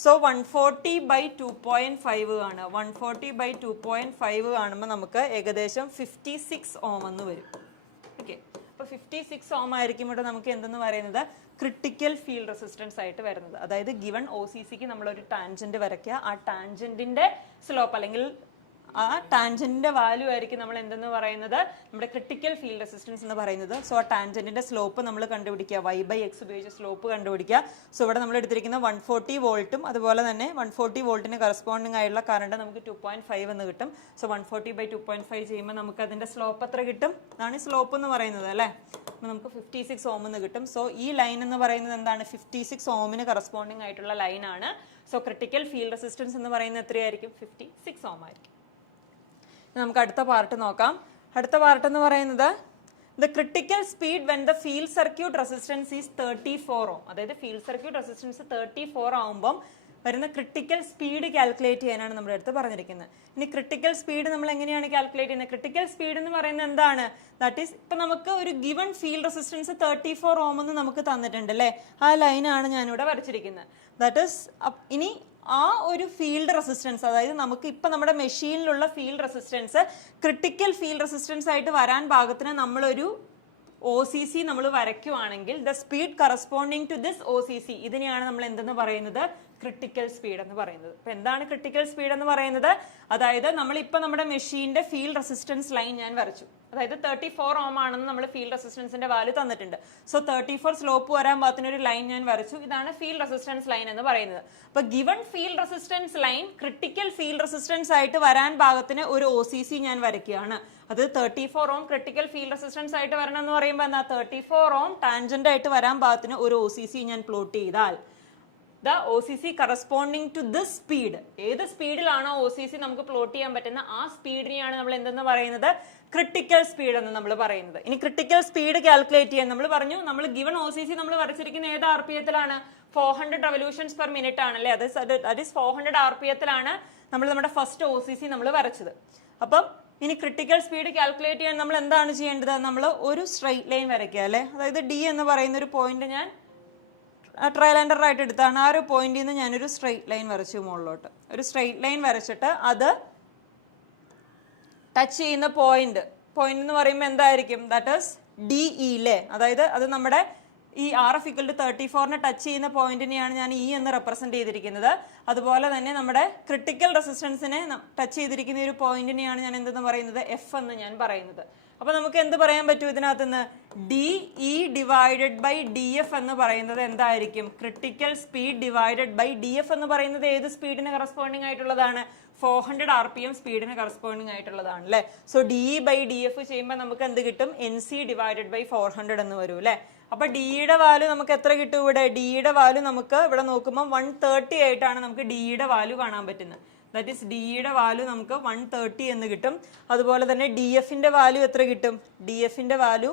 സോ 140/2.5 ആണ്. 140/2.5 കാണുമ്പോൾ നമുക്ക് ഏകദേശം 56 ഓം എന്ന് വരും. ഓക്കെ, അപ്പൊ 56 ഓം ആയിരിക്കും ഇവിടെ നമുക്ക് എന്തെന്ന് പറയുന്നത്? ക്രിട്ടിക്കൽ ഫീൽഡ് റെസിസ്റ്റൻസ് ആയിട്ട് വരുന്നത്. അതായത് ഗിവൺ OCCക്ക് നമ്മളൊരു ടാൻജന്റ് വരയ്ക്കുക. ആ ടാൻജന്റിന്റെ സ്ലോപ്പ് അല്ലെങ്കിൽ ആ ടാൻജന്റിന്റെ വാല്യൂ ആയിരിക്കും നമ്മൾ എന്തെന്ന് പറയുന്നത്? നമ്മുടെ ക്രിട്ടിക്കൽ ഫീൽഡ് റെസിസ്റ്റൻസ് എന്ന് പറയുന്നത്. സോ ആ ടാൻജന്റിന്റെ സ്ലോപ്പ് നമ്മൾ കണ്ടുപിടിക്കുക. Y/X ഉപയോഗിച്ച് സ്ലോപ്പ് കണ്ടുപിടിക്കുക. സോ ഇവിടെ നമ്മൾ എടുത്തിരിക്കുന്ന 140 വോൾട്ടും അതുപോലെ തന്നെ 140 വോൾട്ടിന് കറസ്പോണ്ടിങ് ആയിട്ടുള്ള കറണ്ട് നമുക്ക് 2.5 എന്ന് കിട്ടും. സോ 140/2.5 ചെയ്യുമ്പോൾ നമുക്ക് അതിന്റെ സ്ലോപ്പ് എത്ര കിട്ടും? അതാണ് സ്ലോപ്പ് എന്ന് പറയുന്നത് അല്ലെ. അപ്പൊ നമുക്ക് 56 ഓം എന്ന് കിട്ടും. സോ ഈ ലൈൻ എന്ന് പറയുന്നത് എന്താണ്? 56 ഓമിന് കറസ്പോണ്ടിങ് ആയിട്ടുള്ള ലൈനാണ്. സോ ക്രിട്ടിക്കൽ ഫീൽഡ് റെസിസ്റ്റൻസ് എന്ന് പറയുന്നത് എത്രയായിരിക്കും? 56 ഓം ആയിരിക്കും. നമുക്ക് അടുത്ത പാർട്ട് നോക്കാം. അടുത്ത പാർട്ട് എന്ന് പറയുന്നത് the critical speed when the field circuit resistance is 34 ഓം. അതായത് ഫീൽഡ് സർക്യൂട്ട് റെസിസ്റ്റൻസ് 34 ആവുമ്പം വരുന്ന ക്രിട്ടിക്കൽ സ്പീഡ് കാൽക്കുലേറ്റ് ചെയ്യാനാണ് നമ്മുടെ അടുത്ത് പറഞ്ഞിരിക്കുന്നത്. ഇനി ക്രിട്ടിക്കൽ സ്പീഡ് നമ്മൾ എങ്ങനെയാണ് കാൽക്കുലേറ്റ് ചെയ്യുന്നത്? ക്രിട്ടിക്കൽ സ്പീഡ് എന്ന് പറയുന്നത് എന്താണ്? ദാറ്റ് ഈസ് ഇപ്പൊ നമുക്ക് ഒരു ഗിവൺ ഫീൽഡ് റെസിസ്റ്റൻസ് 34 ഓം എന്ന് നമുക്ക് തന്നിട്ടുണ്ട് അല്ലേ. ആ ലൈനാണ് ഞാനിവിടെ വരച്ചിരിക്കുന്നത്. ദാറ്റ് ഈസ് ഇനി ആ ഒരു ഫീൽഡ് റെസിസ്റ്റൻസ്, അതായത് നമുക്ക് ഇപ്പൊ നമ്മുടെ മെഷീനിലുള്ള field resistance critical field resistance ആയിട്ട് വരാൻ പാകത്തിന് നമ്മളൊരു OCC നമ്മൾ വരയ്ക്കുവാണെങ്കിൽ the speed corresponding to this OCC, ഇതിനെയാണ് നമ്മൾ എന്തെന്ന് പറയുന്നത്? ക്രിട്ടിക്കൽ സ്പീഡ് എന്ന് പറയുന്നത്. അപ്പൊ എന്താണ് ക്രിട്ടിക്കൽ സ്പീഡ് എന്ന് പറയുന്നത്? അതായത് നമ്മളിപ്പോ നമ്മുടെ മെഷീന്റെ ഫീൽഡ് റെസിസ്റ്റൻസ് ലൈൻ ഞാൻ വരച്ചു. അതായത് 34 ഓം ആണെന്ന് നമ്മൾ ഫീൽഡ് റെസിസ്റ്റൻസിന്റെ വാല്യൂ തന്നിട്ടുണ്ട്. സോ 34 സ്ലോപ്പ് വരാൻ പാകത്തിന് ഒരു ലൈൻ ഞാൻ വരച്ചു. ഇതാണ് ഫീൽഡ് റെസിസ്റ്റൻസ് ലൈൻ എന്ന് പറയുന്നത്. അപ്പൊ given field resistance line critical field resistance ആയിട്ട് വരാൻ പാകത്തിന് ഒരു OCC ഞാൻ വരയ്ക്കുകയാണ്. അത് 34 ഓം ക്രിട്ടിക്കൽ ഫീൽഡ് റെസിസ്റ്റൻസ് ആയിട്ട് വരണം എന്ന് പറയുമ്പോൾ എന്താ? 34 ഓം ടാൻജന്റ് ആയിട്ട് വരാൻ പാകത്തിന് ഒരു OCC ഞാൻ പ്ലോട്ട് ചെയ്താൽ the OCC corresponding to this speed, ഏത് സ്പീഡിലാണോ OCC നമുക്ക് പ്ലോട്ട് ചെയ്യാൻ പറ്റുന്ന ആ സ്പീഡിനെയാണ് നമ്മൾ എന്തെന്ന് പറയുന്നത്? ക്രിട്ടിക്കൽ സ്പീഡ് എന്ന് നമ്മൾ പറയുന്നത്. ഇനി ക്രിട്ടിക്കൽ സ്പീഡ് കാൽക്കുലേറ്റ് ചെയ്യാൻ നമ്മൾ പറഞ്ഞു, നമ്മൾ ഗിവൺ OCC നമ്മൾ വരച്ചിരിക്കുന്ന ഏത് RPM-ത്തിലാണ്? 400 revolutions per minute ആണല്ലേ. അത് 400 RPM-ത്തിലാണ് നമ്മൾ നമ്മുടെ ഫസ്റ്റ് OCC നമ്മൾ വരച്ചത്. അപ്പം ഇനി ക്രിട്ടിക്കൽ സ്പീഡ് കാൽക്കുലേറ്റ് ചെയ്യാൻ നമ്മൾ എന്താണ് ചെയ്യേണ്ടത്? നമ്മൾ ഒരു സ്ട്രെയിറ്റ് ലൈൻ വരയ്ക്കുക അല്ലെ. അതായത് D എന്ന് പറയുന്ന ഒരു പോയിന്റ് ഞാൻ ട്രയലാൻഡർ ആയിട്ട് എടുത്താണ്. ആ ഒരു പോയിന്റിൽ നിന്ന് ഞാനൊരു സ്ട്രെയിറ്റ് ലൈൻ വരച്ചു മുകളിലോട്ട്. ഒരു സ്ട്രെയിറ്റ് ലൈൻ വരച്ചിട്ട് അത് ടച്ച് ചെയ്യുന്ന പോയിന്റ് എന്ന് പറയുമ്പോൾ എന്തായിരിക്കും? ദാറ്റ് ഈസ് DE അല്ലേ? അതായത് അത് നമ്മുടെ ഈ RF = 34 ടച്ച് ചെയ്യുന്ന പോയിന്റിനെയാണ് ഞാൻ E എന്ന് റെപ്രസെന്റ് ചെയ്തിരിക്കുന്നത്. അതുപോലെ തന്നെ നമ്മുടെ ക്രിട്ടിക്കൽ റെസിസ്റ്റൻസിനെ ടച്ച് ചെയ്തിരിക്കുന്ന ഒരു പോയിന്റിനെയാണ് ഞാൻ എന്തെന്ന് പറയുന്നത്? F എന്ന് ഞാൻ പറയുന്നത്. അപ്പൊ നമുക്ക് എന്ത് പറയാൻ പറ്റും ഇതിനകത്ത് നിന്ന്? DE ഡിവൈഡഡ് ബൈ DF എന്ന് പറയുന്നത് എന്തായിരിക്കും? Critical speed divided by DF എന്ന് പറയുന്നത് ഏത് സ്പീഡിന് കറസ്പോണ്ടിങ് ആയിട്ടുള്ളതാണ്? 400 RPM സ്പീഡിന് കറസ്പോണ്ടിങ് ആയിട്ടുള്ളതാണ് അല്ലെ. സോ DE ബൈ DF ചെയ്യുമ്പോൾ നമുക്ക് എന്ത് കിട്ടും? NC ഡിവൈഡഡ് ബൈ 400 എന്ന് വരും അല്ലെ. അപ്പൊ ഡിയുടെ വാല്യൂ നമുക്ക് എത്ര കിട്ടും? ഇവിടെ ഡിയുടെ വാല്യൂ നമുക്ക് ഇവിടെ നോക്കുമ്പോൾ 130 ആയിട്ടാണ് നമുക്ക് ഡിയുടെ വാല്യൂ കാണാൻ പറ്റുന്നത്. ദാറ്റ് ഈസ് ഡിയുടെ വാല്യൂ നമുക്ക് 130 എന്ന് കിട്ടും. അതുപോലെ തന്നെ DFന്റെ വാല്യൂ എത്ര കിട്ടും? DFന്റെ വാല്യൂ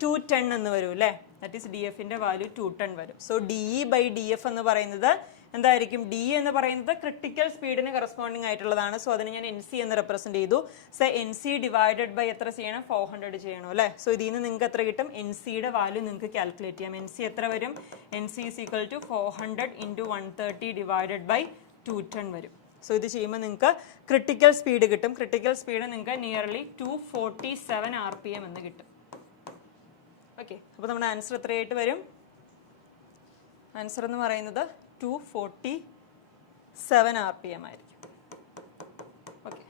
210 എന്ന് വരും അല്ലെ. ദാറ്റ് ഈസ് DFന്റെ വാല്യൂ 210 വരും. സോ DE ബൈ DF എന്ന് പറയുന്നത് എന്തായിരിക്കും? D എന്ന് പറയുന്നത് ക്രിട്ടിക്കൽ സ്പീഡിന് കറസ്പോണ്ടിങ് ആയിട്ടുള്ളതാണ്. സോ അതിനെ ഞാൻ NC എന്ന് റെപ്രസെന്റ് ചെയ്തു. സോ NC ഡിവൈഡഡ് ബൈ എത്ര ചെയ്യണം? 400 ചെയ്യണം അല്ലെ. സോ ഇതിൽ നിന്ന് നിങ്ങൾക്ക് എത്ര കിട്ടും? NCയുടെ വാല്യൂ നിങ്ങൾക്ക് കാൽക്കുലേറ്റ് ചെയ്യാം. NC എത്ര വരും? NC = 400 × 130 ഡിവൈഡഡ് ബൈ 210 വരും. സോ ഇത് ചെയ്യുമ്പോൾ നിങ്ങൾക്ക് ക്രിട്ടിക്കൽ സ്പീഡ് കിട്ടും. ക്രിട്ടിക്കൽ സ്പീഡ് നിങ്ങൾക്ക് നിയർലി 247 RPM എന്ന് കിട്ടും. ഓക്കെ, അപ്പോൾ നമ്മുടെ ആൻസർ എത്രയായിട്ട് വരും? ആൻസർ എന്ന് പറയുന്നത് 247 RPM ആയിരിക്കും. ഓക്കെ,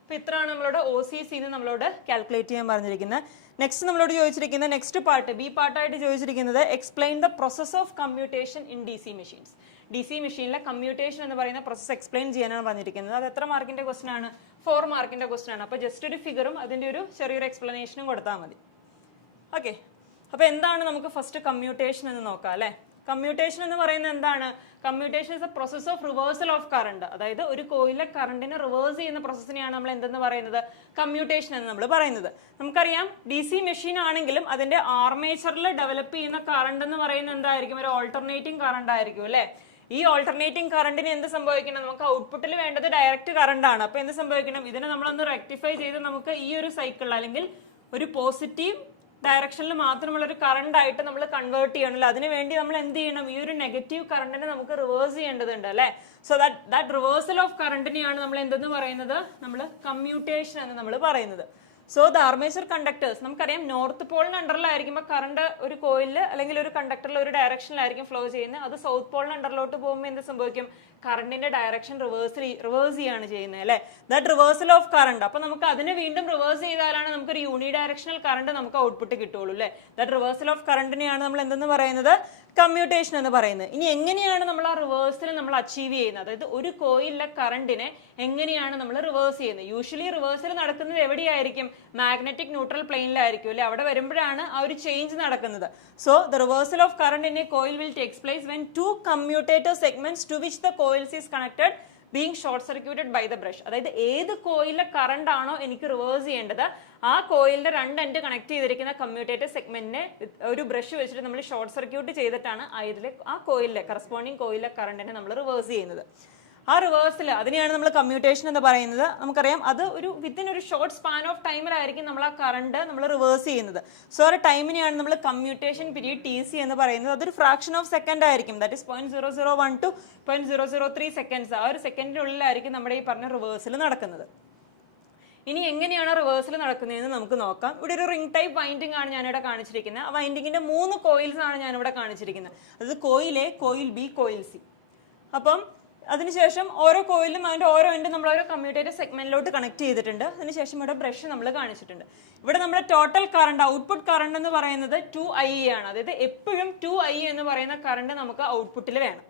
അപ്പൊ ഇത്രയാണ് നമ്മളോട് OCC നമ്മളോട് കാൽക്കുലേറ്റ് ചെയ്യാൻ പറഞ്ഞിരിക്കുന്നത്. നെക്സ്റ്റ് നമ്മളോട് ചോദിച്ചിരിക്കുന്ന നെക്സ്റ്റ് പാർട്ട്, ബി പാർട്ടായിട്ട് ചോദിച്ചിരിക്കുന്നത് explain the process of commutation in DC machines. DC മെഷീനിലെ കമ്മ്യൂട്ടേഷൻ എന്ന് പറയുന്ന പ്രോസസ് എക്സ്പ്ലെയിൻ ചെയ്യാനാണ് പറഞ്ഞിരിക്കുന്നത്. അത് എത്ര മാർക്കിന്റെ ക്വസ്റ്റൻ ആണ്? 4 മാർക്കിന്റെ ക്വസ്റ്റൻ ആണ്. അപ്പൊ ജസ്റ്റ് ഒരു ഫിഗറും അതിന്റെ ഒരു ചെറിയൊരു എക്സ്പ്ലനേഷനും കൊടുത്താൽ മതി. ഓക്കെ, അപ്പൊ എന്താണ് നമുക്ക് ഫസ്റ്റ് കമ്മ്യൂട്ടേഷൻ എന്ന് നോക്കാം അല്ലെ. കമ്മ്യൂട്ടേഷൻ എന്ന് പറയുന്നത് എന്താണ്? Commutation is A process of reversal of current. അതായത് ഒരു കോയിലെ കറണ്ടിനെ റിവേഴ്സ് ചെയ്യുന്ന പ്രോസസ്സിനെയാണ് നമ്മൾ എന്തെന്ന് പറയുന്നത്? കമ്മ്യൂട്ടേഷൻ എന്ന് നമ്മൾ പറയുന്നത്. നമുക്കറിയാം DC മെഷീൻ ആണെങ്കിലും അതിന്റെ ആർമേച്ചറിൽ ഡെവലപ്പ് ചെയ്യുന്ന കറണ്ട് എന്ന് പറയുന്നത് എന്തായിരിക്കും? ഒരു ഓൾട്ടർനേറ്റിംഗ് കറണ്ട് ആയിരിക്കും അല്ലെ. ഈ ഓൾട്ടർനേറ്റിംഗ് കറണ്ടിന് എന്ത് സംഭവിക്കണം? നമുക്ക് ഔട്ട്പുട്ടിൽ വേണ്ടത് ഡയറക്റ്റ് കറണ്ട് ആണ്. അപ്പൊ എന്ത് സംഭവിക്കണം? ഇതിനെ നമ്മളൊന്ന് റെക്ടിഫൈ ചെയ്ത് നമുക്ക് ഈ ഒരു സൈക്കിൾ അല്ലെങ്കിൽ ഒരു പോസിറ്റീവ് ഡയറക്ഷനിൽ മാത്രമുള്ള ഒരു കറണ്ട് ആയിട്ട് നമ്മൾ കൺവേർട്ട് ചെയ്യണമല്ലോ. അതിന് വേണ്ടി നമ്മൾ എന്ത് ചെയ്യണം? ഈ ഒരു നെഗറ്റീവ് കറണ്ടിനെ നമുക്ക് റിവേഴ്സ് ചെയ്യേണ്ടതുണ്ട് അല്ലെ. സോ ദാറ്റ് റിവേഴ്സൽ ഓഫ് കറണ്ടിനെയാണ് നമ്മൾ എന്തെന്ന് പറയുന്നത്? നമ്മൾ കമ്മ്യൂട്ടേഷൻ എന്ന് നമ്മൾ പറയുന്നത്. സോ ദ ആർമേച്ചർ കണ്ടക്ടേഴ്സ്, നമുക്കറിയാം നോർത്ത് പോളിന് അണ്ടറിലായിരിക്കുമ്പോൾ കറണ്ട് ഒരു കോയിലിൽ അല്ലെങ്കിൽ ഒരു കണ്ടക്ടറിൽ ഒരു ഡയറക്ഷനിലായിരിക്കും ഫ്ലോ ചെയ്യുന്നത്. അത് സൗത്ത് പോളിന് അണ്ടറിലോട്ട് പോകുമ്പോൾ എന്ത് സംഭവിക്കും? കറണ്ടിന്റെ ഡയറക്ഷൻ റിവേഴ്സ് ചെയ്യാണ് ചെയ്യുന്നത് അല്ലെ. That reversal of current. അപ്പൊ നമുക്ക് അതിനെ വീണ്ടും റിവേഴ്സ് ചെയ്താലാണ് നമുക്കൊരു യൂണി ഡയറക്ഷണൽ കറണ്ട് നമുക്ക് ഔട്ട്പുട്ട് കിട്ടുള്ളൂ അല്ലെ. ദാറ്റ് റിവേഴ്സൽ ഓഫ് കറണ്ടിനെയാണ് നമ്മൾ എന്തെന്ന് പറയുന്നത്? കമ്മ്യൂട്ടേഷൻ എന്ന് പറയുന്നത്. ഇനി എങ്ങനെയാണ് നമ്മൾ ആ റിവേഴ്സൽ നമ്മൾ അച്ചീവ് ചെയ്യുന്നത്? അതായത് ഒരു കോയിലിലെ കറണ്ടിനെ എങ്ങനെയാണ് നമ്മൾ റിവേഴ്സ് ചെയ്യുന്നത്? യൂഷ്വലി റിവേഴ്സൽ നടക്കുന്നത് എവിടെയായിരിക്കും? മാഗ്നറ്റിക് ന്യൂട്രൽ പ്ലെയിനിലായിരിക്കും അല്ലെ. അവിടെ വരുമ്പോഴാണ് ആ ഒരു ചേഞ്ച് നടക്കുന്നത്. So the reversal of current in A coil will takes place when 2 commutator segments to which the coils is connected being short circuited by the brush. അതായത് ഏത് കോയിലിലെ കറണ്ട് ആണോ എനിക്ക് റിവേഴ്സ് ചെയ്യേണ്ടത് ആ കോയിലിന്റെ 2 എൻഡ് കണക്ട് ചെയ്തിരിക്കുന്ന commutator സെഗ്മെന്റിനെ ഒരു brush വെച്ചിട്ട് നമ്മൾ ഷോർട്ട് സർക്യൂട്ട് ചെയ്തിട്ടാണ് ആ കോയിലിലെ കറസ്പോണ്ടിങ് കോയിലിലെ കറണ്ടിനെ നമ്മൾ റിവേഴ്സ് ചെയ്യുന്നത്. ആ റിവേഴ്സിൽ അതിനെയാണ് നമ്മൾ കമ്മ്യൂട്ടേഷൻ എന്ന് പറയുന്നത്. നമുക്കറിയാം അത് ഒരു വിത്തിൻ ഒരു ഷോർട്ട് സ്പാൻ ഓഫ് ടൈമിലായിരിക്കും നമ്മൾ ആ കറണ്ട് നമ്മൾ റിവേഴ്സ് ചെയ്യുന്നത്. സോ ആ ടൈമിനെയാണ് നമ്മൾ കമ്മ്യൂട്ടേഷൻ പീരീഡ് TC എന്ന് പറയുന്നത്. അതൊരു ഫ്രാക്ഷൻ ഓഫ് സെക്കൻഡ് ആയിരിക്കും. That is 0.001 to 0.003 seconds. ആ ഒരു സെക്കൻഡിനുള്ളിലായിരിക്കും നമ്മുടെ ഈ പറഞ്ഞ റിവേഴ്സിൽ നടക്കുന്നത്. ഇനി എങ്ങനെയാണ് റിവേഴ്സൽ നടക്കുന്നതെന്ന് നമുക്ക് നോക്കാം. ഇവിടെ ഒരു റിംഗ് ടൈപ്പ് വൈൻഡിങ് ആണ് ഞാനിവിടെ കാണിച്ചിരിക്കുന്നത്. ആ വൈൻഡിങ്ങിന്റെ 3 കോയിൽസ് ആണ് ഞാനിവിടെ കാണിച്ചിരിക്കുന്നത്. അത് coil A, coil B, coil C. അപ്പം അതിനുശേഷം ഓരോ കോയിലും അതിന്റെ ഓരോ എൻഡ് നമ്മൾ ഓരോ കമ്മ്യൂട്ടേറ്റർ സെഗ്മെന്റിലോട്ട് കണക്ട് ചെയ്തിട്ടുണ്ട്. അതിനുശേഷം ഇവിടെ ബ്രഷ് നമ്മൾ കാണിച്ചിട്ടുണ്ട്. ഇവിടെ നമ്മുടെ ടോട്ടൽ കറണ്ട് ഔട്ട്പുട്ട് കറണ്ട് എന്ന് പറയുന്നത് 2IE ആണ്. അതായത് എപ്പോഴും 2IE എന്ന് പറയുന്ന കറണ്ട് നമുക്ക് ഔട്ട്പുട്ടിൽ വേണം.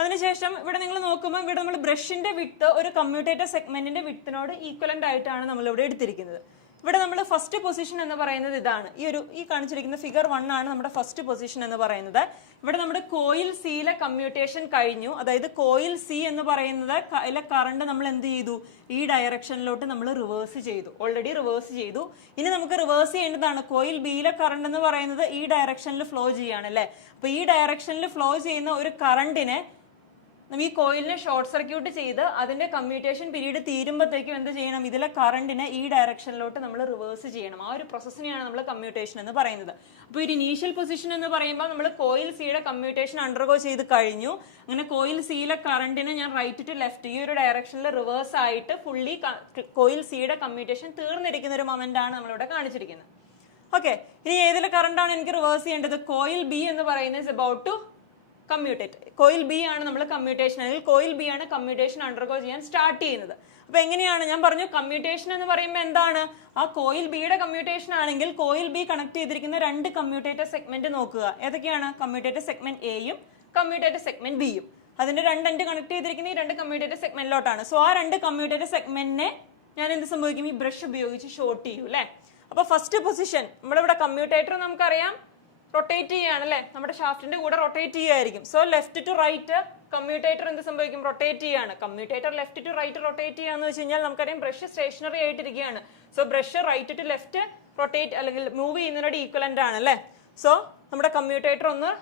അതിനുശേഷം ഇവിടെ നിങ്ങൾ നോക്കുമ്പോൾ ഇവിടെ നമ്മൾ ബ്രഷിന്റെ വിഡ്ത്ത് ഒരു കമ്മ്യൂട്ടേറ്റർ സെഗ്മെന്റിന്റെ വിഡ്ത്തിനോട് ഈക്വലന്റ് ആയിട്ടാണ് നമ്മൾ ഇവിടെ എടുത്തിരിക്കുന്നത്. ഇവിടെ നമ്മൾ ഫസ്റ്റ് പൊസിഷൻ എന്ന് പറയുന്നത് ഇതാണ്. ഈ കാണിച്ചിരിക്കുന്ന ഫിഗർ 1 ആണ് നമ്മുടെ ഫസ്റ്റ് പൊസിഷൻ എന്ന് പറയുന്നത്. ഇവിടെ നമ്മുടെ കോയിൽ സിയിലെ കമ്മ്യൂട്ടേഷൻ കഴിഞ്ഞു. അതായത് കോയിൽ C എന്ന് പറയുന്നത് അതിലെ കറണ്ട് നമ്മൾ എന്ത് ചെയ്തു? ഈ ഡയറക്ഷനിലോട്ട് നമ്മൾ റിവേഴ്സ് ചെയ്തു. ഓൾറെഡി റിവേഴ്സ് ചെയ്തു. ഇനി നമുക്ക് റിവേഴ്സ് ചെയ്യേണ്ടതാണ്. കോയിൽ Bയിലെ കറണ്ട് എന്ന് പറയുന്നത് ഈ ഡയറക്ഷനിൽ ഫ്ലോ ചെയ്യാണ് അല്ലെ. അപ്പൊ ഈ ഡയറക്ഷനിൽ ഫ്ലോ ചെയ്യുന്ന ഒരു കറണ്ടിനെ നമ്മൾ ഈ കോയിലിനെ ഷോർട്ട് സർക്യൂട്ട് ചെയ്ത് അതിന്റെ കമ്മ്യൂട്ടേഷൻ പീരീഡ് തീരുമ്പോഴത്തേക്കും എന്ത് ചെയ്യണം, ഇതിലെ കറണ്ടിനെ ഈ ഡയറക്ഷനിലോട്ട് നമ്മൾ റിവേഴ്സ് ചെയ്യണം. ആ ഒരു പ്രോസസ്സിനെയാണ് നമ്മൾ കമ്മ്യൂട്ടേഷൻ എന്ന് പറയുന്നത്. അപ്പോൾ ഒരു ഇനീഷ്യൽ പൊസിഷൻ എന്ന് പറയുമ്പോൾ നമ്മൾ കോയിൽ സിയുടെ കമ്മ്യൂട്ടേഷൻ അണ്ടർഗോ ചെയ്ത് കഴിഞ്ഞു. അങ്ങനെ കോയിൽ സിയിലെ കറണ്ടിനെ ഞാൻ റൈറ്റ് ടു ലെഫ്റ്റ് ഈ ഒരു ഡയറക്ഷനിൽ റിവേഴ്സ് ആയിട്ട് ഫുള്ളി കോയിൽ സിയുടെ കമ്മ്യൂട്ടേഷൻ തീർന്നിരിക്കുന്ന ഒരു മൊമെന്റ് ആണ് നമ്മളിവിടെ കാണിച്ചിരിക്കുന്നത്. ഓക്കെ, ഇനി ഏതിലെ കറണ്ടാണ് എനിക്ക് റിവേഴ്സ് ചെയ്യേണ്ടത്? കോയിൽ ബി എന്ന് പറയുന്നത് is about to commutate. Coil B ആണ് നമ്മൾ കമ്മ്യൂട്ടേഷൻ, അല്ലെങ്കിൽ കോയിൽ ബി ആണ് കമ്മ്യൂട്ടേഷൻ അണ്ടർഗോ ചെയ്യാൻ സ്റ്റാർട്ട് ചെയ്യുന്നത്. അപ്പൊ എങ്ങനെയാണ് ഞാൻ പറഞ്ഞു, കമ്മ്യൂട്ടേഷൻ എന്ന് പറയുമ്പോൾ എന്താണ്, ആ കോയിൽ ബിയുടെ കമ്മ്യൂട്ടേഷൻ ആണെങ്കിൽ കോയിൽ ബി കണക്ട് ചെയ്തിരിക്കുന്ന രണ്ട് കമ്മ്യൂട്ടേറ്റർ സെഗ്മെന്റ് നോക്കുക. ഏതൊക്കെയാണ്? കമ്മ്യൂട്ടേറ്റർ സെഗ്മെന്റ് എയും കമ്മ്യൂട്ടേറ്റർ സെഗ്മെന്റ് ബിയും. അതിന്റെ രണ്ട് കണക്ട് ചെയ്തിരിക്കുന്ന ഈ രണ്ട് കമ്മ്യൂട്ടേറ്റർ സെഗ്മെന്റിലോട്ടാണ്. സോ ആ രണ്ട് കമ്മ്യൂട്ടേറ്റർ സെഗ്മെന്റിനെ ഞാൻ എന്ത് സംഭവിക്കും, ഈ ബ്രഷ് ഉപയോഗിച്ച് ഷോർട്ട് ചെയ്യും അല്ലെ. അപ്പൊ ഫസ്റ്റ് പൊസിഷൻ നമ്മളിവിടെ കമ്മ്യൂട്ടേറ്റർ നമുക്കറിയാം റൊട്ടേറ്റ് ചെയ്യാണ് അല്ലെ, നമ്മുടെ ഷാഫ്റ്റിന്റെ കൂടെ റൊട്ടേറ്റ് ചെയ്യുമായിരിക്കും. So left to right commutator എന്ത് സംഭവിക്കും, റൊട്ടേറ്റ് ചെയ്യാണ്. Commutator left to right rotate ചെയ്യാന്ന് വെച്ച് കഴിഞ്ഞാൽ നമുക്കറിയാം ബ്രഷ് സ്റ്റേഷനറി ആയിട്ടിരിക്കുകയാണ്. So brush right to left rotate അല്ലെങ്കിൽ മൂവ് ചെയ്യുന്നതിനോട് ഈക്വലന്റ് ആണ് അല്ലെ. സോ നമ്മുടെ കമ്മ്യൂട്ടേറ്റർ ഒന്ന്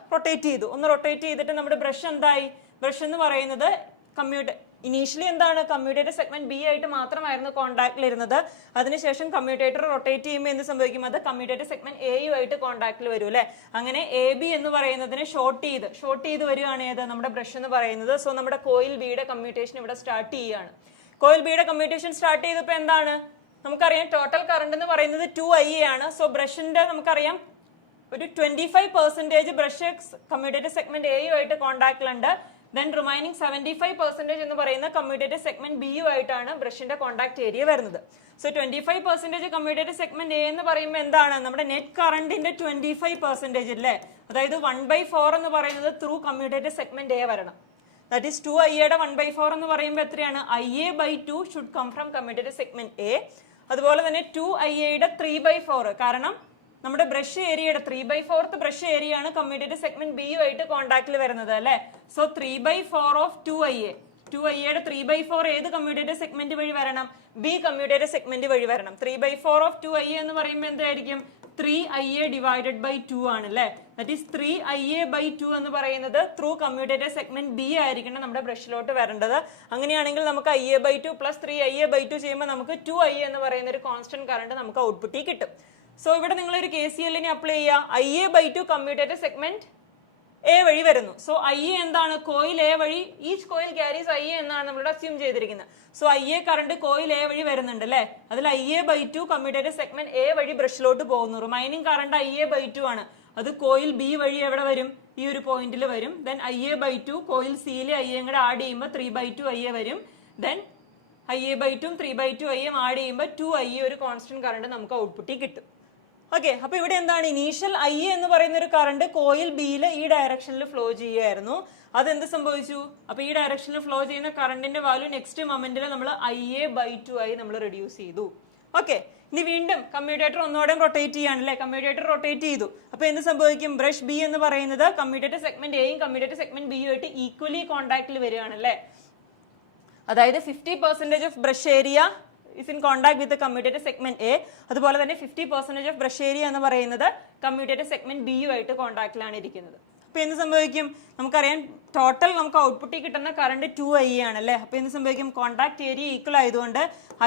റൊട്ടേറ്റ് ചെയ്തിട്ട് നമ്മുടെ ബ്രഷ് എന്തായി, ബ്രഷ് എന്ന് പറയുന്നത് ഇനീഷ്യലി എന്താണ്, കമ്മ്യൂട്ടേറ്റർ സെഗ്മെന്റ് ബി ആയിട്ട് മാത്രമായിരുന്നു കോൺടാക്റ്റിൽ ഇരുന്നത്. അതിനുശേഷം കമ്മ്യൂട്ടേറ്റർ റൊട്ടേറ്റ് ചെയ്യുമ്പോൾ എന്ത് സംഭവിക്കും, അത് കമ്മ്യൂട്ടേറ്റർ സെഗ്മെന്റ് എയു ആയിട്ട് കോൺടാക്റ്റിൽ വരും അല്ലെ. അങ്ങനെ എ ബി എന്ന് പറയുന്നതിനെ ഷോർട്ട് ചെയ്ത് വരികയാണ് ഏത്, നമ്മുടെ ബ്രഷ് എന്ന് പറയുന്നത്. സോ നമ്മുടെ കോയിൽ ബിയുടെ കമ്മ്യൂട്ടേഷൻ ഇവിടെ സ്റ്റാർട്ട് ചെയ്യുകയാണ്. കോയിൽ ബിയുടെ കമ്മ്യൂട്ടേഷൻ സ്റ്റാർട്ട് ചെയ്തപ്പോൾ എന്താണ്, നമുക്കറിയാം ടോട്ടൽ കറണ്ട് എന്ന് പറയുന്നത് 2IA ആണ്. സോ ബ്രഷിന്റെ നമുക്കറിയാം ഒരു 25% ബ്രഷ് കമ്മ്യൂട്ടേറ്റർ സെഗ്മെന്റ് എയു ആയിട്ട് കോൺടാക്റ്റിലുണ്ട്. ദെൻ റിമൈനിങ് 75% എന്ന് പറയുന്ന കമ്മ്യൂട്ടേറ്റർ സെഗ്മെന്റ് ബിയു ആയിട്ടാണ് ബ്രഷിന്റെ കോൺടാക്ട് ഏരിയ വരുന്നത്. സോ 25% കമ്മ്യൂട്ടേറ്റർ സെഗ്മെന്റ് എ എന്ന് പറയുമ്പോൾ എന്താണ്, നമ്മുടെ നെറ്റ് കറണ്ടിന്റെ 25% അല്ലേ. അതായത് 1/4 എന്ന് പറയുന്നത് ത്രൂ കമ്മ്യൂട്ടേറ്റർ സെഗ്മെന്റ് എ വരണം. ദാറ്റ് ഈസ് 2IA 1/4 എന്ന് പറയുമ്പോൾ എത്രയാണ്, IA/2 should come from commutator segment A. അതുപോലെ തന്നെ 2IA 3/4, കാരണം നമ്മുടെ ബ്രഷ് ഏരിയയുടെ 3/4 ബ്രഷ് ഏരിയ ആണ് കമ്മ്യൂട്ടേറ്റർ സെഗ്മെന്റ് ബി ആയിട്ട് കോൺടാക്റ്റിൽ വരുന്നത് അല്ലെ. സോ 3/4 ഓഫ് 2IA 3/4 ഏത് കമ്മ്യൂട്ടേറ്റർ സെഗ്മെന്റ് വഴി വരണം, ബി കമ്മ്യൂട്ടേറ്റർ സെഗ്മെന്റ് വഴി വരണം. 3/4 ഓഫ് 2IA എന്ന് പറയുമ്പോൾ എന്തായിരിക്കും, 3IA ഡിവൈഡഡ് ബൈ 2 ആണ് അല്ലെ. ദാറ്റ് ഈസ് 3IA/2 എന്ന് പറയുന്നത് ത്രൂ കമ്മ്യൂട്ടേറ്റർ സെഗ്മെന്റ് ബി ആയിരിക്കണം നമ്മുടെ ബ്രഷിലോട്ട് വരേണ്ടത്. അങ്ങനെയാണെങ്കിൽ നമുക്ക് IA/2 പ്ലസ് 3IA/2 ചെയ്യുമ്പോൾ നമുക്ക് 2IA എന്ന് പറയുന്ന ഒരു കോൺസ്റ്റന്റ് കറണ്ട് നമുക്ക് ഔട്ട്പുട്ടിൽ കിട്ടും. സോ ഇവിടെ നിങ്ങൾ ഒരു KCL അപ്ലൈ ചെയ്യുക. IA/2 കമ്മ്യൂട്ടേറ്റർ സെഗ്മെന്റ് എ വഴി വരുന്നു. സോ IA എന്താണ്, കോയിൽ എ വഴി, ഈച്ച് കോയിൽ ക്യാരീസ് IA എന്നാണ് നമ്മളിവിടെ അസ്യൂം ചെയ്തിരിക്കുന്നത്. So IA current coil A വഴി വരുന്നുണ്ട് അല്ലെ. അതിൽ IA/2 കമ്മ്യൂട്ടേറ്റർ സെഗ്മെന്റ് എ വഴി ബ്രഷിലോട്ട് പോകുന്നു. റിമൈനിങ് കറണ്ട് IA/2 ആണ്. അത് കോയിൽ ബി വഴി എവിടെ വരും, ഈ ഒരു പോയിന്റിൽ വരും. ദെൻ IA/2 കോയിൽ സിയിലെ IA കൂടെ ആഡ് ചെയ്യുമ്പോൾ 3/2IA വരും. ദെൻ IA/2 3/2IA ആഡ് ചെയ്യുമ്പോൾ 2IA ഒരു കോൺസ്റ്റന്റ് കറണ്ട് നമുക്ക് ഔട്ട്പുട്ടിൽ കിട്ടും. ഓക്കെ, അപ്പൊ ഇവിടെ എന്താണ്, ഇനീഷ്യൽ IA എന്ന് പറയുന്ന ഒരു കറണ്ട് കോയിൽ ബിയിൽ ഈ ഡയറക്ഷനിൽ ഫ്ലോ ചെയ്യുമായിരുന്നു. അതെന്ത് സംഭവിച്ചു, അപ്പൊ ഈ ഡയറക്ഷനിൽ ഫ്ലോ ചെയ്യുന്ന കറണ്ടിന്റെ വാല്യൂ നെക്സ്റ്റ് മൊമെന്റിൽ നമ്മൾ IA/2 ആയി നമ്മൾ റെഡ്യൂസ് ചെയ്തു. ഓക്കെ, ഇനി വീണ്ടും കമ്മ്യൂട്ടേറ്റർ ഒന്നോടെ റൊട്ടേറ്റ് ചെയ്യാണല്ലേ. കമ്മ്യൂട്ടേറ്റർ റൊട്ടേറ്റ് ചെയ്തു. അപ്പൊ എന്ത് സംഭവിക്കും, ബ്രഷ് ബി എന്ന് പറയുന്നത് കമ്മ്യൂട്ടേറ്റർ സെഗ്മെന്റ് എയും കമ്മ്യൂട്ടേറ്റർ സെഗ്മെന്റ് ബിയും ആയിട്ട് ഈക്വലി കോൺടാക്റ്റിൽ വരികയാണല്ലേ. അതായത് 50% of brush area is in contact with the commutator segment A. അതുപോലെ തന്നെ 50% ഓഫ് ബ്രഷ് ഏരിയ എന്ന് പറയുന്നത് കമ്മ്യൂട്ടേറ്റർ സെഗ്മെന്റ് ബി ആയിട്ട് കോൺടാക്റ്റിലാണ് ഇരിക്കുന്നത്. അപ്പൊ എന്ത് സംഭവിക്കും, നമുക്കറിയാം ടോട്ടൽ നമുക്ക് ഔട്ട്പുട്ടിൽ കിട്ടുന്ന കറണ്ട് 2IA ആണല്ലേ. അപ്പൊ എന്ത് സംഭവിക്കും, കോൺടാക്ട് ഏരിയ ഈക്വൽ ആയതുകൊണ്ട്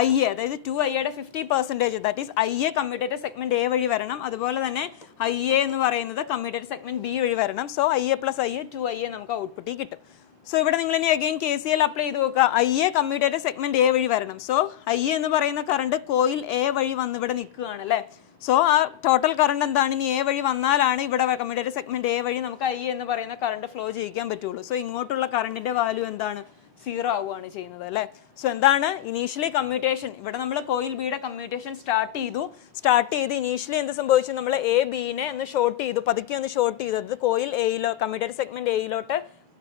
IA, അതായത് 2IA 50%, that is IA commutator segment A വഴി വരണം. അതുപോലെ തന്നെ IA എന്ന് പറയുന്നത് കമ്മ്യൂട്ടേറ്റർ സെഗ്മെന്റ് ബി വഴി വരണം. So IA plus IA 2IA നമുക്ക് ഔട്ട്പുട്ടിൽ കിട്ടും. സോ ഇവിടെ നിങ്ങൾ ഇനി അഗൈൻ KCL അപ്ലൈ ചെയ്ത് നോക്കുക. IA കമ്മ്യൂട്ടേറ്റർ സെഗ്മെന്റ് എ വഴി വരണം. സോ IA എന്ന് പറയുന്ന കറണ്ട് കോയിൽ എ വഴി വന്ന് ഇവിടെ നിൽക്കുകയാണ് അല്ലെ. സോ ആ ടോട്ടൽ കറണ്ട് എന്താണ്, ഇനി എ വഴി വന്നാലാണ് ഇവിടെ കമ്മ്യൂട്ടേറ്റർ സെഗ്മെന്റ് എ വഴി നമുക്ക് IA എന്ന് പറയുന്ന കറണ്ട് ഫ്ലോ ചെയ്യിക്കാൻ പറ്റുള്ളൂ. സോ ഇങ്ങോട്ടുള്ള കറണ്ടിന്റെ വാല്യൂ എന്താണ്, 0 ആവുകയാണ് ചെയ്യുന്നത് അല്ലെ. സോ എന്താണ് ഇനീഷ്യലി കമ്മ്യൂട്ടേഷൻ, ഇവിടെ നമ്മൾ കോയിൽ ബിയുടെ കമ്മ്യൂട്ടേഷൻ സ്റ്റാർട്ട് ചെയ്ത് ഇനീഷ്യലി എന്ത് സംഭവിച്ചു, നമ്മൾ എ ബിനെ ഒന്ന് ഷോർട്ട് ചെയ്തു, പതുക്കെ ഒന്ന് ഷോർട്ട് ചെയ്തു. അത് കോയിൽ എയിലോ കമ്മ്യൂട്ടേറ്റർ സെഗ്മെന്റ് എയിലോട്ട്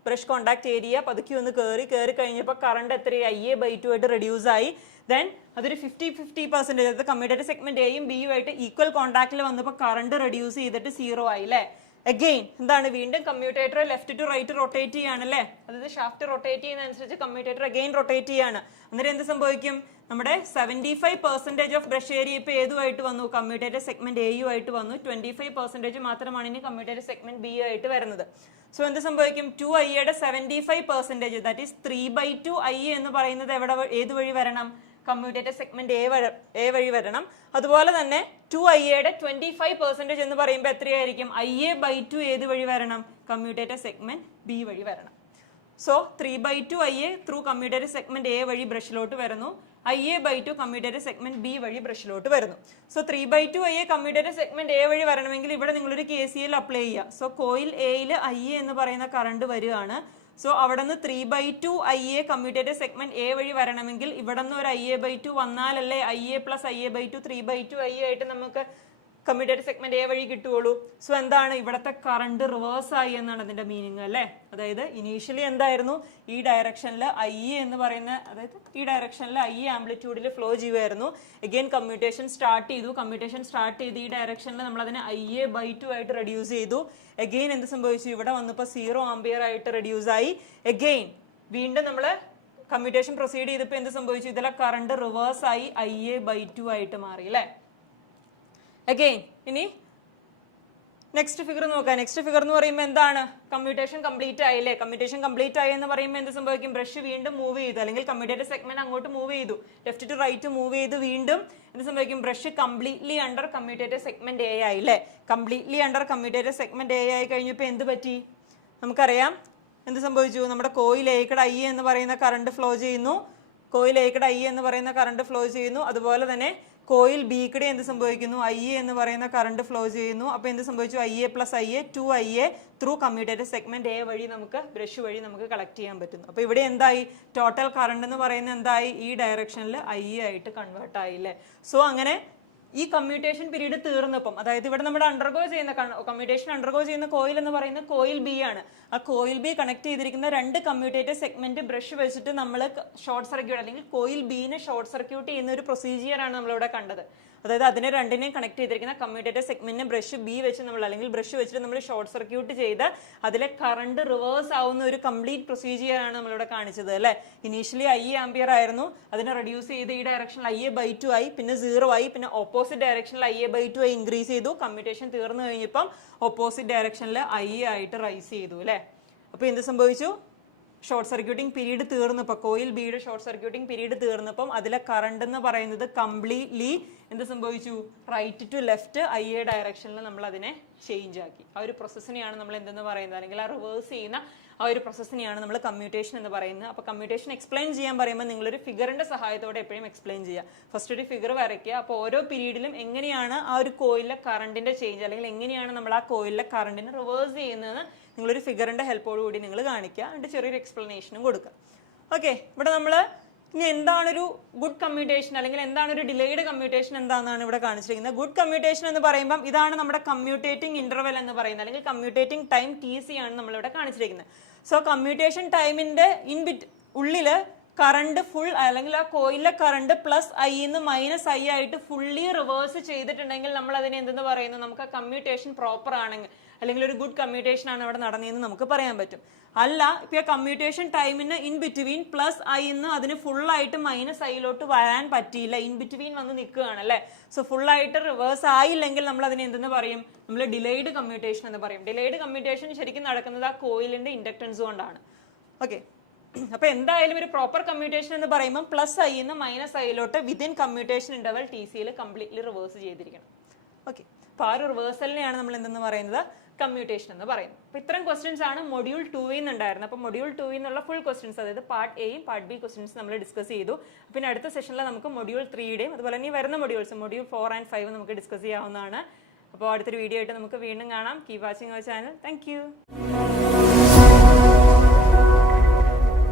ബ്രഷ് കോൺടാക്ട് ഏരിയ പതുക്കി ഒന്ന് കയറി കഴിഞ്ഞപ്പോൾ കറണ്ട് എത്രയായി, IA/2 ആയിട്ട് റെഡ്യൂസ് ആയി. ദെൻ അതൊരു 50% അതായത് കമ്മ്യൂട്ടേറ്റർ സെഗ്മെന്റ് എയും ബിയും ആയിട്ട് ഈക്വൽ കോൺടാക്റ്റിൽ വന്നപ്പോൾ കറണ്ട് റെഡ്യൂസ് ചെയ്തിട്ട് 0 ആയി അല്ലേ. അഗെയിൻ എന്താണ് വീണ്ടും commutator left to right rotate ചെയ്യാണ് അതായത് ഷാഫ്റ്റ് റൊട്ടേറ്റ് ചെയ്യുന്നതനുസരിച്ച് കമ്മ്യൂട്ടേറ്റർ അഗെയിൻ റൊട്ടേറ്റ് ചെയ്യാണ്. അന്നേരം എന്ത് സംഭവിക്കും? നമ്മുടെ 75% ഓഫ് ബ്രഷ് ഏരിയ ഇപ്പൊ ഏതുമായിട്ട് വന്നു? കമ്മ്യൂട്ടേറ്റർ സെഗ്മെന്റ് എയു ആയിട്ട് വന്നു. 25% മാത്രമാണ് ഇനി കമ്മ്യൂട്ടേറ്റർ സെഗ്മെന്റ് ബി ആയിട്ട് വരുന്നത്. സോ എന്ത് സംഭവിക്കും? 2i-യുടെ 75% ദാറ്റ് ഈസ് 3/2 i എന്ന് പറയുന്നത് ഏത് വഴി വരണം? കമ്മ്യൂട്ടേറ്റർ സെഗ്മെന്റ് എ വഴി വരണം. അതുപോലെ തന്നെ 2i-യുടെ 25% എന്ന് പറയുമ്പോൾ എത്രയായിരിക്കും? ia/2 ഏത് വഴി വരണം? കമ്മ്യൂട്ടേറ്റർ സെഗ്മെന്റ് ബി വഴി വരണം. So 3/2 ia through commutator segment A വഴി ബ്രഷിലോട്ട് വരുന്നു. ia/2 കമ്മ്യൂട്ടേറ്റർ സെഗ്മെന്റ് ബി വഴി ബ്രഷിലോട്ട് വരുന്നു. So 3/2 ia commutator segment A വഴി വരണമെങ്കിൽ ഇവിടെ നിങ്ങളൊരു KCL അപ്ലൈ ചെയ്യുക. സോ കോയിൽ എയിൽ ia എന്ന് പറയുന്ന കറണ്ട് വരികയാണ്. സോ അവിടെ നിന്ന് 3/2 ia കമ്മ്യൂട്ടേറ്റർ സെഗ്മെന്റ് എ വഴി വരണമെങ്കിൽ ഇവിടെ നിന്ന് ഒരു ia/2 വന്നാലല്ലേ ia plus ia/2 3/2 i ആയിട്ട് നമുക്ക് കമ്മ്യൂട്ടേറ്റർ സെഗ്മെന്റ് എ വഴി കിട്ടുകയുള്ളൂ. സോ എന്താണ് ഇവിടുത്തെ കറണ്ട് റിവേഴ്സ് ആയി എന്നാണ് അതിന്റെ മീനിങ് അല്ലേ? അതായത് ഇനീഷ്യലി എന്തായിരുന്നു? ഈ ഡയറക്ഷനിൽ ia എന്ന് പറയുന്ന അതായത് ഈ ഡയറക്ഷനിൽ i ആംപ്ലിറ്റ്യൂഡിൽ ഫ്ലോ ചെയ്യുമായിരുന്നു. അഗെയിൻ കമ്മ്യൂട്ടേഷൻ സ്റ്റാർട്ട് ചെയ്തു. കമ്മ്യൂട്ടേഷൻ സ്റ്റാർട്ട് ചെയ്ത് ഈ ഡയറക്ഷനിൽ നമ്മൾ അതിനെ ia/2 ആയിട്ട് റെഡ്യൂസ് ചെയ്തു. അഗെയിൻ എന്ത് സംഭവിച്ചു? ഇവിടെ വന്നപ്പോൾ 0 ആംപിയർ ആയിട്ട് റെഡ്യൂസ് ആയി. അഗെയിൻ വീണ്ടും നമ്മൾ കമ്മ്യൂട്ടേഷൻ പ്രൊസീഡ് ചെയ്തപ്പോൾ എന്ത് സംഭവിച്ചു? ഇതിലെ കറണ്ട് റിവേഴ്സ് ആയി ia/2 ആയിട്ട് മാറി അല്ലേ? അഗെയിൻ ഇനി നെക്സ്റ്റ് ഫിഗർ നോക്കാം. നെക്സ്റ്റ് ഫിഗർ എന്ന് പറയുമ്പോൾ എന്താണ്? കമ്മ്യൂട്ടേഷൻ കംപ്ലീറ്റ് ആയില്ലേ? കമ്മ്യൂട്ടേഷൻ കംപ്ലീറ്റ് ആയി എന്ന് പറയുമ്പോൾ എന്ത് സംഭവിക്കും? ബ്രഷ് വീണ്ടും മൂവ് ചെയ്തു, അല്ലെങ്കിൽ കമ്മ്യൂട്ടേറ്റർ സെഗ്മെന്റ് അങ്ങോട്ട് മൂവ് ചെയ്തു, ലെഫ്റ്റ് ടു റൈറ്റ് മൂവ് ചെയ്ത് വീണ്ടും എന്ത് സംഭവിക്കും? Brush completely under commutator segment A ആയി അല്ലേ? Completely under commutator segment A ആയി കഴിഞ്ഞപ്പോൾ എന്ത് പറ്റി? നമുക്കറിയാം എന്ത് സംഭവിച്ചു? നമ്മുടെ കോയിൽ എയുടെ i എന്ന് പറയുന്ന കറണ്ട് ഫ്ലോ ചെയ്യുന്നു. കോയിൽ എയുടെ i എന്ന് പറയുന്ന കറണ്ട് ഫ്ലോ ചെയ്യുന്നു. അതുപോലെ തന്നെ കോയിൽ ബിയുടെ എന്ത് സംഭവിക്കുന്നു? ia എന്ന് പറയുന്ന കറണ്ട് ഫ്ലോ ചെയ്യുന്നു. അപ്പൊ എന്ത് സംഭവിച്ചു? ia plus ia 2ia through commutator segment A വഴി നമുക്ക് ബ്രഷ് വഴി നമുക്ക് കളക്ട് ചെയ്യാൻ പറ്റുന്നു. അപ്പൊ ഇവിടെ എന്തായി? ടോട്ടൽ കറണ്ട് എന്ന് പറയുന്നത് എന്തായി? ഈ ഡയറക്ഷനിൽ ia ആയിട്ട് കൺവേർട്ട് ആയില്ലേ? സോ അങ്ങനെ ഈ കമ്മ്യൂട്ടേഷൻ പീരീഡ് തീർന്നപ്പം, അതായത് ഇവിടെ നമ്മുടെ കമ്മ്യൂട്ടേഷൻ അണ്ടർഗോ ചെയ്യുന്ന കോയിൽ എന്ന് പറയുന്നത് കോയിൽ ബി ആണ്. ആ കോയിൽ ബി കണക്ട് ചെയ്തിരിക്കുന്ന രണ്ട് കമ്മ്യൂട്ടേറ്റർ സെഗ്മെന്റ് ബ്രഷ് വെച്ചിട്ട് നമ്മൾ ഷോർട്ട് സർക്യൂട്ട് അല്ലെങ്കിൽ കോയിൽ ബിനെ ഷോർട്ട് സർക്യൂട്ട് ചെയ്യുന്ന ഒരു പ്രൊസീജിയറാണ് നമ്മളിവിടെ കണ്ടത്. അതായത് അതിനെ രണ്ടിനെയും കണക്ട് ചെയ്തിരിക്കുന്ന കമ്മ്യൂട്ടേറ്റർ സെഗ്മെന്റിനെ ബ്രഷ് ബി വെച്ച് നമ്മൾ അല്ലെങ്കിൽ ബ്രഷ് വെച്ചിട്ട് നമ്മൾ ഷോർട്ട് സർക്യൂട്ട് ചെയ്ത് അതിലെ കറണ്ട് റിവേഴ്സ് ആവുന്ന ഒരു കംപ്ലീറ്റ് പ്രൊസീജിയറാണ് നമ്മളിവിടെ കാണിച്ചത് അല്ലെ? ഇനീഷ്യലി i ആംപിയർ ആയിരുന്നു, അതിനെ റെഡ്യൂസ് ചെയ്ത് ഈ ഡയറക്ഷനിൽ ia/2 ആയി, പിന്നെ 0 ആയി, പിന്നെ ഓപ്പോസിറ്റ് ഡയറക്ഷനിൽ ia/2 ആയി ഇൻക്രീസ് ചെയ്തു. കമ്മ്യൂട്ടേഷൻ തീർന്നു കഴിഞ്ഞപ്പം ഓപ്പോസിറ്റ് ഡയറക്ഷനിൽ i ആയിട്ട് റൈസ് ചെയ്തു അല്ലെ? അപ്പൊ എന്ത് സംഭവിച്ചു? ഷോർട്ട് സർക്യൂട്ടിംഗ് പീരീഡ് തീർന്നപ്പോൾ, കോയിൽ ബിയുടെ ഷോർട്ട് സർക്യൂട്ടിംഗ് പീരീഡ് തീർന്നപ്പം അതിലെ കറണ്ട് എന്ന് പറയുന്നത് കംപ്ലീറ്റ്ലി എന്ത് സംഭവിച്ചു? റൈറ്റ് ടു ലെഫ്റ്റ് ia ഡയറക്ഷനിൽ നമ്മൾ അതിനെ ചേഞ്ച് ആക്കി. ആ ഒരു പ്രോസസ്സിനെയാണ് നമ്മൾ എന്തെന്ന് പറയുന്നത്, അല്ലെങ്കിൽ ആ റിവേഴ്സ് ചെയ്യുന്ന ആ ഒരു പ്രോസസ്സിനെയാണ് നമ്മൾ കമ്മ്യൂട്ടേഷൻ എന്ന് പറയുന്നത്. അപ്പോൾ കമ്മ്യൂട്ടേഷൻ എക്സ്പ്ലെയിൻ ചെയ്യാൻ പറയുമ്പോൾ നിങ്ങളൊരു ഫിഗറിന്റെ സഹായത്തോടെ എപ്പോഴും എക്സ്പ്ലെയിൻ ചെയ്യുക. ഫസ്റ്റ് ഒരു ഫിഗർ വരയ്ക്കുക. അപ്പോൾ ഓരോ പീരീഡിലും എങ്ങനെയാണ് ആ ഒരു കോയിലിലെ കറണ്ടിന്റെ ചേഞ്ച്, അല്ലെങ്കിൽ എങ്ങനെയാണ് നമ്മൾ ആ കോയിലിലെ കറണ്ടിനെ റിവേഴ്സ് ചെയ്യുന്നതെന്ന് നിങ്ങളൊരു ഫിഗറിന്റെ ഹെൽപ്പോടുകൂടി നിങ്ങൾ കാണിക്കുക. എന്നിട്ട് ചെറിയൊരു എക്സ്പ്ലനേഷനും കൊടുക്കുക. ഓക്കെ, ഇവിടെ നമ്മൾ ഇനി എന്താണൊരു ഗുഡ് കമ്മ്യൂട്ടേഷൻ അല്ലെങ്കിൽ എന്താണ് ഒരു ഡിലേഡ് കമ്മ്യൂട്ടേഷൻ എന്താണെന്നാണ് ഇവിടെ കാണിച്ചിരിക്കുന്നത്. ഗുഡ് കമ്മ്യൂട്ടേഷൻ എന്ന് പറയുമ്പോൾ ഇതാണ് നമ്മുടെ കമ്മ്യൂട്ടേറ്റിംഗ് ഇന്റർവെൽ എന്ന് പറയുന്നത്, അല്ലെങ്കിൽ കമ്മ്യൂട്ടേറ്റിംഗ് ടൈം TC ആണ് നമ്മളിവിടെ കാണിച്ചിരിക്കുന്നത്. സോ കമ്മ്യൂട്ടേഷൻ ടൈമിന്റെ ഉള്ളില് കറണ്ട് ഫുൾ അല്ലെങ്കിൽ ആ കോയിലിലെ കറണ്ട് പ്ലസ് i നിന്ന് മൈനസ് i ആയിട്ട് ഫുള്ളി റിവേഴ്സ് ചെയ്തിട്ടുണ്ടെങ്കിൽ നമ്മൾ അതിനെ എന്തെന്ന് പറയുന്നു? നമുക്ക് ആ കമ്മ്യൂട്ടേഷൻ പ്രോപ്പർ ആണെങ്കിൽ അല്ലെങ്കിൽ ഒരു ഗുഡ് കമ്മ്യൂട്ടേഷൻ ആണ് അവിടെ നടന്നതെന്ന് നമുക്ക് പറയാൻ പറ്റും. അല്ല, ഇപ്പൊ കമ്മ്യൂട്ടേഷൻ ടൈമിന് ഇൻ ബിറ്റ്വീൻ പ്ലസ് i എന്ന് അതിന് ഫുൾ ആയിട്ട് മൈനസ് iലോട്ട് വരാൻ പറ്റിയില്ല, ഇൻ ബിറ്റ്വീൻ വന്ന് നിൽക്കുകയാണ് അല്ലെ? സോ ഫുൾ ആയിട്ട് റിവേഴ്സ് ആയില്ലെങ്കിൽ നമ്മൾ അതിനെ എന്തെന്ന് പറയും? നമ്മൾ ഡിലേഡ് കമ്മ്യൂട്ടേഷൻ എന്ന് പറയും. ഡിലേഡ് കമ്മ്യൂട്ടേഷൻ ശരിക്കും നടക്കുന്നത് ആ കോയിലിന്റെ ഇൻഡക്ടൻസ് കൊണ്ടാണ്. ഓക്കെ, അപ്പൊ എന്തായാലും ഒരു പ്രോപ്പർ കമ്മ്യൂട്ടേഷൻ എന്ന് പറയുമ്പോൾ പ്ലസ് i എന്ന് മൈനസ് iലോട്ട് വിത്തിൻ കമ്മ്യൂട്ടേഷൻ ഇന്റർവൽ TCയിൽ കംപ്ലീറ്റ്ലി റിവേഴ്സ് ചെയ്തിരിക്കണം. ഓക്കെ, അപ്പൊ ആ ഒരു റിവേഴ്സലിനെയാണ് നമ്മൾ എന്തെന്ന് പറയുന്നത്? കമ്മ്യൂട്ടേഷൻ എന്ന് പറയുന്നത്. അപ്പൊ ഇത്തരം ക്വസ്റ്റ്യൻസ് ആണ് മൊഡ്യൂൾ 2 ഉണ്ടായിരുന്നത്. അപ്പൊ മൊഡ്യൂൾ 2 എന്നുള്ള ഫുൾ ക്വസ്റ്റ്യൻസ്, അതായത് പാർട്ട് എയും പാർട്ട് ബി ക്വസ്റ്റ്യൻസ് നമ്മൾ ഡിസ്കസ് ചെയ്തു. പിന്നെ അടുത്ത സെഷനിൽ നമുക്ക് മൊഡ്യൂൾ 3യുടെയും അതുപോലെ തന്നെ വരുന്ന മൊഡ്യൂൾസ് മൊഡ്യൂൾ 4 and 5 നമുക്ക് ഡിസ്കസ് ചെയ്യാവുന്നതാണ്. അപ്പോൾ അടുത്തൊരു വീഡിയോ ആയിട്ട് നമുക്ക് വീണ്ടും കാണാം. Keep watching our channel. Thank U.